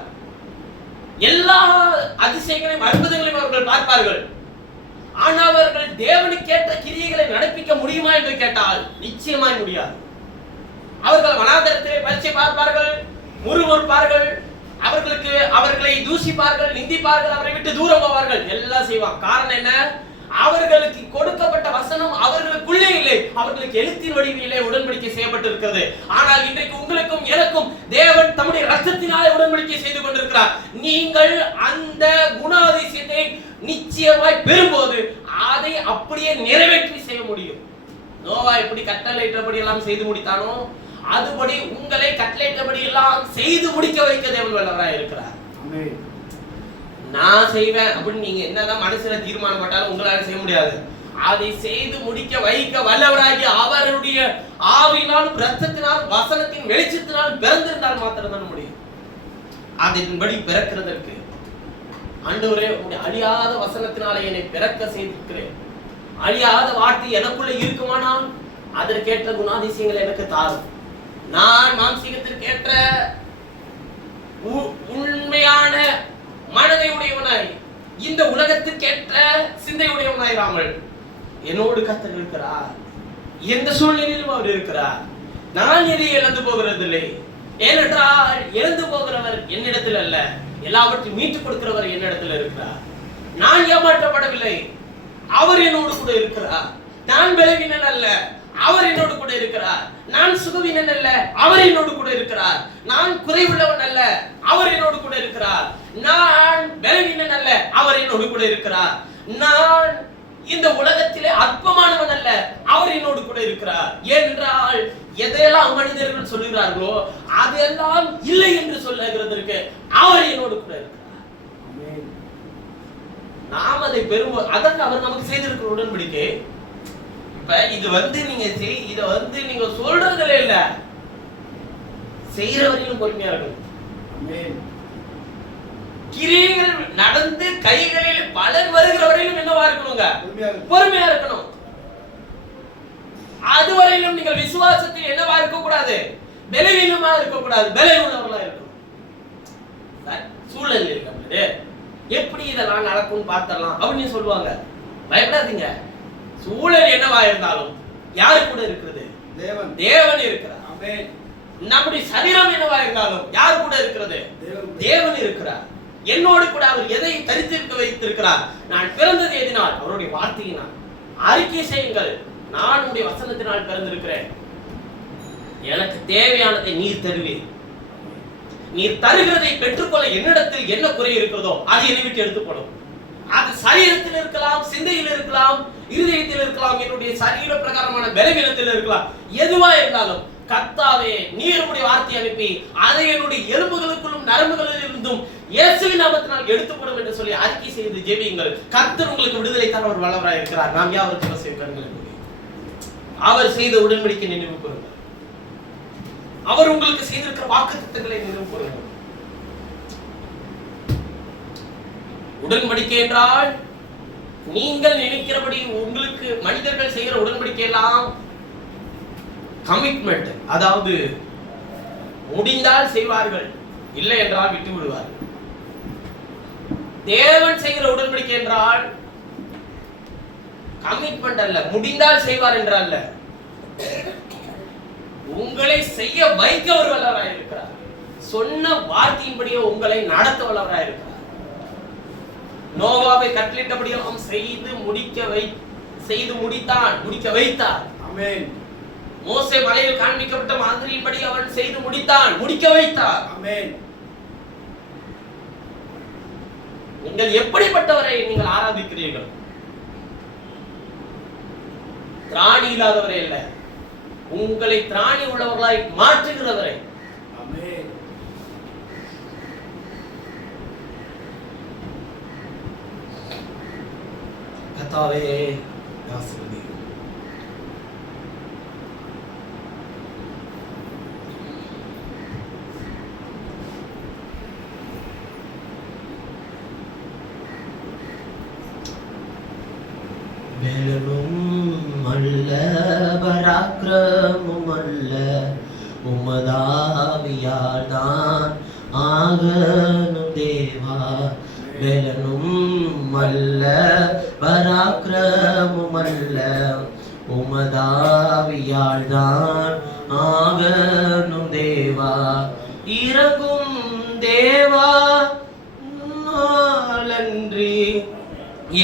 எல்லா அதிசயங்களையும் அற்புதங்களையும் அவர்கள் பார்ப்பார்கள். ஆனால் அவர்கள் தேவனுக்கு ஏற்ற கிரியைகளை நடப்பிக்க முடியுமா என்று கேட்டால் நிச்சயமாய் முடியாது. அவர்கள் வனாந்தரத்திலே பரீட்சை பார்ப்பார்கள், முறுமுறுப்பார்கள், அவர்களை தூஷிப்பார்கள், நிந்திப்பார்கள், அவரை விட்டு தூரம் போவார்கள், எல்லாம் செய்வாங்க. காரணம் என்ன? அவர்களுக்கு கொடுக்கப்பட்ட வசனம் அவர்களுக்குள்ளே இல்லை, அவர்களுக்கு எழுத்தின் வடிவிலே உடன்படிக்கை செய்யப்பட்டிருக்கிறது. ஆனால் இன்றைக்கு உங்களுக்கும் எனக்கும் தேவன் தம்முடைய இரத்தத்தினாலே உடன்படிக்கை செய்து கொண்டிருக்கிறார். நீங்கள் அந்த குணாதிசயத்தை நிச்சயமாய் பெறும்போது அதை அப்படியே நிறைவேற்றி செய்ய முடியும். நோவா எப்படி கட்டளையிட்டபடி எல்லாம் செய்து முடித்தானோ அதுபடி உங்களை கட்டளையிட்டபடி எல்லாம் செய்து முடிக்க வைக்க தேவன் வல்லவராய் இருக்கிறார். நான் செய்வேன் அப்படின்னு நீங்க என்னதான் மனசுல தீர்மானம் பட்டாலும் உங்களால செய்ய முடியாது. அதை செய்து முடிக்க வைக்க வல்லவராகி அவருடைய ஆவியினாலும் இரத்தத்தினாலும் வசனத்தின் வெளிச்சத்தினாலும் பிறந்திருந்தால் மாத்திரம்தான் முடியும். அதன்படி பிறக்கிறதற்கு ஆண்டவரே உம்முடைய அழியாத வசனத்தினாலே என்னை பிறக்க செய்திருக்கிறேன். அழியாத வார்த்தை எனக்குள்ள இருக்குமானால் அதற்கேற்ற குணாதிசயங்களை எனக்கு தாரும். நான் மாம்சீகத்திற்கேற்ற உண்மையான மனதை உடையவனாய் இந்த உலகத்திற்கேற்ற சிந்தை உடையவனாயிராமல் என்னோடு கர்த்தர் இருக்கிறார். எந்த சூழ்நிலையிலும் அவர் இருக்கிறார். நான் எதை இழந்து போகிறதில்லை. ஏனென்றால் இழந்து போகிறவர் என்னிடத்தில் அல்ல, எல்லாவற்றையும் மீட்டுக் கொடுக்கிறவர் என்னிடத்தில் இருக்கிறார். நான் ஏமாற்றப்படவில்லை, அவர் என்னோடு கூட இருக்கிறார். நான் பலவீனன் அல்ல, அவர் என்னோடு கூட இருக்கிறார். நான் சுகவீனன் அல்ல, அவர் என்னோடு கூட இருக்கிறார். நான் குறைவுள்ளவன் அல்ல, அவர் என்னோடு கூட இருக்கிறார். நான் பலவீனன் அல்ல, அவர் என்னோடு கூட இருக்கிறார். நான் இந்த உலகத்திலே அற்பமானவன் அல்ல, அவர் என்னோடு கூட இருக்கிறார். ஏனென்றால் எதையெல்லாம் மனிதர்கள் சொல்லுகிறார்களோ அதெல்லாம் இல்லை என்று சொல்லுகிறதற்கு அவர் என்னோடு கூட இருக்கிறார். நாம் அதை பெறும்போது அதற்கு அவர் நமக்கு செய்திருக்கிற உடன்படிக்கை. இப்ப இது நீங்க சொல்றதுல இல்ல, செய்யறவரையும் பொறுமையா இருக்கணும். கிரியைகள் நடந்து கைகளில் பலன் வருகிற வரையிலும் என்னவா இருக்கணுங்க? பொறுமையா இருக்கணும். அதுவரையிலும் நீங்கள் விசுவாசத்தில் என்னவா இருக்க கூடாது? பலவீனமா இருக்க கூடாது, பலனுள்ளவர்களா இருக்கணும். சூழல் இருக்கு, எப்படி இதெல்லாம் நடக்கும்னு பார்த்தரலாம் அப்படின்னு சொல்லுவாங்க. பயப்படாதீங்க. சூழல் என்னவா இருந்தாலும் யாரு கூட இருக்கிறது? தேவன் இருக்கிறார். ஆமென். நம்முடைய சரீரம் என்னவா இருந்தாலும் யாரு கூட இருக்கிறது? தேவன் இருக்கிறார். என்னோடு கூட அவர் எதை தரித்திருக்க வைத்திருக்கிறார்? நான் பிறந்தது எதினால்? அவருடைய வார்த்தையினால். அறிக்கை செய்யுங்கள், நான் உடைய வசனத்தினால் பிறந்திருக்கிறேன். எனக்கு தேவையானதை நீர் தருவீர். நீர் தருகிறதை பெற்றுக்கொள்ள என்னிடத்தில் என்ன குறை இருக்கிறதோ அதை என்னை விட்டு எடுத்து போடும். அது சரீரத்தில் இருக்கலாம், சிந்தையில் இருக்கலாம், இருதயத்தில் இருக்கலாம், என்னுடைய சரீர பிரகாரமான பலவீனத்தில் இருக்கலாம். எதுவா இருந்தாலும் கர்த்தாவே நீர் உடைய வார்த்தை அனுப்பி அதை என்னுடைய எலும்புகளுக்குள்ளும் நரம்புகளில் இருந்தும் இயேசுவின் நாமத்தினால் எடுத்துப்படும் என்று சொல்லி அறிக்கை செய்து ஜெபியுங்கள். கர்த்தர் உங்களுக்கு விடுதலை தர ஒரு வல்லவராய் இருக்கிறார். நாம் யாவருக்கும் செய்ய அவர் செய்த உடன்படிக்கை நினைவு கூறுங்கள். அவர் உங்களுக்கு செய்திருக்கிற வாக்குத்தத்தங்களை நினைவு கூறுங்கள். உடன்படிக்கை என்றால் நீங்கள் நினைக்கிறபடி உங்களுக்கு மனிதர்கள் செய்கிற உடன்படிக்கை எல்லாம் கமிட்மெண்ட், அதாவது முடிந்தால் செய்வார்கள், இல்லை என்றால் விட்டு விடுவார்கள். தேவன் செய்கிற உடன்படிக்கை என்றால் கமிட்மெண்ட் அல்ல, முடிந்தால் செய்வார் என்றால் அல்ல, உங்களை செய்ய வைக்க ஒரு வல்லவராய் இருக்கிறார். சொன்ன வார்த்தையின்படியே உங்களை நடத்த வல்லவராய் இருக்கிறார். நோவாவை கட்டளையிட்டபடியே அவன் செய்து முடிக்க வைத்தார். ஆமென். மோசே மலையில் காண்பிக்கப்பட்ட மாதிரியின்படி அவன் செய்து முடிக்க வைத்தார். ஆமென். நீங்கள் எப்படிப்பட்டவரை நீங்கள் ஆராதிக்கிறீர்கள்? திராணி இல்லாதவரை அல்ல, உங்களை திராணி உள்ளவர்களாய் மாற்றுகிறவரை. ஆமென். கர்த்தாவே ஆசீர்வதி. பலனும் அல்ல பராக்கிரமும் அல்ல, உமதாவியால் தான் ஆகணும் தேவா. பலனும் அல்ல பராக்கிரமும் அல்ல, உமதாவியால் தான் ஆகணும் தேவா. இறங்கும் தேவா நாளன்றி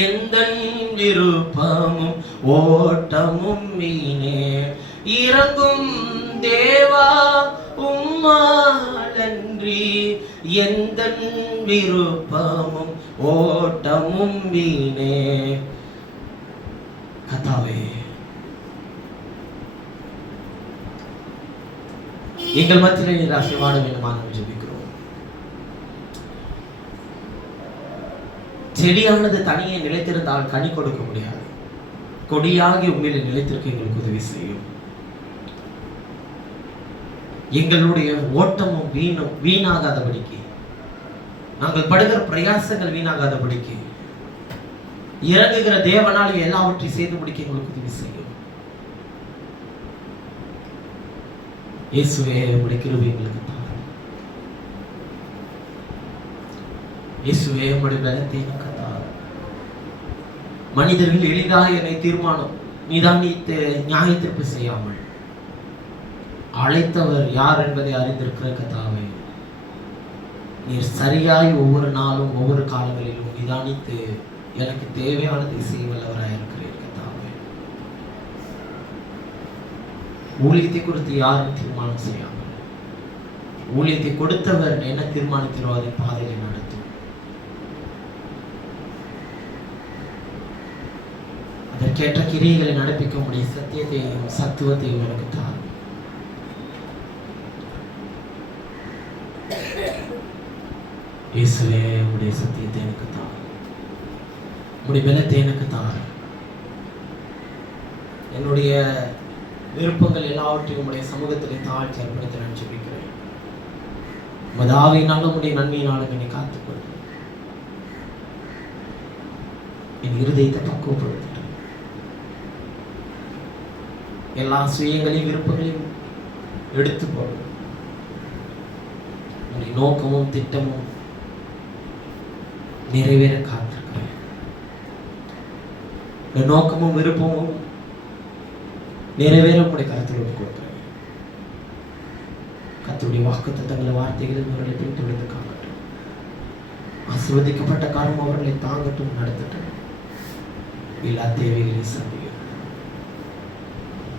எந்தன் விருப்பமும் ஓட்டமும் மீனே. இறங்கும் தேவா உம்மாலன்றி எந்தன் விருப்பமும் ஓட்டமும் மீனே. கர்த்தாவே, எங்கள் மத்தியிலே நீர் ஆசீர்வாதம் வேண்டுமாறு ஜெபிக்கிறோம். செடியானது தனியே நிலைத்திருந்தால் கனி கொடுக்க முடியாது. கொடியாகி உண்மையில நிலைத்திருக்க எங்களுக்கு உதவி செய்யும். எங்களுடைய ஓட்டமும் வீணாகாதபடிக்கு, நாங்கள் படுகிற பிரயாசங்கள் வீணாகாதபடிக்கு, இறங்குகிற தேவனால் எல்லாவற்றையும் செய்து முடிக்க எங்களுக்கு உதவி செய்யும். இயேசுவே, உம்முடைய கிருபை எங்களுக்கு தாரும். இயேசுவே, உம்முடைய பலத்தை எனக்கு தாரும். மனிதர்கள் எளிதாக என்னை தீர்மானம் நிதானித்து நியாயத்தீர்ப்பு செய்யாமல் அழைத்தவர் யார் என்பதை அறிந்திருக்கிற கர்த்தாவே, நீர் சரியாய் ஒவ்வொரு நாளும் ஒவ்வொரு காலங்களிலும் நிதானித்து எனக்கு தேவையானதை செய்ய வல்லவராய் இருக்கிறீர் கர்த்தாவே. ஊழியத்தை குறித்து யாரும் தீர்மானம் செய்யாமல், ஊழியத்தை கொடுத்தவர் என்ன தீர்மானிக்கிறோ அதை பாதையில் நடத்தும். அதற்கேற்ற கிரியைகளை நடப்பிக்க முடிய சத்தியத்தையும் சத்துவத்தையும் எனக்கு தாரும். இயேசுவே, உம்முடைய சத்தியத்தை எனக்கு தாரும். உம்முடைய பலத்தை எனக்கு தாரும். என்னுடைய விருப்பங்கள் எல்லாவற்றையும் உம்முடைய சமூகத்திலே தாழ்த்தி அர்ப்பணித்து நான் ஜெபிக்கிறேன். உமது ஆவியினாலும் உம்முடைய நன்மையினாலும் என்னை காத்துக்கொண்டு என் இருதயத்தை பக்குவப்படுத்திட்டு எல்லா சுயங்களையும் விருப்பங்களையும் எடுத்து போடும். உங்களுடைய நோக்கமும் திட்டமும் நிறைவேற காத்திருக்கிறேன். நோக்கமும் விருப்பமும் நிறைவேற உங்களுடைய கருத்தில் ஒப்புக் கொடுக்கிறேன். கர்த்தருடைய வாக்குத்தத்தங்களை வார்த்தைகளில் அவர்களை பின்தொடர்ந்து காணட்டும். ஆசீர்வதிக்கப்பட்ட காலம் அவர்களை தாங்கட்டும், நடத்தட்டும். எல்லா தேவைகளையும் சந்தியும்.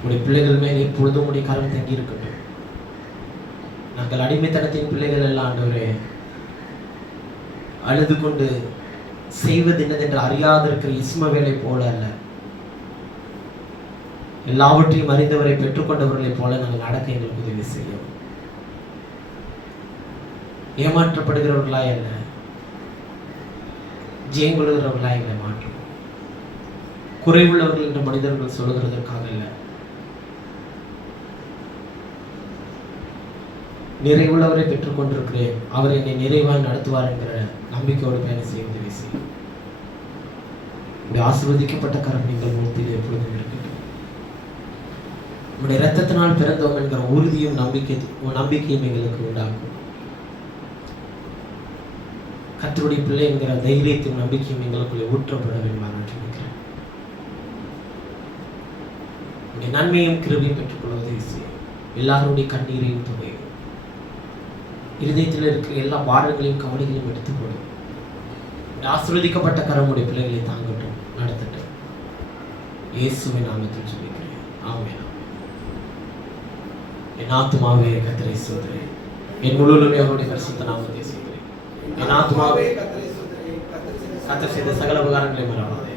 உடைய பிள்ளைகள் மேல் எப்பொழுதும் உடைய கரம் தங்கி இருக்கட்டும். நாங்கள் அடிமைத்தனத்தின் பிள்ளைகள் எல்லாம் ஆண்டவரே அழுது கொண்டு செய்வது என்னதென்று அறியாது இருக்கிற இஸ்மவேலை போல அல்ல, எல்லாவற்றையும் அறிந்தவரை பெற்றுக்கொண்டவர்களை போல நாங்கள் நடக்க எங்களுக்கு உதவி செய்யும். ஏமாற்றப்படுகிறவர்களாய் அல்ல, ஜெயம் கொள்கிறவர்களாய் எங்களை மாற்றும். குறைவுள்ளவர்கள் என்று மனிதர்கள் சொல்லுகிறதற்காக அல்ல, நிறைவுள்ளவரை பெற்றுக் கொண்டிருக்கிறேன், அவர் என்னை நிறைவாய் நடத்துவார் என்கிற நம்பிக்கையோடு பயணம் செய்ய உதவி செய்யும். ஆசீர்வதிக்கப்பட்ட கரம் நீங்கள் மூர்த்தியில் எப்பொழுதும் இருக்கட்டும். உங்களுடைய இரத்தத்தினால் பிறந்தோம் என்கிற உறுதியும் நம்பிக்கையும் எங்களுக்கு உண்டாக்கும். கர்த்தருடைய பிள்ளை என்கிற தைரியத்தையும் நம்பிக்கையும் எங்களுக்குள்ளே ஊற்றப்பட வேண்டும் நான் நினைக்கிறேன். உங்களுடைய நன்மையும் கிருபையும் பெற்றுக்கொள்ள உதவி செய்யும். எல்லாருடைய கண்ணீரையும் துவையும். இருதயத்தில் இருக்கிற எல்லா பாரங்களையும் கவலைகளையும் எடுத்து போடும். ஆசீர்வதிக்கப்பட்ட கரமுடைய பிள்ளைகளை தாங்கட்டும், நடத்தட்டும். இயேசுவின் நாமத்தில் ஜெபிக்கிறேன். ஆமென். என் ஆத்துமாவே கர்த்தரை ஸ்தோத்திரி, என் முழுவதுமே அவருடைய பரிசுத்த நாமத்தை ஸ்தோத்திரி. என் ஆத்துமாவே கர்த்தர் செய்த சகல உபகாரங்களை மறவாதே.